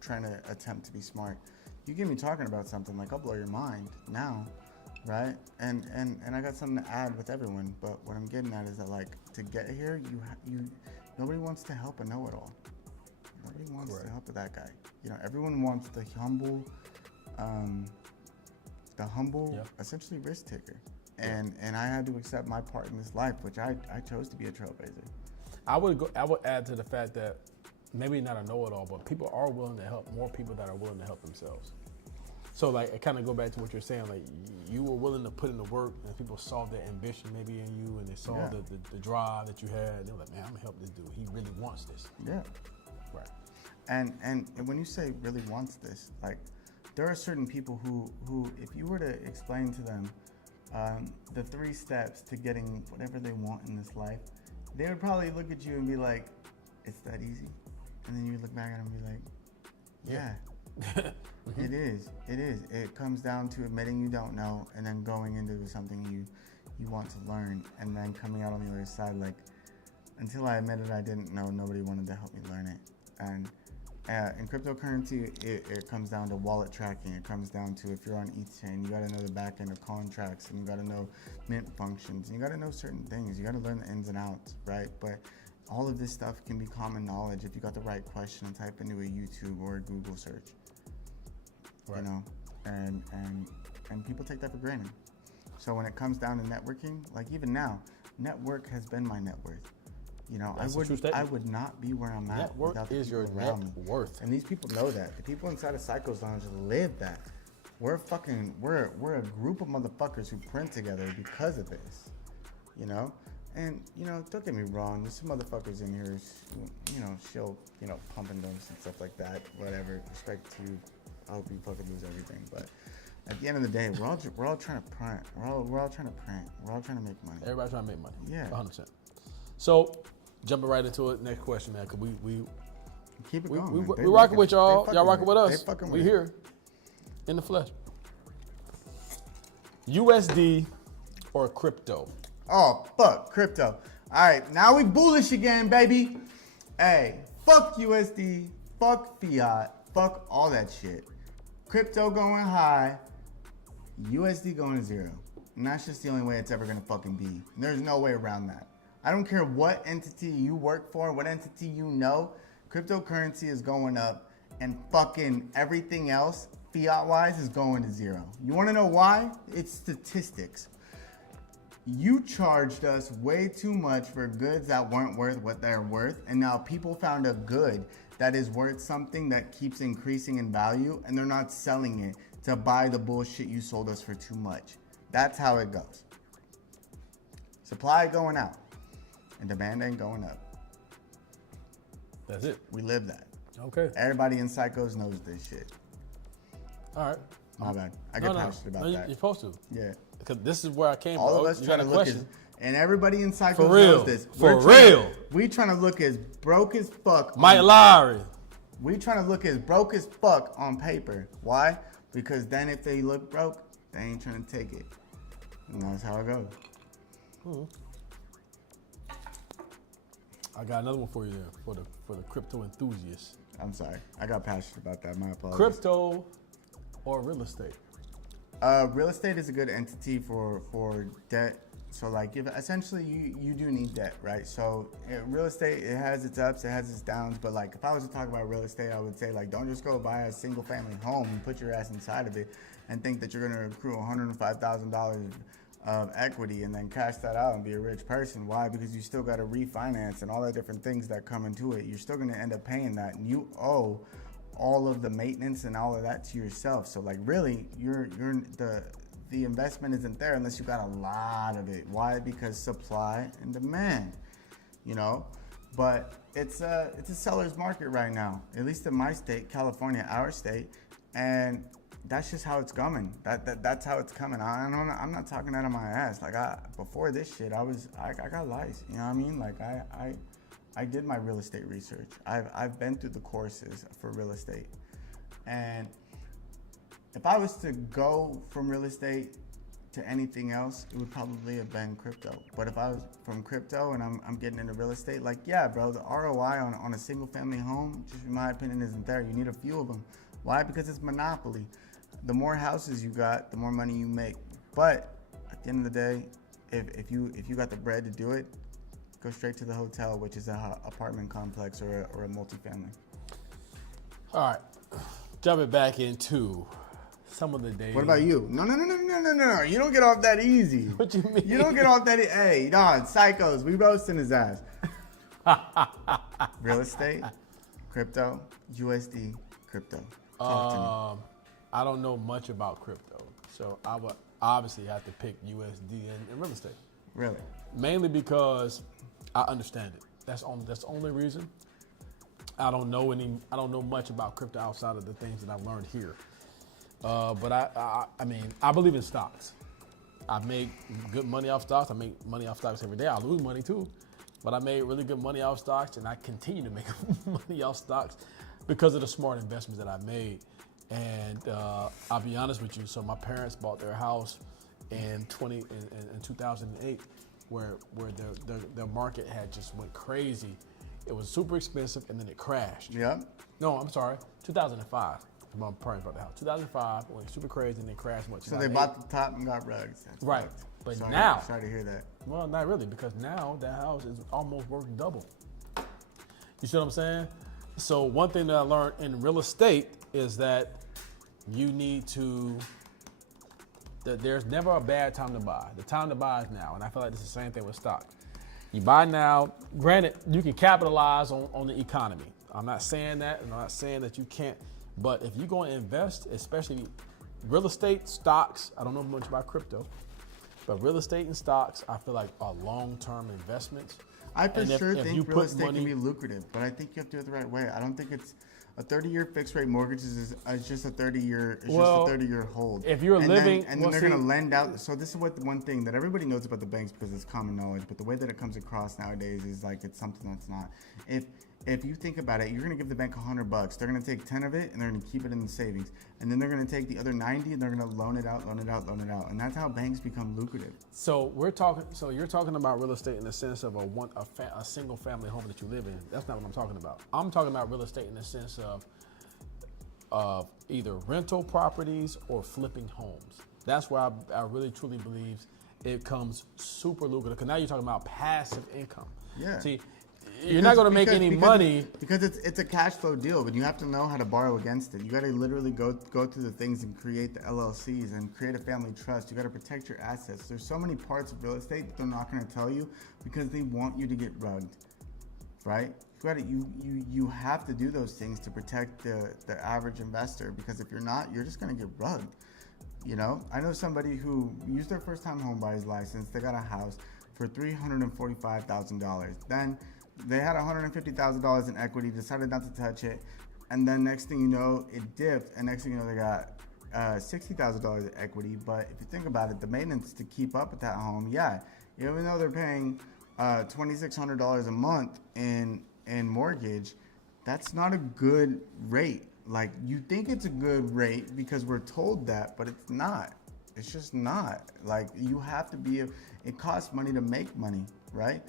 trying to attempt to be smart. You get me talking about something, like, I'll blow your mind now, right? And I got something to add with everyone, but what I'm getting at is that, like, to get here, nobody wants to help a know-it-all. Nobody wants to help that guy. Everyone wants the humble, essentially risk taker. And I had to accept my part in this life, which I chose to be a trailblazer. I would add to the fact that maybe not a know-it-all, but people are willing to help. More people that are willing to help themselves. So like, it kind of go back to what you're saying. Like, you were willing to put in the work, and people saw the ambition maybe in you, and they saw the drive that you had. And they were like, man, I'm gonna help this dude. He really wants this. Yeah. Right. And when you say really wants this, like, there are certain people who if you were to explain to them the 3 steps to getting whatever they want in this life, they would probably look at you and be like, it's that easy. And then you look back at them and be like, yeah. It is. It comes down to admitting you don't know, and then going into something you want to learn, and then coming out on the other side like, until I admitted I didn't know, nobody wanted to help me learn it. And in cryptocurrency, it comes down to wallet tracking. It comes down to, if you're on ETH-chain, you got to know the back end of contracts, and you got to know mint functions, and you got to know certain things. You got to learn the ins and outs, right? But all of this stuff can be common knowledge if you got the right question and type into a YouTube or a Google search. Right. And people take that for granted. So when it comes down to networking, like even now, network has been my net worth. I would not be where I'm at without the people around me. Worth. And these people know that. The people inside of Psycho's Lounge live that. We're a group of motherfuckers who print together because of this. And don't get me wrong, there's some motherfuckers in here she'll pumping dumps and stuff like that. Whatever. Respect to you. I hope you fucking lose everything. But at the end of the day, we're all trying to print. We're all trying to print. We're all trying to make money. Everybody's trying to make money. Yeah. 100%. So, jumping right into it, next question, man, because we keep it going. We rocking with y'all. Y'all rocking with us. We here here in the flesh. USD or crypto? Oh, fuck crypto. All right, now we bullish again, baby. Hey, fuck USD, fuck fiat, fuck all that shit. Crypto going high, USD going to zero. And that's just the only way it's ever gonna fucking be. There's no way around that. I don't care what entity you work for, what entity you know, cryptocurrency is going up, and fucking everything else, fiat-wise, is going to zero. You wanna know why? It's statistics. You charged us way too much for goods that weren't worth what they're worth, and now people found a good that is worth something that keeps increasing in value, and they're not selling it to buy the bullshit you sold us for too much. That's how it goes. Supply going out, and demand ain't going up. That's it. We live that. Okay. Everybody in Psychos knows this shit. All right. My bad. I get passionate about that. You're supposed to. Yeah. Because this is where I came All from. of us trying to look as, and everybody in Psychos For real. knows this. For real. We trying to look as broke as fuck. Mike Lowry. We trying to look as broke as fuck on paper. Why? Because then if they look broke, they ain't trying to take it. And that's how it goes. I got another one for you there, for the crypto enthusiasts. I'm sorry. I got passionate about that. My apologies. Crypto or real estate? Real estate is a good entity for debt So like if essentially you do need debt, right? So real estate, it has its ups, it has its downs, but like if I was to talk about real estate, I would say like don't just go buy a single family home and put your ass inside of it and think that you're gonna accrue $105,000 of equity and then cash that out and be a rich person. Why? Because you still gotta refinance and all the different things that come into it. You're still gonna end up paying that, and you owe all of the maintenance and all of that to yourself. So like really, the investment isn't there unless you got a lot of it. Why? Because supply and demand, you know. But it's a seller's market right now, at least in my state, California, our state, and that's just how it's coming. That's how it's coming. I'm not talking out of my ass. Like before this shit, I got lice. You know what I mean? Like I did my real estate research. I've been through the courses for real estate, and if I was to go from real estate to anything else, it would probably have been crypto. But if I was from crypto and I'm getting into real estate, like, yeah, bro, the ROI on a single family home, just in my opinion, isn't there. You need a few of them. Why? Because it's monopoly. The more houses you got, the more money you make. But at the end of the day, if you got the bread to do it, go straight to the hotel, which is a apartment complex or a multifamily. All right, jumping back into some of the days. What about you? No. You don't get off that easy. What you mean? You don't get off that. Hey, dog, psychos. We roasting his ass. Real estate, crypto, USD, crypto. Talk to me. I don't know much about crypto, so I would obviously have to pick USD and real estate. Really? Mainly because I understand it. That's the only reason. I don't know much about crypto outside of the things that I've learned here. But I mean, I believe in stocks. I make good money off stocks. I make money off stocks every day. I lose money too, but I made really good money off stocks, and I continue to make money off stocks because of the smart investments that I made. And I'll be honest with you. So my parents bought their house in 2008, where their market had just went crazy. It was super expensive, and then it crashed. Yeah. No, I'm sorry, 2005. My parents bought the house. 2005 went super crazy, and then crashed. So they bought the top and got rugs. That's right. fucked. But sorry to hear that. Well, not really, because now that house is almost worth double. You see what I'm saying? So one thing that I learned in real estate is that that there's never a bad time to buy. The time to buy is now, and I feel like it's the same thing with stock. You buy now. Granted, you can capitalize on the economy. I'm not saying that, and I'm not saying that you can't. But if you're going to invest, especially real estate, stocks, I don't know much about crypto, but real estate and stocks, I feel like are long-term investments. I for sure think real estate can be lucrative, but I think you have to do it the right way. I don't think it's a 30-year fixed rate mortgage is just a 30-year hold. If you're living, then they're going to lend out. So this is what the one thing that everybody knows about the banks because it's common knowledge, but the way that it comes across nowadays is like it's something that's not. If you think about it, you're going to give the bank $100. They're going to take 10 of it and they're going to keep it in the savings, and then they're going to take the other 90 and they're going to loan it out, and that's how banks become lucrative. So you're talking about real estate in the sense of a single family home that you live in. That's not what I'm talking about. I'm talking about real estate in the sense of either rental properties or flipping homes. That's where I really truly believe it comes super lucrative. Because now you're talking about passive income. Yeah. See, you're not going to make any money because it's a cash flow deal, but you have to know how to borrow against it. You got to literally go through the things and create the LLCs and create a family trust. You got to protect your assets. There's so many parts of real estate that they're not going to tell you because they want you to get rugged, right? You have to do those things to protect the average investor, because if you're not, you're just going to get rugged. You know, I know somebody who used their first time home buyer's license. They got a house for $345,000. Then they had $150,000 in equity, decided not to touch it, and then next thing you know, it dipped, and next thing you know, they got $60,000 in equity. But if you think about it, the maintenance to keep up with that home, yeah, even though they're paying $2,600 a month in mortgage, that's not a good rate. Like, you think it's a good rate because we're told that, but it's not. It's just not. Like, you have to be, it costs money to make money, right?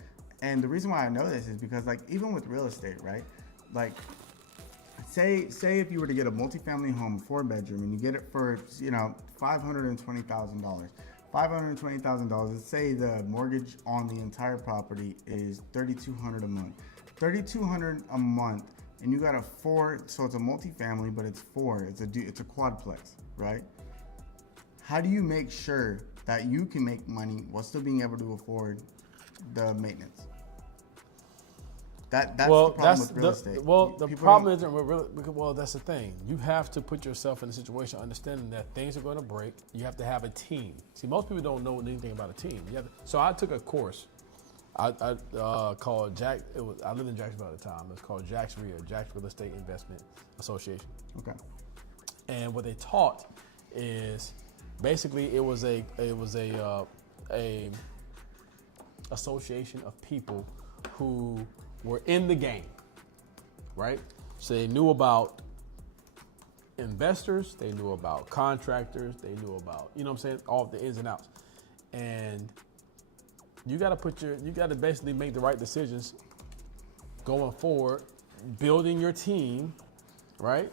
And the reason why I know this is because, like, even with real estate, right? Like, say if you were to get a multifamily home, 4-bedroom, and you get it for, $520,000. $520,000. Let's say the mortgage on the entire property is $3,200 a month. $3,200 a month, and you got a 4. So it's a multifamily, but it's 4. It's a quadplex, right? How do you make sure that you can make money while still being able to afford the maintenance? That's the problem with real estate. The problem isn't with real. Well, that's the thing. You have to put yourself in a situation understanding that things are going to break. You have to have a team. See, most people don't know anything about a team. So I took a course. I called Jack. I lived in Jacksonville at the time. It's called Jack's Real Estate Investment Association. Okay. And what they taught is basically it was a association of people who were in the game, right? So they knew about investors, they knew about contractors, they knew about, you know what I'm saying, all the ins and outs. And you got to basically make the right decisions going forward, building your team, right?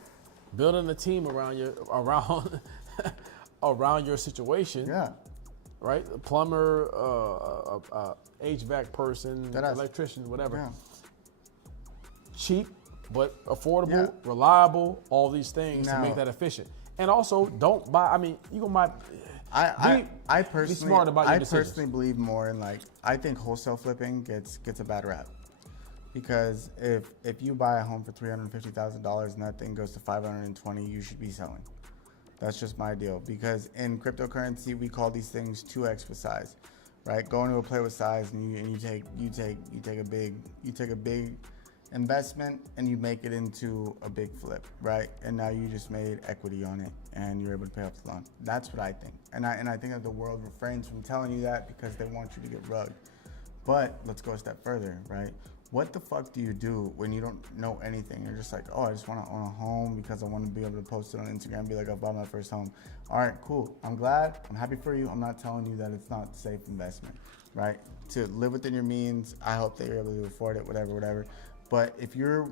Building a team around your situation. Yeah. Right? A plumber, HVAC person, electrician, whatever. Yeah. Cheap, but affordable, reliable, all these things to make that efficient. And also, don't buy, I mean, you can buy. I personally, be smart about your decisions. Personally believe more in I think wholesale flipping gets a bad rap. Because if you buy a home for $350,000 and that thing goes to $520,000, you should be selling. That's just my deal. Because in cryptocurrency, we call these things 2x with size, right? Go into a play with size, and you take a big investment and you make it into a big flip, right? And now you just made equity on it and you're able to pay off the loan. That's what I think. And I think that the world refrains from telling you that because they want you to get rugged. But let's go a step further, right? What the fuck do you do when you don't know anything? You're just like, oh, I just want to own a home because I want to be able to post it on Instagram and be like, I bought my first home. All right, cool. I'm glad. I'm happy for you. I'm not telling you that it's not a safe investment, right? To live within your means, I hope that you're able to afford it, whatever. But if you're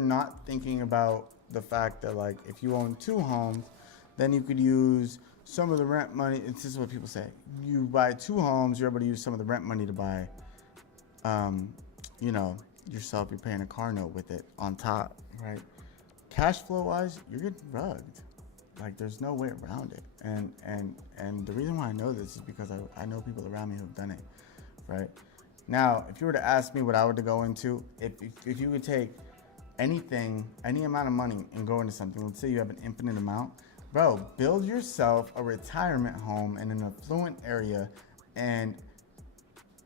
not thinking about the fact that if you own 2 homes, then you could use some of the rent money. This is what people say. You buy 2 homes, you're able to use some of the rent money to buy yourself, you're paying a car note with it on top, right? Cash flow wise, you're getting rugged. There's no way around it. And the reason why I know this is because I know people around me who've done it, right? Now, if you were to ask me what I would go into, if you could take anything, any amount of money and go into something, let's say you have an infinite amount, bro, build yourself a retirement home in an affluent area. And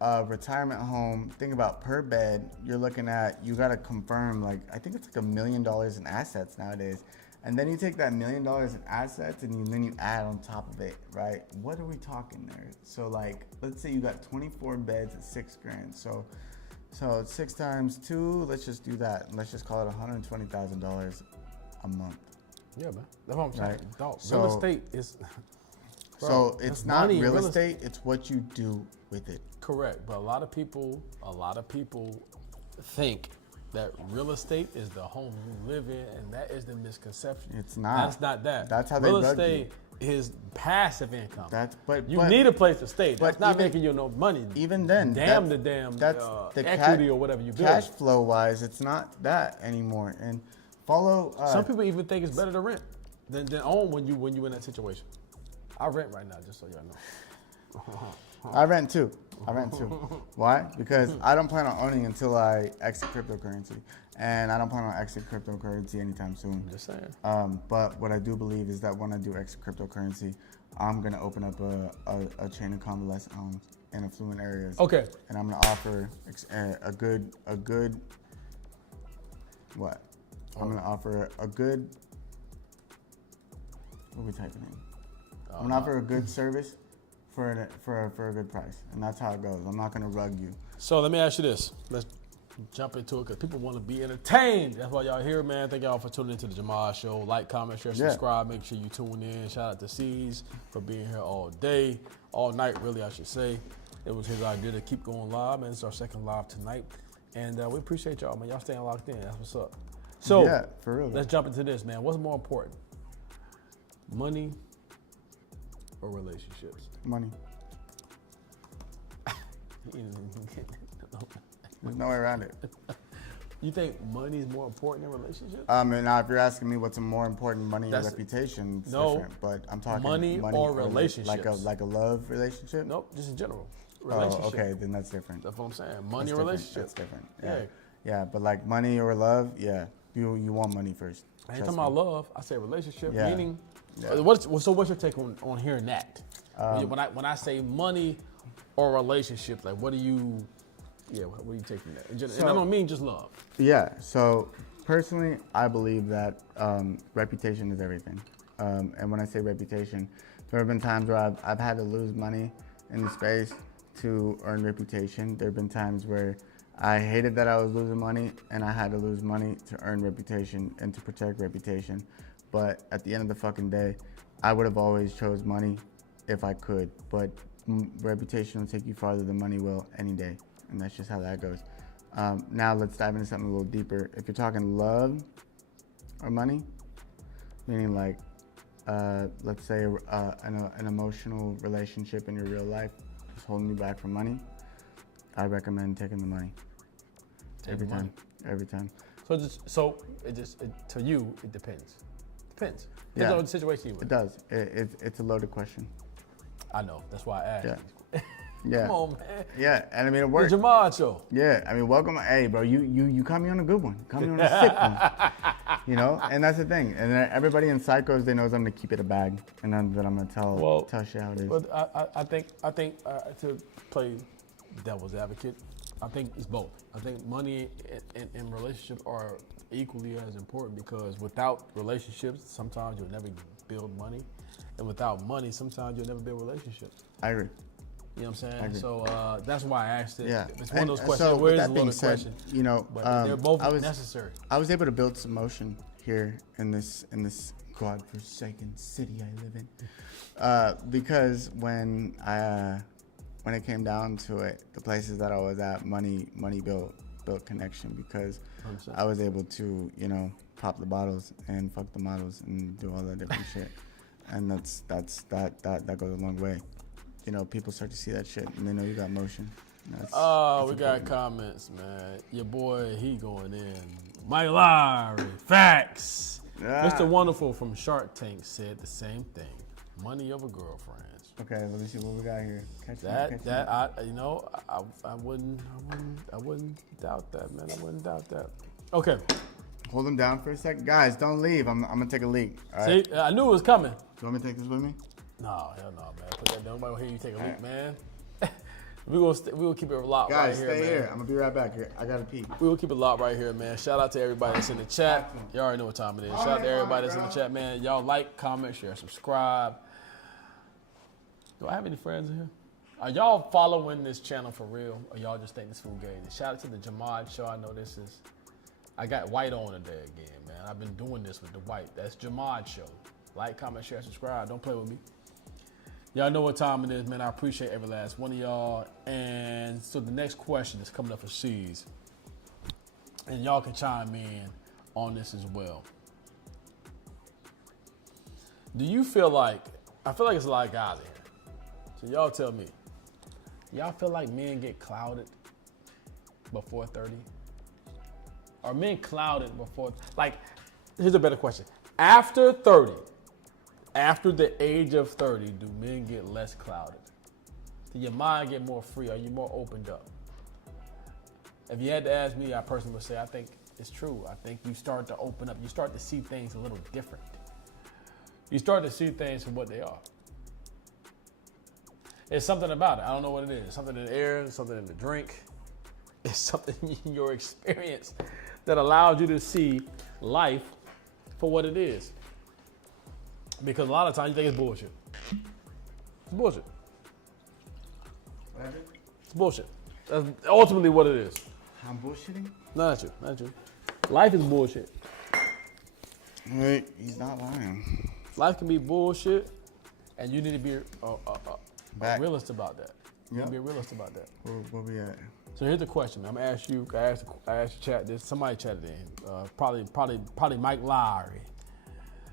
a retirement home, think about per bed, you're looking at, you got to confirm, I think it's $1 million in assets nowadays. And then you take that $1 million in assets and then you add on top of it, right? What are we talking there? So let's say you got 24 beds at $6,000. So 6 times 2, let's just do that. And let's just call it $120,000 a month. Yeah, man. That's what I'm saying. Right? Real estate is... Bro, so it's not real estate, it's what you do with it. Correct, but a lot of people think that real estate is the home you live in, and that is the misconception. It's not. That's not that. That's how real they estate is passive income. But you need a place to stay. That's not making you no money. Even then, that's the equity or whatever you build. Cash flow wise, it's not that anymore. And follow. Some people even think it's better to rent than own when you in that situation. I rent right now, just so y'all know. I rent too. Why? Because I don't plan on owning until I exit cryptocurrency. And I don't plan on exit cryptocurrency anytime soon. Just saying. But what I do believe is that when I do exit cryptocurrency, I'm going to open up a chain of convalescent homes in affluent areas. Okay. And I'm going to offer a good what? I'm going to offer a good, what are we typing in? I'm going to offer a good service for a good price. And that's how it goes. I'm not going to rug you. So let me ask you this. Let's jump into it because people want to be entertained. That's why y'all here, man. Thank y'all for tuning into the Jamal Show. Like, comment, share, subscribe. Make sure you tune in. Shout out to C's for being here all day, all night, really, I should say. It was his idea to keep going live, man. It's our second live tonight. And we appreciate y'all, man. Y'all staying locked in. That's what's up. So yeah, for real. Let's jump into this, man. What's more important? Money or relationships? Money. There's no way around it. You think money is more important than relationships? And now if you're asking me what's more important, money or reputation, it's different. But I'm talking money or relationships. Like a love relationship? Nope, just in general. Oh, okay, then that's different. That's what I'm saying. Money or relationship. That's different. Yeah. Yeah, but like money or love, yeah. You want money first. I ain't talking about love. I say relationship, Yeah. meaning. Yeah. So what's your take on hearing that? When I say money or relationship, like what do you take from that? And I don't mean just love. Yeah. So personally, I believe that reputation is everything. And when I say reputation, there have been times where I've had to lose money in the space to earn reputation. There have been times where I hated that I was losing money and I had to lose money to earn reputation and to protect reputation. But at the end of the fucking day, I would have always chose money if I could. But reputation will take you farther than money will any day. And that's just how that goes. Now let's dive into something a little deeper. If you're talking love or money, meaning like, let's say an emotional relationship in your real life is holding you back from money, I recommend taking the money. Every time. So to you, it depends. Depends Yeah. on the situation you're in. It does. It's a loaded question. I know. That's why I asked. Yeah. Yeah. Come on, man. Yeah, and I mean it works. The Jamad Show. Yeah, I mean welcome. Hey, bro, you caught me on a good one. You caught me on a sick one. You know, and that's the thing. And then everybody in Psychos, they knows I'm gonna keep it a bag, and then that I'm gonna tell shit how it is. But I think to play devil's advocate, I think it's both. I think money and relationships are equally as important because without relationships, sometimes you'll never build money, and without money, sometimes you'll never build relationships. I agree. You know what I'm saying? So that's why I asked it. Yeah. It's one of those questions. So Where with is that the being loaded said, question? you know, But they're both necessary. I was able to build some motion here in this godforsaken city I live in, because when it came down to it, the places that I was at, money built connection because 100%. I was able to, you know, pop the bottles and fuck the models and do all that different shit, and that goes a long way. You know, people start to see that shit and they know you got motion. That's We got comments, man. Your boy, he going in. Mike Lowry, facts. Yeah. Mr. Wonderful from Shark Tank said the same thing. Money over girlfriends. Okay, let me see what we got here. I wouldn't doubt that, man. I wouldn't doubt that. Okay. Hold them down for a second. Guys, don't leave. I'm gonna take a leak. All right? See, I knew it was coming. Do you want me to take this with me? No, hell no, man. Put that down. Nobody will hear you take a leak, man. we will keep it locked right here, man. Guys, stay here. I'm gonna be right back here. I gotta pee. We will keep it locked right here, man. Shout out to everybody that's in the chat. You already know what time it is. Shout out to everybody that's in the chat, man. Y'all like, comment, share, subscribe. Do I have any friends in here? Are y'all following this channel for real, or y'all just think this fool gay? Shout out to the Jamad Show. I know this is. I got white on today again, man. I've been doing this with the white. That's Jamad Show. Like, comment, share, subscribe. Don't play with me. Y'all know what time it is, man. I appreciate every last one of y'all. And so the next question is coming up for C's. And y'all can chime in on this as well. Do you feel like, I feel like it's a lot of guys in here. So y'all tell me, y'all feel like men get clouded before 30? Are men clouded before, like, here's a better question. After 30, after the age of 30, do men get less clouded? Do your mind get more free? Are you more opened up? If you had to ask me, I personally would say I think it's true. I think you start to open up. You start to see things a little different. You start to see things for what they are. It's something about it. I don't know what it is. Something in the air, something in the drink. It's something in your experience that allows you to see life for what it is. Because a lot of times you think it's bullshit. It's bullshit. It's bullshit. That's ultimately what it is. I'm bullshitting? No, not you. Not you. Life is bullshit. Wait, he's not lying. Life can be bullshit, and you need to be a realist about that. You need to be a realist about that. Where we at? So here's the question. I'm gonna ask you. I asked the chat this. Somebody chatted in. Probably Mike Lowry.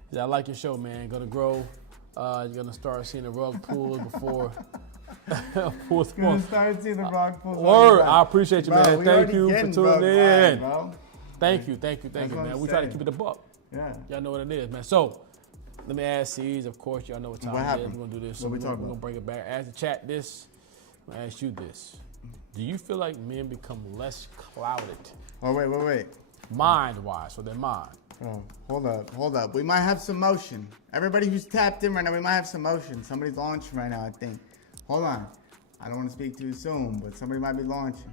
He said, I like your show, man. Gonna grow You're gonna start seeing the rug pull before fourth Gonna month. start seeing the rug pulls. Word, I appreciate you, Bro, man. we Thank already you for getting tuning rug in. blind, bro. Thank you, That's what man. I'm We try to saying. keep it a buck. Yeah. Y'all know what it is, man. So, let me ask C's, of course, y'all know what time What it is. happened? We're gonna do this. What we we're talking gonna about? bring it back. Ask the chat this. I'm gonna ask you this. Do you feel like men become less clouded, Oh, wait. mind-wise, so their mind? Oh, hold up. We might have some motion. Everybody who's tapped in right now, we might have some motion. Somebody's launching right now, I think. Hold on. I don't want to speak too soon, but somebody might be launching.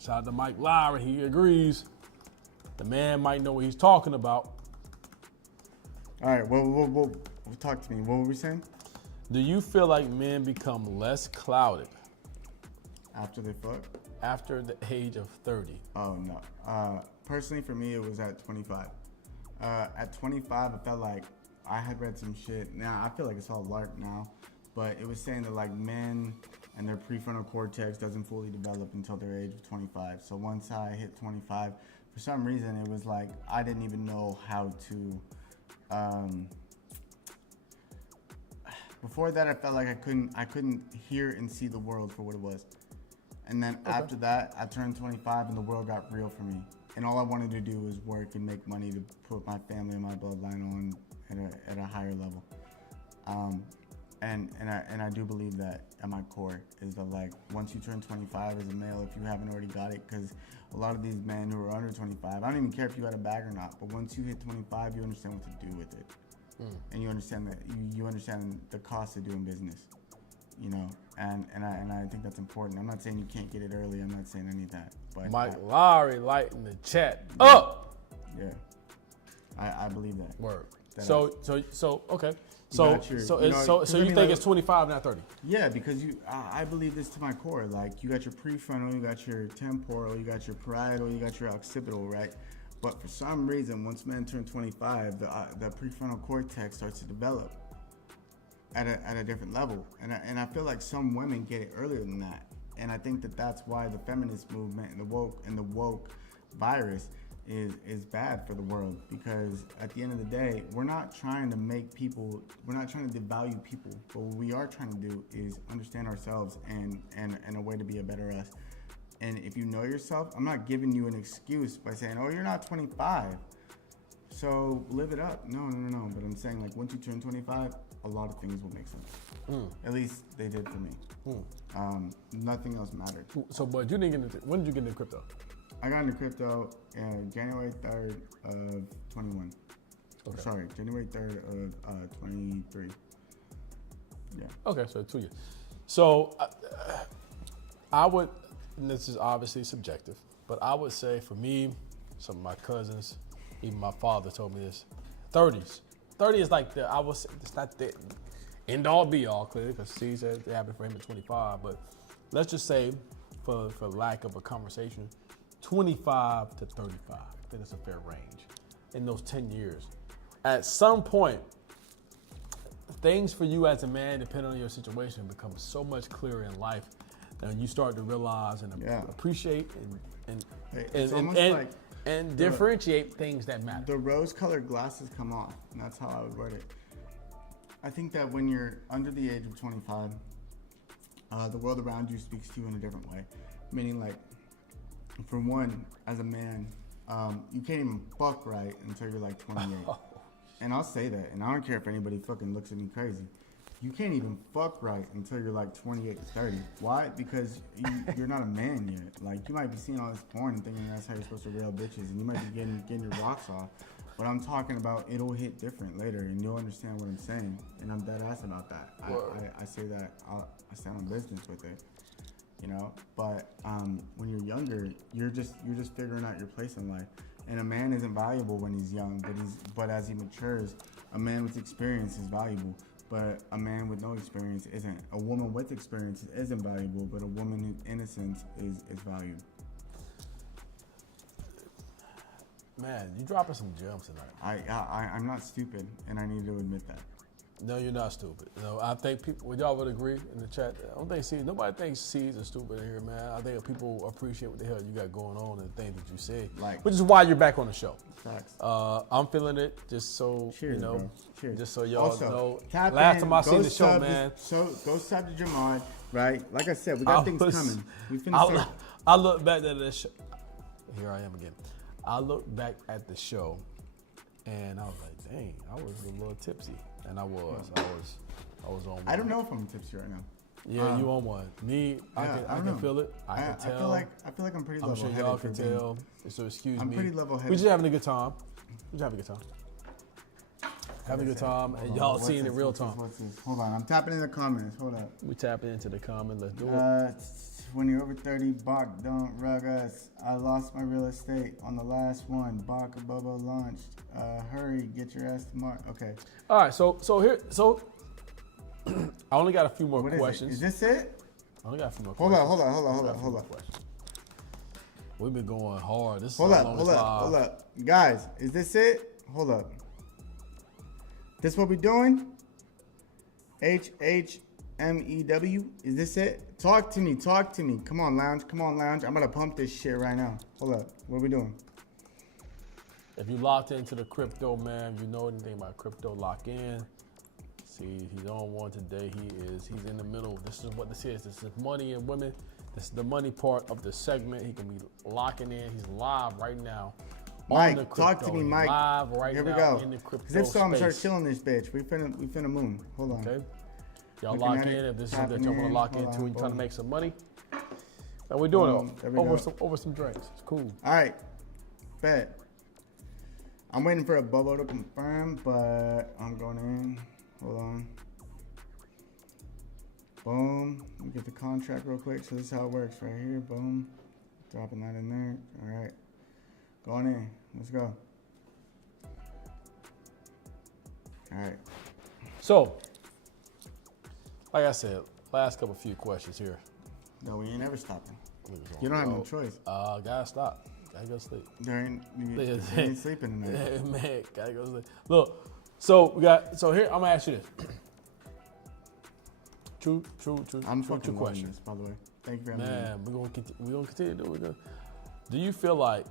Shout out to Mike Lowry. He agrees. The man might know what he's talking about. All right, well, talk to me. What were we saying? Do you feel like men become less clouded After they fuck? after the age of 30? Oh, no. Personally, for me, it was at 25. At 25, I felt like I had read some shit. Now, I feel like it's all lark now. But it was saying that, like, men and their prefrontal cortex doesn't fully develop until their age of 25. So once I hit 25, for some reason, it was like I didn't even know how to... before that, I felt like I couldn't hear and see the world for what it was. And then after that, I turned 25 and the world got real for me. And all I wanted to do was work and make money to put my family and my bloodline on at a higher level. And I do believe that at my core is that, like, once you turn 25 as a male, if you haven't already got it, because a lot of these men who are under 25, I don't even care if you had a bag or not, but once you hit 25, you understand what to do with it. And you understand that you understand the cost of doing business, you know, and I think that's important. I'm not saying you can't get it early. I'm not saying any of that. But Mike Lowry lighting the chat up. Yeah, I believe that. Word. That So okay. So got your- so you it's know, so 'cause so I you mean, think like- it's 25, not 30? Yeah, because I believe this to my core. Like, you got your prefrontal, you got your temporal, you got your parietal, you got your occipital, right? But for some reason, once men turn 25, the prefrontal cortex starts to develop at a different level, and I feel like some women get it earlier than that, and I think that that's why the feminist movement and the woke virus is bad for the world, because at the end of the day, we're not trying to devalue people, but what we are trying to do is understand ourselves and a way to be a better us. And if you know yourself, I'm not giving you an excuse by saying, oh, you're not 25, so live it up. No. But I'm saying, like, once you turn 25, a lot of things will make sense. At least they did for me. Nothing else mattered. So, but you didn't get into, when did you get into crypto? I got into crypto January 3rd of 21. Okay. Sorry, January 3rd of 23. Yeah. Okay, so 2 years. So I would, and this is obviously subjective, but I would say for me, some of my cousins, even my father told me this, 30s. 30 is like I would say, it's not the end all be all, clearly, because C said it happened for him at 25, but let's just say, for lack of a conversation, 25 to 35. I think that's a fair range in those 10 years. At some point, things for you as a man, depending on your situation, become so much clearer in life that you start to realize and appreciate It's almost like and differentiate things that matter. the rose-colored glasses come off, and that's how I would word it. I think that when you're under the age of 25, the world around you speaks to you in a different way. Meaning, like, for one, as a man, you can't even fuck right until you're like 28. And I'll say that, and I don't care if anybody fucking looks at me crazy. You can't even fuck right until you're like 28 to 30. Why? Because you're not a man yet. Like, you might be seeing all this porn and thinking that's how you're supposed to rail bitches, and you might be getting your rocks off. But I'm talking about it'll hit different later, and you'll understand what I'm saying. And I'm dead ass about that. I say that I stand on business with it, you know. But when you're younger, you're just figuring out your place in life. And a man isn't valuable when he's young, but as he matures, a man with experience is valuable. But a man with no experience isn't. A woman with experience isn't valuable, but a woman in innocence is valued. Man, you dropping some gems tonight. I'm not stupid, and I need to admit that. No, you're not stupid. I think people, would y'all would agree in the chat? I don't think nobody thinks C's are stupid in here, man. I think people appreciate what the hell you got going on and the things that you say, which is why you're back on the show. Facts. I'm feeling it, just so Cheers, bro. Cheers. just so y'all also, know. Tap Last in, time I seen the show, man. Go sub to Jamad, right? Like I said, we got things coming. We finished. I look back at the show. Here I am again. I look back at the show, and I was like, dang, I was a little tipsy. And I was on one. I don't know if I'm tipsy right now. Yeah, you on one. Me, I can feel it. I can tell. I feel like I'm pretty I'm level-headed. sure y'all can tell. So excuse me. I'm pretty level-headed. We just having a good time. Having a good time, and y'all seeing it real time. What's this? Hold on, I'm tapping in the comments. Hold up. We tapping into the comment. Let's do it. When you're over 30, Bach, don't rug us. I lost my real estate on the last one. Bach, Bobo launched. Hurry, get your ass to Mark. Okay. All right, so I only got a few more questions. Is this it? I only got a few more questions. Hold on. We've been going hard. This is hold up. Guys, is this it? Hold up. This what we doing? HHMEW? Is this it? Talk to me. Come on, lounge. I'm gonna pump this shit right now. Hold up. What are we doing? If you locked into the crypto, man, you know anything about crypto, lock in. See, he's on one today. He's in the middle. This is what this is. This is money and women. This is the money part of the segment. He can be locking in. He's live right now. Mike, talk to me, Mike. Live right Here we now go. in the crypto Because if so, I'm gonna space. start killing this bitch. We finna moon. Hold on. Okay. Y'all Looking lock at in it, if this is something that y'all want to lock hold into on, and you're trying to boom. make some money. And we're doing Boom. There it we over some drinks. It's cool. All right. Bet. I'm waiting for a Bobo to confirm, but I'm going in. Hold on. Boom. Let me get the contract real quick. So this is how it works right here. Boom. Dropping that in there. All right. Going in. Let's go. All right. So, like I said, last few questions here. No, we ain't ever stopping. You don't have no choice. Gotta stop. Gotta go sleep. You ain't sleeping tonight. Man, gotta go sleep. Look, so here, I'm gonna ask you this. True I'm fucking question. this, by the way. Thank you for having me. Man, we're gonna continue to do it. Do you feel like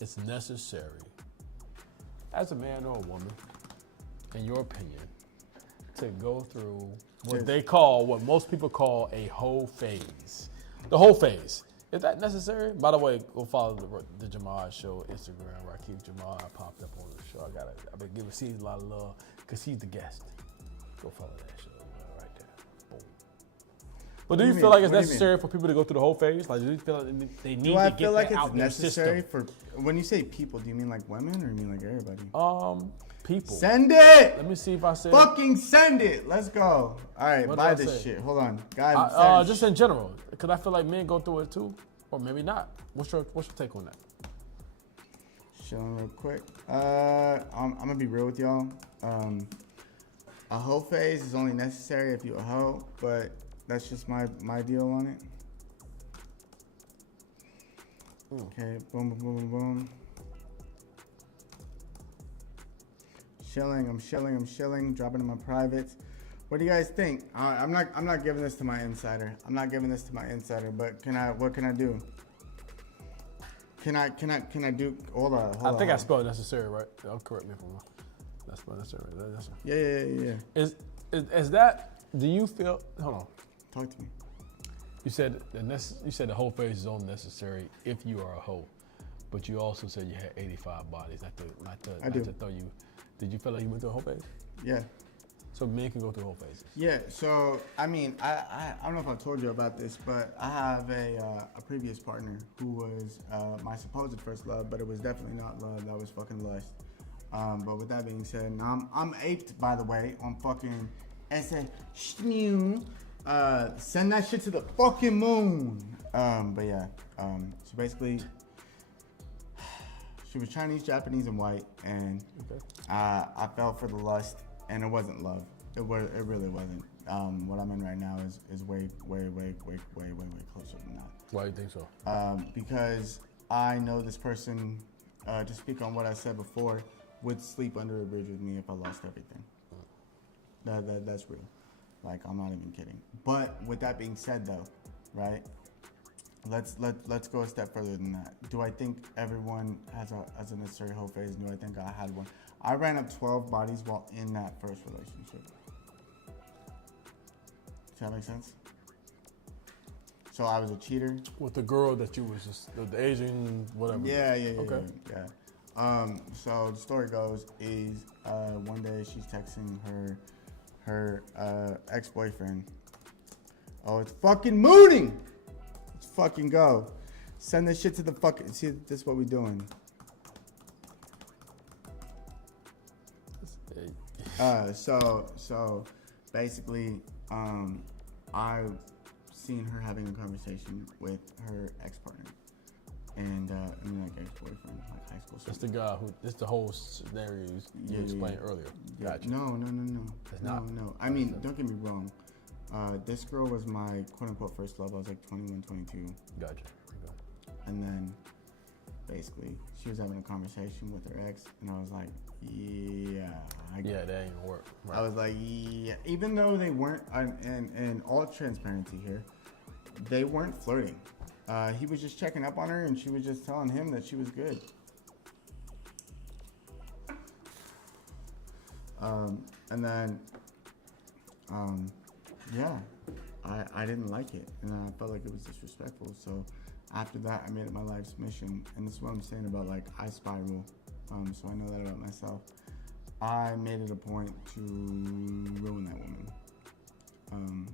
it's necessary, as a man or a woman, in your opinion, to go through what most people call a whole phase? The whole phase. Is that necessary? By the way, go follow the Jamad Show Instagram, rakifjahmad. I popped up on the show. I've been giving Steve a lot of love because he's the guest. Go follow that show right there. Boom. But do you feel like it's necessary for people to go through the whole phase? Like, do you feel like they need to get that out their system? When you say people, do you mean like women or you mean like everybody? People. Send it! Let me see if I said. Fucking send it! Let's go. All right, What buy did I this say? shit. Hold on, guys. Just in general, because I feel like men go through it too, or maybe not. What's your take on that? Chilling real quick. I'm gonna be real with y'all. A hoe phase is only necessary if you a hoe, but that's just my deal on it. Okay, boom, boom, boom, boom. I'm chilling, dropping in my privates. What do you guys think? I'm not giving this to my insider. But what can I do? Can I do? Hold on. I think I spelled necessary right. I'll correct me if I'm wrong. That's spelled necessary. That's right. Yeah. Is that? Do you feel? Hold on. Talk to me. You said the whole phase is only necessary if you are a hoe, but you also said you had 85 bodies. Not to throw you. Did you feel like you went through a whole phase? Yeah. So men can go through whole phases. Yeah. So I mean, I don't know if I told you about this, but I have a previous partner who was my supposed first love, but it was definitely not love. That was fucking lust. But with that being said, I'm aped, by the way, on fucking send that shit to the fucking moon. But yeah. So basically, she was Chinese, Japanese, and white, and I fell for the lust, and it wasn't love. It really wasn't. What I'm in right now is way closer than that. Why do you think so? Because I know this person, to speak on what I said before, would sleep under a bridge with me if I lost everything. That's real. Like, I'm not even kidding. But with that being said, though, right? Let's go a step further than that. Do I think everyone has a necessary hoe phase? Do I think I had one? I ran up 12 bodies while in that first relationship. Does that make sense? So I was a cheater. With the girl that you was just the Asian whatever. Yeah. Okay. Yeah. So the story goes is one day she's texting her ex-boyfriend. Oh, it's fucking mooning. Let's fucking go. Send this shit to the fucking. See, this is what we doing. So basically, I seen her having a conversation with her ex-partner, and like ex-boyfriend, like high school. That's the guy who. This the whole scenario you explained earlier. Yeah. Gotcha. No. It's not. No. I mean, don't get me wrong. This girl was my quote-unquote first love. I was like 21, 22. Gotcha. And then, basically, she was having a conversation with her ex, and I was like, yeah. Yeah, that ain't gonna work. Right. I was like, yeah. Even though they weren't, and all transparency here, they weren't flirting. He was just checking up on her, and she was just telling him that she was good. And then, yeah, I didn't like it, and I felt like it was disrespectful. So after that, I made it my life's mission, and this is what I'm saying about like I spiral. So I know that about myself. I made it a point to ruin that woman.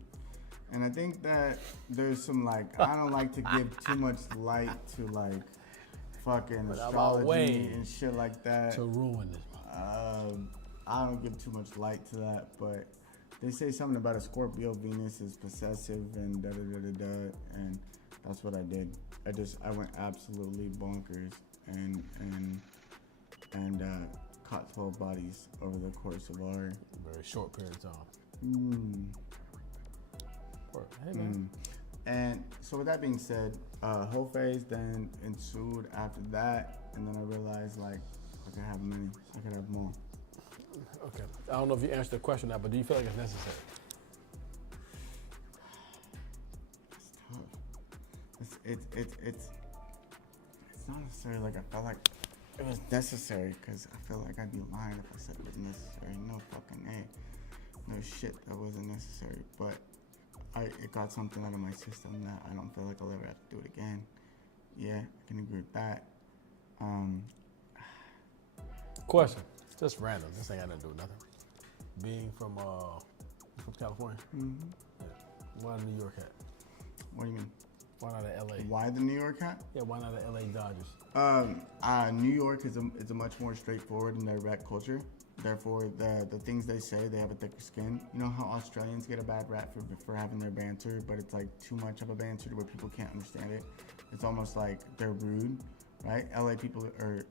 And I think that there's some like, I don't like to give too much light to like fucking astrology and shit like that. To ruin it. I don't give too much light to that, but they say something about a Scorpio Venus is possessive and da-da-da-da-da, and that's what I did. I went absolutely bonkers and caught 12 bodies over the course of our very short period of time. Hey, man. And so with that being said, whole phase then ensued after that, and then I realized like I could have many, I could have more. Okay, I don't know if you answered the question now, but do you feel like it's necessary? It's tough. It's not necessarily like I felt like it was necessary, because I feel like I'd be lying if I said it was necessary. No fucking A. No shit, that wasn't necessary. But it got something out of my system that I don't feel like I'll ever have to do it again. Yeah, I can agree with that. Question, just random. This ain't got nothing to do with nothing. Being from California. Mm-hmm. Yeah. Why the New York hat? What do you mean? Why not the LA? Why the New York hat? Yeah, why not the LA Dodgers? New York is a much more straightforward and direct culture. Therefore, the things they say, they have a thicker skin. You know how Australians get a bad rap for having their banter, but it's like too much of a banter to where people can't understand it. It's almost like they're rude, right? LA people are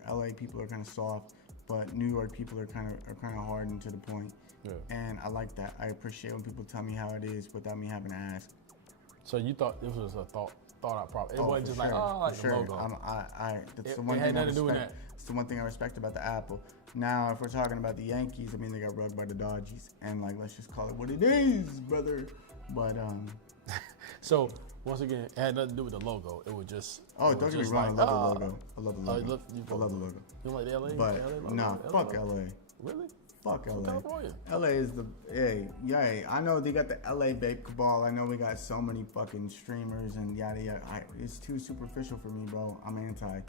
kind of soft, but New York people are kind of hard and to the point. Yeah. And I like that. I appreciate when people tell me how it is without me having to ask. So you thought this was a thought out problem? It wasn't just like, like the logo. That's the one thing I respect. It's the one thing I respect about the Apple. Now, if we're talking about the Yankees, I mean, they got rugged by the Dodgers, and like, let's just call it what it is, brother. But So once again, it had nothing to do with the logo. It was just. Oh, don't get me wrong. I love the logo. I love the logo. I love the logo. You don't like the LA? But the LA nah, logo? fuck LA. Really? Fuck LA. California. LA is the I know they got the LA Babe Cabal. I know we got so many fucking streamers and yada yada. It's too superficial for me, bro. I'm anti.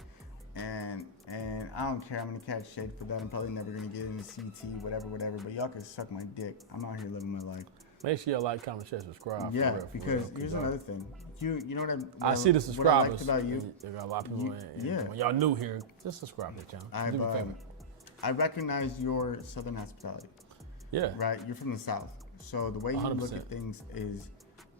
And I don't care. I'm gonna catch shade for that. I'm probably never gonna get into CT, whatever. But y'all can suck my dick. I'm out here living my life. Make sure you like, comment, share, subscribe. Yeah, because here's another thing. You know what I see the subscribers. What I liked about you. There got a lot of people. Yeah. When y'all new here, just subscribe to the channel. I recognize your Southern hospitality. Yeah. Right? You're from the South. So the way you 100%. look at things is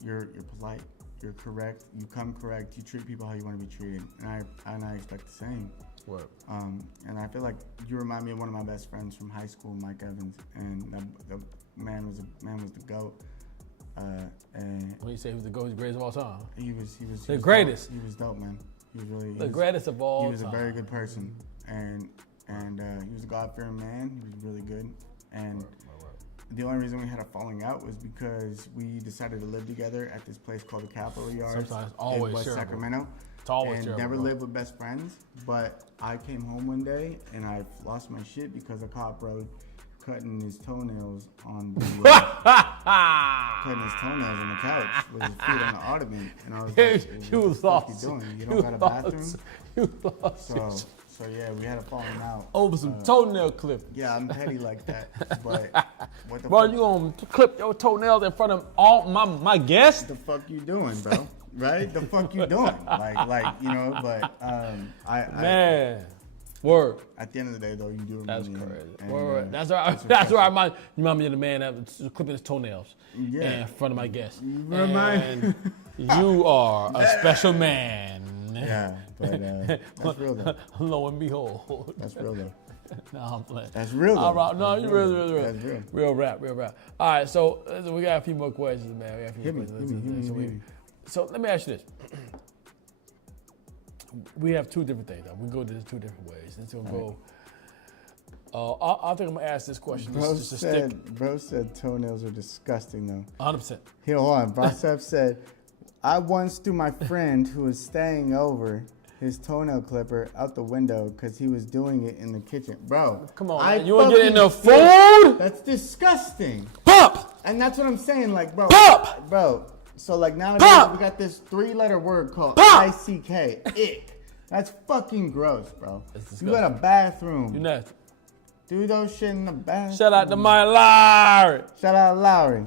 you're polite, you're correct, you come correct, you treat people how you want to be treated. And I expect the same. What? And I feel like you remind me of one of my best friends from high school, Mike Evans, and the man was the GOAT. And When you say he was the greatest of all time? he was the greatest. Dope. He was dope, man. He was really the greatest of all time. He was a very good person, and And he was a God-fearing man. He was really good. And the only reason we had a falling out was because we decided to live together at this place called the Capitol Yards Sometimes always in West terrible. Sacramento. It's always and terrible, never bro. lived with best friends. But I came home one day and I lost my shit because a cop, bro, cutting his toenails on the cutting his toenails on the couch with his feet on the ottoman. And I was like, You what the fuck lost. you doing? You don't got a bathroom? You lost. So yeah, we had a falling out. Over some toenail clip. Yeah, I'm petty like that. But what the Bro, fuck? you gonna clip your toenails in front of all my guests? The fuck you doing, bro? Right? The fuck you doing? Like you know. But Man, word. at the end of the day, though, you do. That's remember me, crazy. and, Word. That's where I remind me of the man that was clipping his toenails Yeah. in front of my guests. Remind- And you are a special man. Yeah, but that's real though. Lo and behold. That's real though. No, I'm playing. That's real though. All right, no, That's you real, real. That's real. Real rap. All right, so we got a few more questions, man. We got a few Hit more me, questions. hit me. So let me ask you this. We have two different things. Though. We can go this two different ways. It's gonna go. I think I'm gonna ask this question. Bro said toenails are disgusting though. 100%. Here, hold on. Brasef said, I once threw my friend who was staying over his toenail clipper out the window because he was doing it in the kitchen. Bro, Come on, man. You wanna get in the food? That's disgusting. Pop! And that's what I'm saying, like, bro. Pop! Bro, so like nowadays Pop! we got this 3-letter word called Pop! ICK. Ick. That's fucking gross, bro. That's You got a bathroom. You nasty. Do those shit in the bathroom. Shout out to my Larry. Shout out Lowry.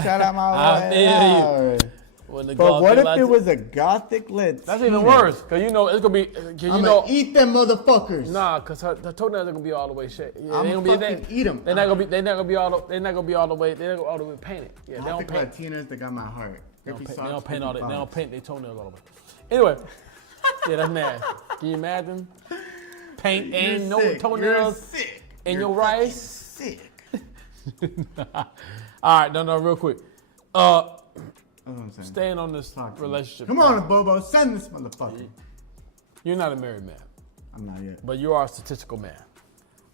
Shout out my I boy feel you. Lowry. When the But girls what be if like it to- was a gothic lit? That's even worse, cause you know it's gonna be. Cause you I'm know. gonna eat them motherfuckers. Nah, cause her toenails are gonna be all the way shit. Yeah, I'm they gonna gonna be. fucking eat them. They're not gonna be all. They're not gonna be all the way. They're not all the way painted. Yeah, they don't Gothic paint. Latinas, they got my heart. They Ricky don't Socks, paint all. They Ricky don't Fox. paint their toenails all the way. Anyway, yeah, that's nasty. Can you imagine? Paint You're and no sick. toenails You're sick. in You're your fucking rice. Sick. All right, no, real quick. That's what I'm saying. Staying on this Talk to me. relationship. Come on, Bobo, send this motherfucker. You're not a married man, I'm not yet. but you are a statistical man.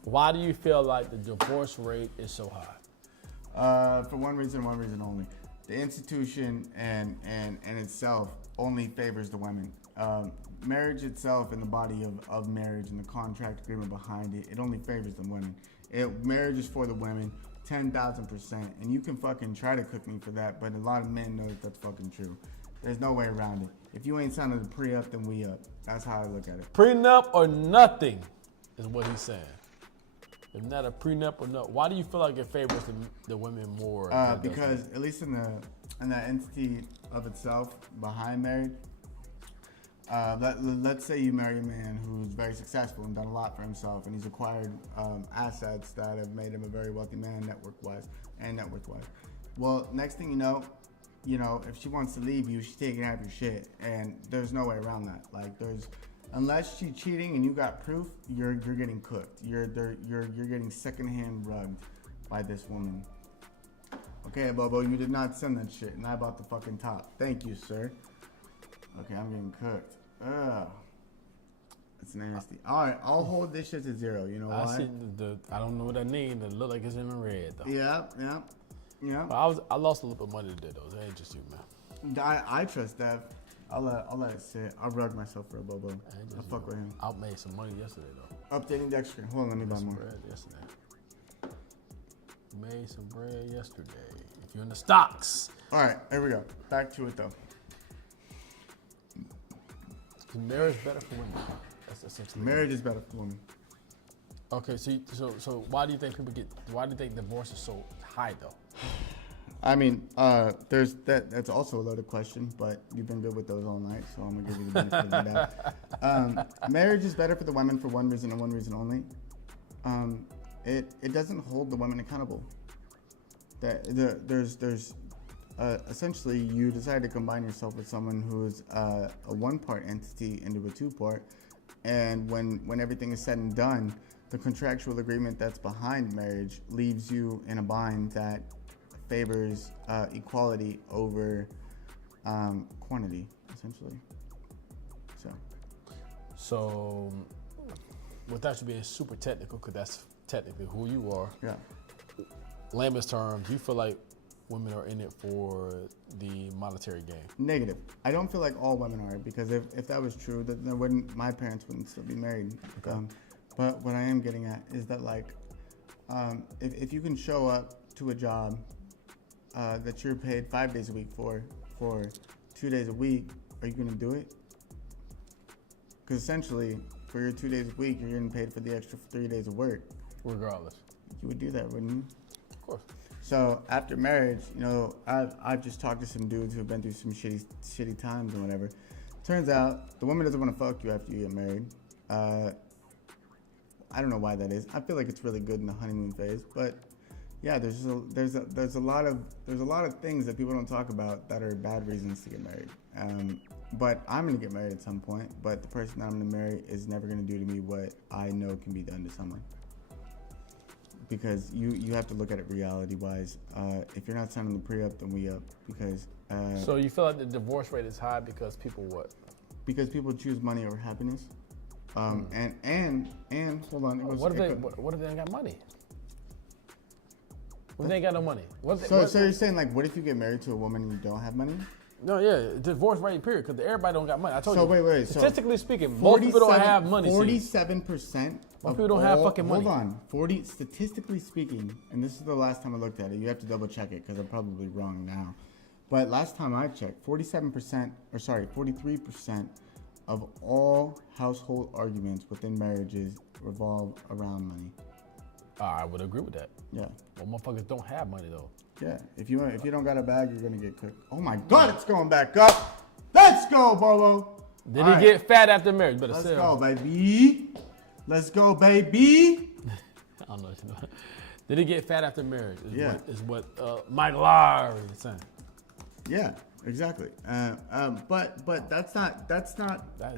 Why do you feel like the divorce rate is so high? For one reason only. The institution and itself only favors the women. Marriage itself and the body of marriage and the contract agreement behind it, it only favors the women. Marriage is for the women, 10,000%. And you can fucking try to cook me for that, but a lot of men know that that's fucking true. There's no way around it. If you ain't signing the pre-up, then we up. That's how I look at it. Prenup or nothing is what he's saying. If not a prenup or no, why do you feel like it favors the women more? than it does Because at least in the entity of itself behind marriage, let's say you marry a man who's very successful and done a lot for himself, and he's acquired assets that have made him a very wealthy man, network-wise and net worth-wise. Well, next thing you know, if she wants to leave you, she's taking half your shit, and there's no way around that. Like, unless she's cheating and you got proof, you're getting cooked. You're getting secondhand rugged by this woman. Okay, Bobo, you did not send that shit, and I bought the fucking top. Thank you, sir. Okay, I'm getting cooked. Ugh. It's nasty. All right, I'll hold this shit to 0. You know why? I see I don't know what that means. It look like it's in red though. Yeah. But I lost a little bit of money today though. That ain't just you, man. I trust Dev. I'll let it sit. I'll rug myself for a Bobo. I'll fuck with him. I made some money yesterday though. Updating deck screen. Hold on, let me buy Some more. bread yesterday. Made some bread yesterday. If you're in the stocks, All right, here we go. Back to it though. marriage better for women. That's essentially Marriage is better for women. Okay, so why do you think why do you think divorce is so high though? I mean, that's also a loaded question, but you've been good with those all night, so I'm gonna give you the benefit of the doubt. Marriage is better for the women for one reason and one reason only. It doesn't hold the women accountable. There's essentially you decide to combine yourself with someone who's a one-part entity into a two-part, and when everything is said and done, the contractual agreement that's behind marriage leaves you in a bind that favors equality over So without you being super technical, because that's technically who you are. Yeah. Layman's terms, do you feel like women are in it for the monetary gain? Negative. I don't feel like all women are, because if that was true, then my parents wouldn't still be married. Okay. But what I am getting at is that, like, if you can show up to a job that you're paid 5 days a week for 2 days a week, are you going to do it? Because essentially, for your 2 days a week, you're getting paid for the extra 3 days of work. Regardless. You would do that, wouldn't you? Of course. So after marriage, I've just talked to some dudes who have been through some shitty times and whatever. Turns out the woman doesn't want to fuck you after you get married. I don't know why that is. I feel like it's really good in the honeymoon phase, but yeah, there's a lot of things that people don't talk about that are bad reasons to get married. But I'm gonna get married at some point. But the person that I'm gonna marry is never gonna do to me what I know can be done to someone. Because you have to look at it reality-wise. If you're not signing the pre-up, then we up. Because so you feel like the divorce rate is high because people what? Because people choose money over happiness. And hold on. What if they ain't got money? What if they ain't got no money? So you're saying, like, what if you get married to a woman and you don't have money? No, yeah, divorce rate period, because everybody don't got money. I told you. Wait. Statistically speaking, most people don't have money. 47%. Most people don't have fucking money. Hold on. Statistically speaking, and this is the last time I looked at it. You have to double check it because I'm probably wrong now. But last time I checked, 43% of all household arguments within marriages revolve around money. I would agree with that. Yeah. Well, motherfuckers don't have money though. Yeah. If you don't got a bag, you're gonna get cooked. Oh my God, it's going back up. Let's go, Bobo. Did he get fat after marriage? Better Let's sell. go, baby. Let's go, baby. I don't know. Did he get fat after marriage? Is what Mike Lowry is saying. Yeah, exactly. But that's not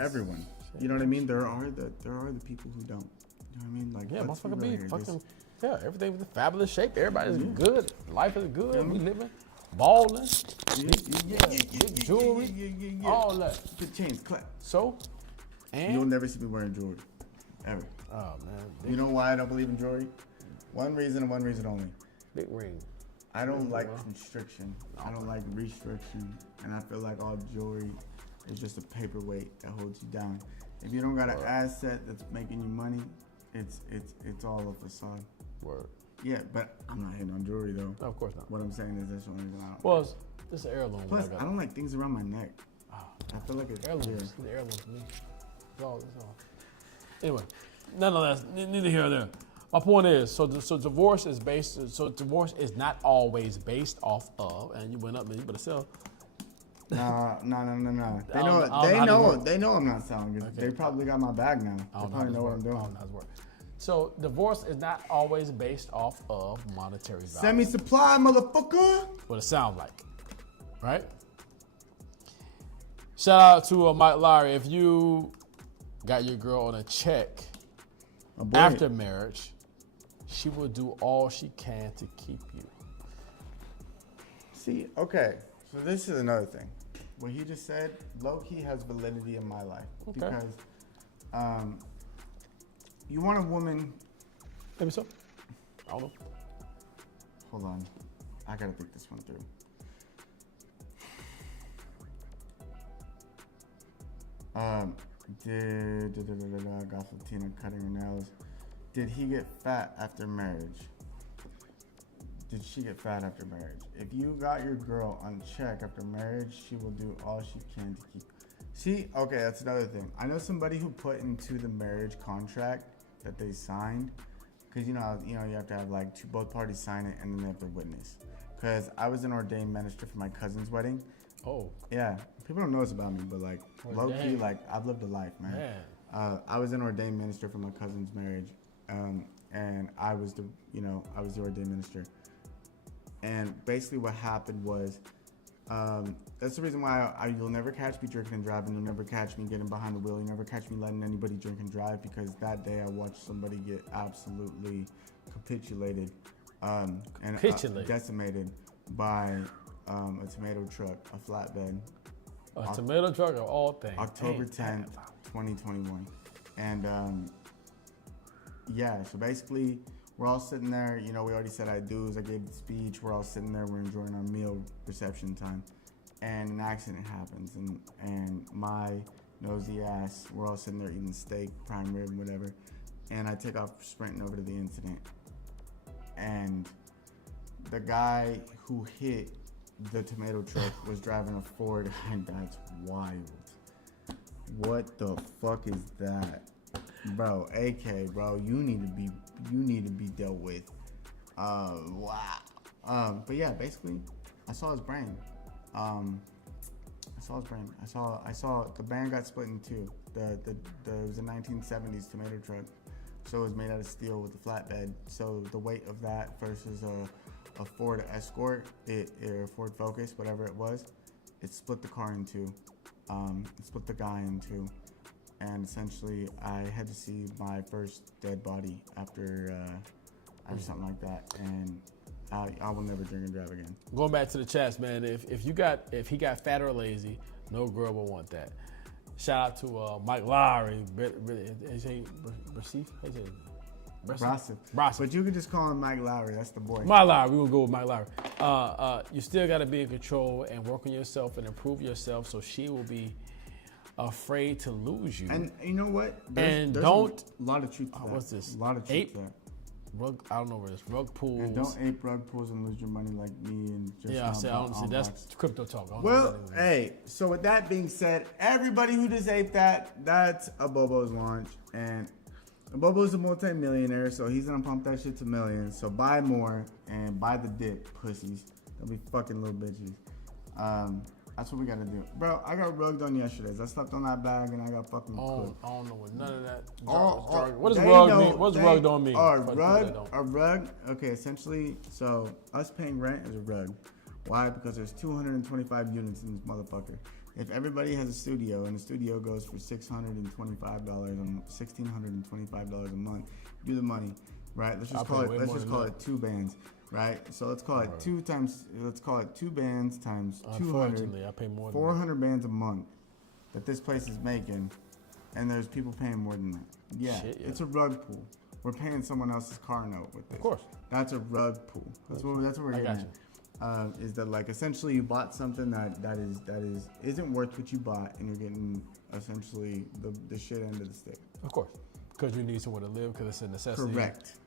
everyone. You know what I mean? There are the people who don't. You know what I mean? Like, Yeah, let's motherfucker real be here. fucking. Yeah, everything's in fabulous shape. Everybody's good. Life is good. We living, balling. Big jewelry. All that. Good chains, clap. So, and You'll never see me wearing jewelry, ever. oh man, You know why I don't believe in jewelry? One reason and one reason only. big ring. I don't like constriction. I don't like restriction, and I feel like all jewelry is just a paperweight that holds you down. If you don't got an asset that's making you money, it's all a facade. Word. Yeah, but I'm not hitting on jewelry though. No, of course not. What I'm saying is that's the only reason I don't. Well, it's an heirloom. Plus, I don't like things around my neck. I feel like it's Heirlooms. The heirlooms to me. It's all. Anyway, nonetheless, neither here nor there. My point is, so divorce is based. So divorce is not always based off of, and you went up, man. You better sell. No. They know I'm not selling it. Okay. They probably got my bag now. They probably know what I'm doing. I don't know how this works. So divorce is not always based off of monetary value. Semi-supply, motherfucker. What it sounds like, right? Shout out to Mike Lowry. If you got your girl on a check after marriage, she will do all she can to keep you. See, okay. So this is another thing. What he just said, low-key has validity in my life. Okay. Because you want a woman... Maybe so. I don't know. Hold on. I gotta think this one through. Got Tina cutting her nails. Did he get fat after marriage? Did she get fat after marriage? If you got your girl on check after marriage, she will do all she can to keep. See, okay, that's another thing. I know somebody who put into the marriage contract that they signed, because you have to have like both parties sign it and then they have to witness. Because I was an ordained minister for my cousin's wedding. Oh. Yeah, people don't know this about me, but like low key, like I've lived a life, man. I was an ordained minister for my cousin's marriage, and I was the ordained minister. And basically, what happened was, that's the reason why you'll never catch me drinking and driving. You'll never catch me getting behind the wheel. You'll never catch me letting anybody drink and drive, because that day I watched somebody get absolutely capitulated and decimated by a tomato truck, a flatbed. A tomato truck of all things. October 10th, 2021. And yeah, so basically, we're all sitting there. You know, we already said I do's. I gave the speech. We're all sitting there. We're enjoying our meal reception time, and an accident happens, and my nosy ass. We're all sitting there eating steak, prime rib, whatever, and I take off sprinting over to the incident, and the guy who hit the tomato truck was driving a Ford, and that's wild. What the fuck is that? Bro, AK, bro, you need to be dealt with. Wow. But yeah, basically, I saw his brain. I saw the band got split in two. It was a 1970s tomato truck, so it was made out of steel with a flatbed. So the weight of that versus a Ford Escort, or Ford Focus, whatever it was, it split the car in two. It split the guy in two. And essentially, I had to see my first dead body after something like that, and I will never drink and drive again. Going back to the chats, man. If he got fat or lazy, no girl will want that. Shout out to Mike Lowry. Brasif. But you could just call him Mike Lowry. That's the boy. Mike Lowry. We will go with Mike Lowry. You still got to be in control and work on yourself and improve yourself, so she will be afraid to lose you. And you know what? There's a lot of truth to that. What's this? A lot of truth to that. Rug, I don't know where this rug pools. And don't ape rug pools and lose your money like me and just I don't see that's crypto talk. Well, hey, so with that being said, everybody who just aped that's a Bobo's launch, and Bobo's a multi-millionaire, so he's gonna pump that shit to millions. So buy more and buy the dip, pussies. They'll be fucking little bitches. That's what we gotta do. Bro, I got rugged on yesterday. I slept on that bag and I got fucking cooked. I don't know what none of that. What does rug mean? What does rugged on mean? A rug, okay, essentially, so us paying rent is a rug. Why? Because there's 225 units in this motherfucker. If everybody has a studio and the studio goes for $1,625 a month, do the money, right? Let's just call it 2 bands. Right, so let's call it two bands times 200. I pay more than 400 bands a month that this place is making, and there's people paying more than that. Yeah, it's a rug pool. We're paying someone else's car note with this. Of course, that's a rug pool. That's what we're getting at. Is that like essentially you bought something that isn't worth what you bought, and you're getting essentially the shit end of the stick. Of course, because you need somewhere to live, because it's a necessity. Correct.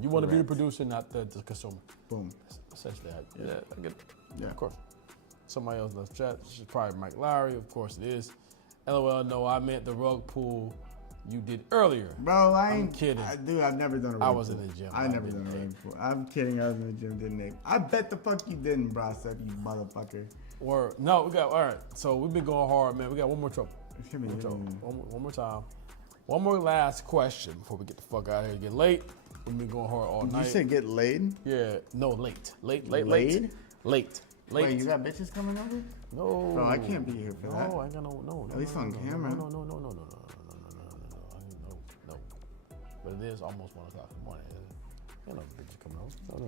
You want to be the producer, not the consumer. Boom. Essentially, I get it. Yeah. Of course. Somebody else in the chat. This is probably Mike Lowry. Of course it is. LOL, no, I meant the rug pull you did earlier. Bro, I'm kidding. Dude, I've never done a rug pull. I was in the gym. I never done a rug pull. I'm kidding. I was in the gym, didn't I? I bet the fuck you didn't, Brasep, you motherfucker. Or no, we got all right. So we've been going hard, man. We got one more trouble. One more time. One more last question before we get the fuck out of here. Get late. We've been going hard all night. Did you say get laid? Yeah. No, late. Late. Late. Wait, you got bitches coming over? No. Bro, I can't be here for that. No, I got no. At least on camera. No. But it is almost 1 o'clock in the morning. Ain't no bitches coming over. No.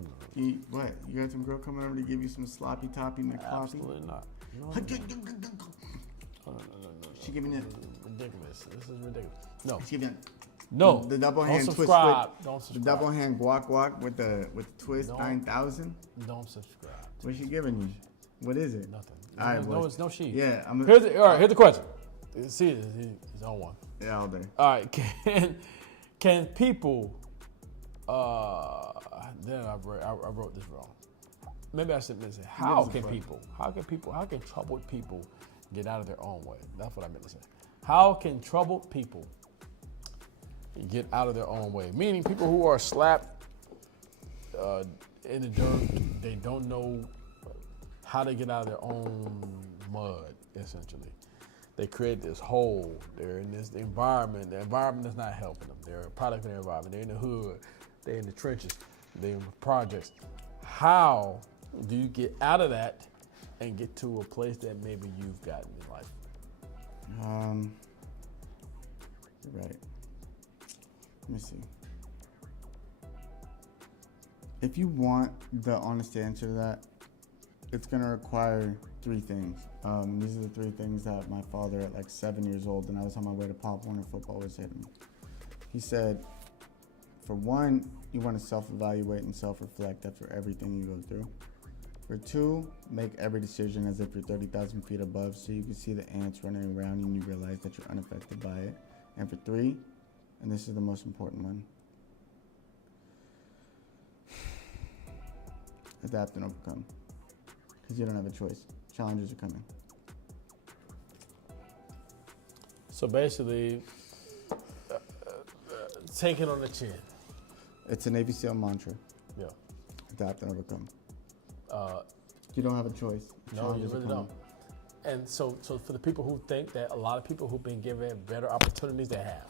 What? You got some girl coming over to give you some sloppy toppy McCoffee? Absolutely not. No. She giving it. Ridiculous. This is ridiculous. No. She giving it. No. The double hand twist. Don't subscribe. The double hand guac with the twist 9,000. Don't subscribe. What's she giving you? What is it? Nothing. All right, no, it's no she. Yeah, here's the question. See, it's on one. Yeah, all day. All right, can people? Then I wrote this wrong. Maybe I should say, how can troubled people get out of their own way? That's what I meant to say. How can troubled people get out of their own way? Meaning people who are slapped in the dirt, they don't know how to get out of their own mud, essentially. They create this hole. They're in this environment. The environment is not helping them. They're a product of their environment. They're in the hood. They're in the trenches. They're in the projects. How do you get out of that and get to a place that maybe you've gotten in life? You're right. Let me see. If you want the honest answer to that, it's going to require 3 things. These are the 3 things that my father at like 7 years old, and I was on my way to Pop Warner football, was hitting me. He said, for one, you want to self-evaluate and self-reflect after everything you go through. For two, make every decision as if you're 30,000 feet above so you can see the ants running around you and you realize that you're unaffected by it. And for three, and this is the most important one, adapt and overcome. Because you don't have a choice. Challenges are coming. So basically, take it on the chin. It's a Navy SEAL mantra. Yeah. Adapt and overcome. You don't have a choice. No, you Challenges are really coming. don't. And so for the people who think that a lot of people who've been given better opportunities, they have.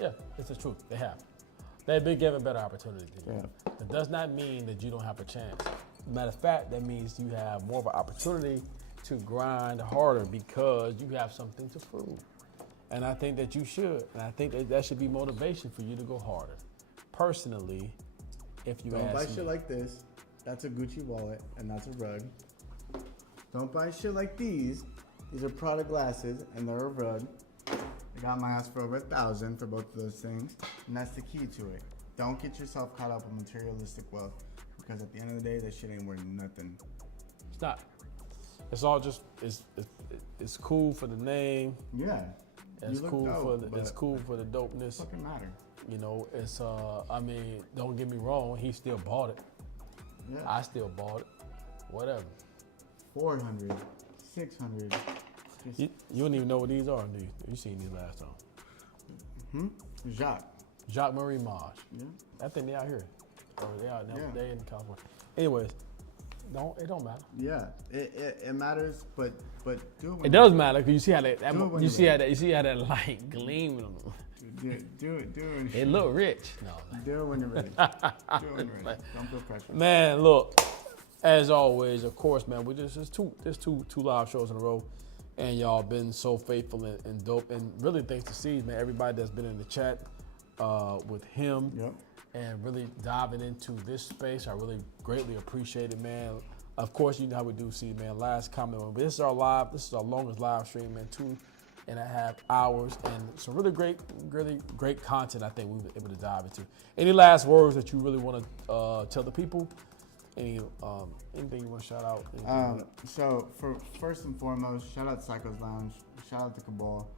Yeah, it's the truth. They have. They've been given better opportunities. Yeah. It does not mean that you don't have a chance. Matter of fact, that means you have more of an opportunity to grind harder because you have something to prove. And I think that you should. And I think that should be motivation for you to go harder. Personally, if you Don't buy ask me. shit like this. That's a Gucci wallet, and that's a rug. Don't buy shit like these. These are Prada glasses, and they're a rug. I got my ass for over 1,000 for both of those things, and that's the key to it. Don't get yourself caught up in materialistic wealth, because at the end of the day, that shit ain't worth nothing. It's not. It's all just it's cool for the name. Yeah. It's You look cool dope, it's but cool for the dopeness. Fucking matter. You know, it's I mean, don't get me wrong, he still bought it. Yeah. I still bought it. Whatever. 400, 600. Just, You don't even know what these are, do you? You seen these last time. Jacques. Jacques Marie Mage. Yeah. I think they out here. Or they out now. Yeah. They in California. Anyways, it don't matter. Yeah. It matters, but do it when It does matter because you see how that Do it when you you're see how that light gleam in them. do it when They look rich. No. Do it when you're ready. Do it when you're ready. Don't feel pressure. Man, look, as always, of course, man, there's two live shows in a row, and y'all been so faithful and dope. And really thanks to C's, man, everybody that's been in the chat with him Yep. and really diving into this space. I really greatly appreciate it, man. Of course, you know how we do, see, man. Last comment, this is our longest live stream, man. 2.5 hours, and some really great content I think we were able to dive into. Any last words that you really want to tell the people? Anything you want to shout out? So for first and foremost, shout out Psycho's Lounge, shout out to Cabal,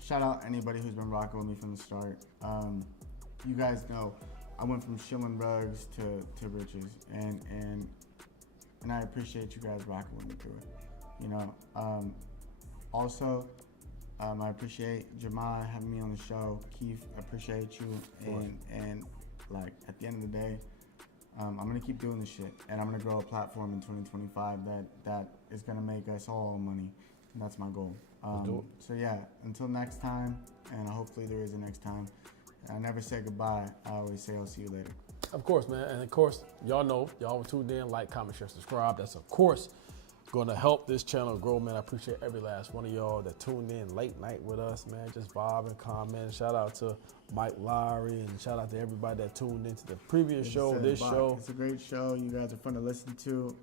shout out anybody who's been rocking with me from the start. You guys know I went from shilling rugs to riches, and I appreciate you guys rocking with me through it. You know, also. I appreciate Jamal having me on the show. Keith, I appreciate you. And like at the end of the day, I'm gonna keep doing this shit, and I'm gonna grow a platform in 2025 that is gonna make us all money. And that's my goal. So yeah, until next time, and hopefully there is a next time. I never say goodbye. I always say I'll see you later. Of course, man. And of course, y'all know, y'all tuned in, like, comment, share, subscribe. That's, of course, going to help this channel grow, man. I appreciate every last one of y'all that tuned in late night with us, man. Just vibing, commenting. Shout out to Mike Lowry, and shout out to everybody that tuned into the previous show, this show. It's a great show. You guys are fun to listen to.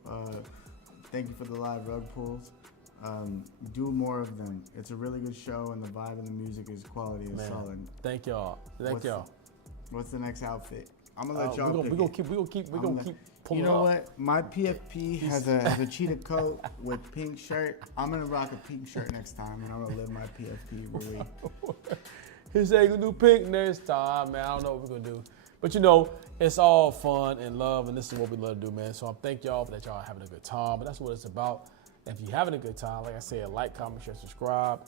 Thank you for the live rug pulls. Do more of them. It's a really good show, and the vibe and the music is quality and solid. Thank y'all. Y'all. What's the next outfit? I'm gonna let y'all pick. We're gonna keep pulling. You know up. what? My PFP has a cheetah coat with pink shirt. I'm gonna rock a pink shirt next time, and I'm gonna live my PFP really. He said he gonna do pink next time, man. I don't know what we're gonna do. But you know, it's all fun and love, and this is what we love to do, man. So I thank y'all for that y'all having a good time. But that's what it's about. And if you're having a good time, like I said, like, comment, share, subscribe.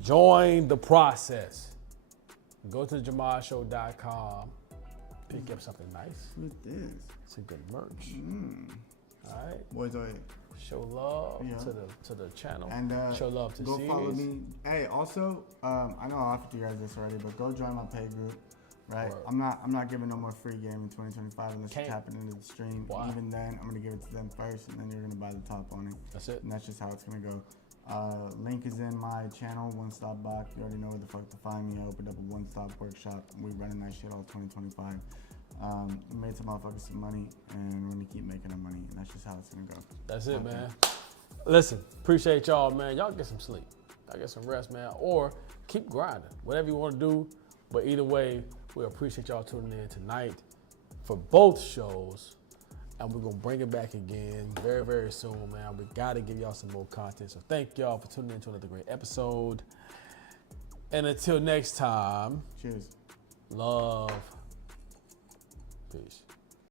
Join the process. Go to JamadShow.com. Pick up something nice. What's this? Some good merch. All right. Boys, Show love to the channel. And show love to go C's. follow me. Hey, also, I know I offered you guys this already, but go join my pay group. Right, Word. I'm not giving no more free game in 2025 unless you're tapping into the stream. Why? Even then, I'm gonna give it to them first, and then you're gonna buy the top on it. That's it. And that's just how it's gonna go. Link is in my channel, One Stop Bach. You already know where the fuck to find me. I opened up a one-stop workshop. We running that shit all 2025. We made some motherfuckers some money, and we're gonna keep making them money. And that's just how it's gonna go. That's it, man. Listen, appreciate y'all, man. Y'all get some sleep. Y'all get some rest, man. Or keep grinding. Whatever you want to do. But either way, We appreciate y'all tuning in tonight for both shows. And we're going to bring it back again very, very soon, man. We got to give y'all some more content. So thank y'all for tuning in to another great episode. And until next time, cheers. love. Peace.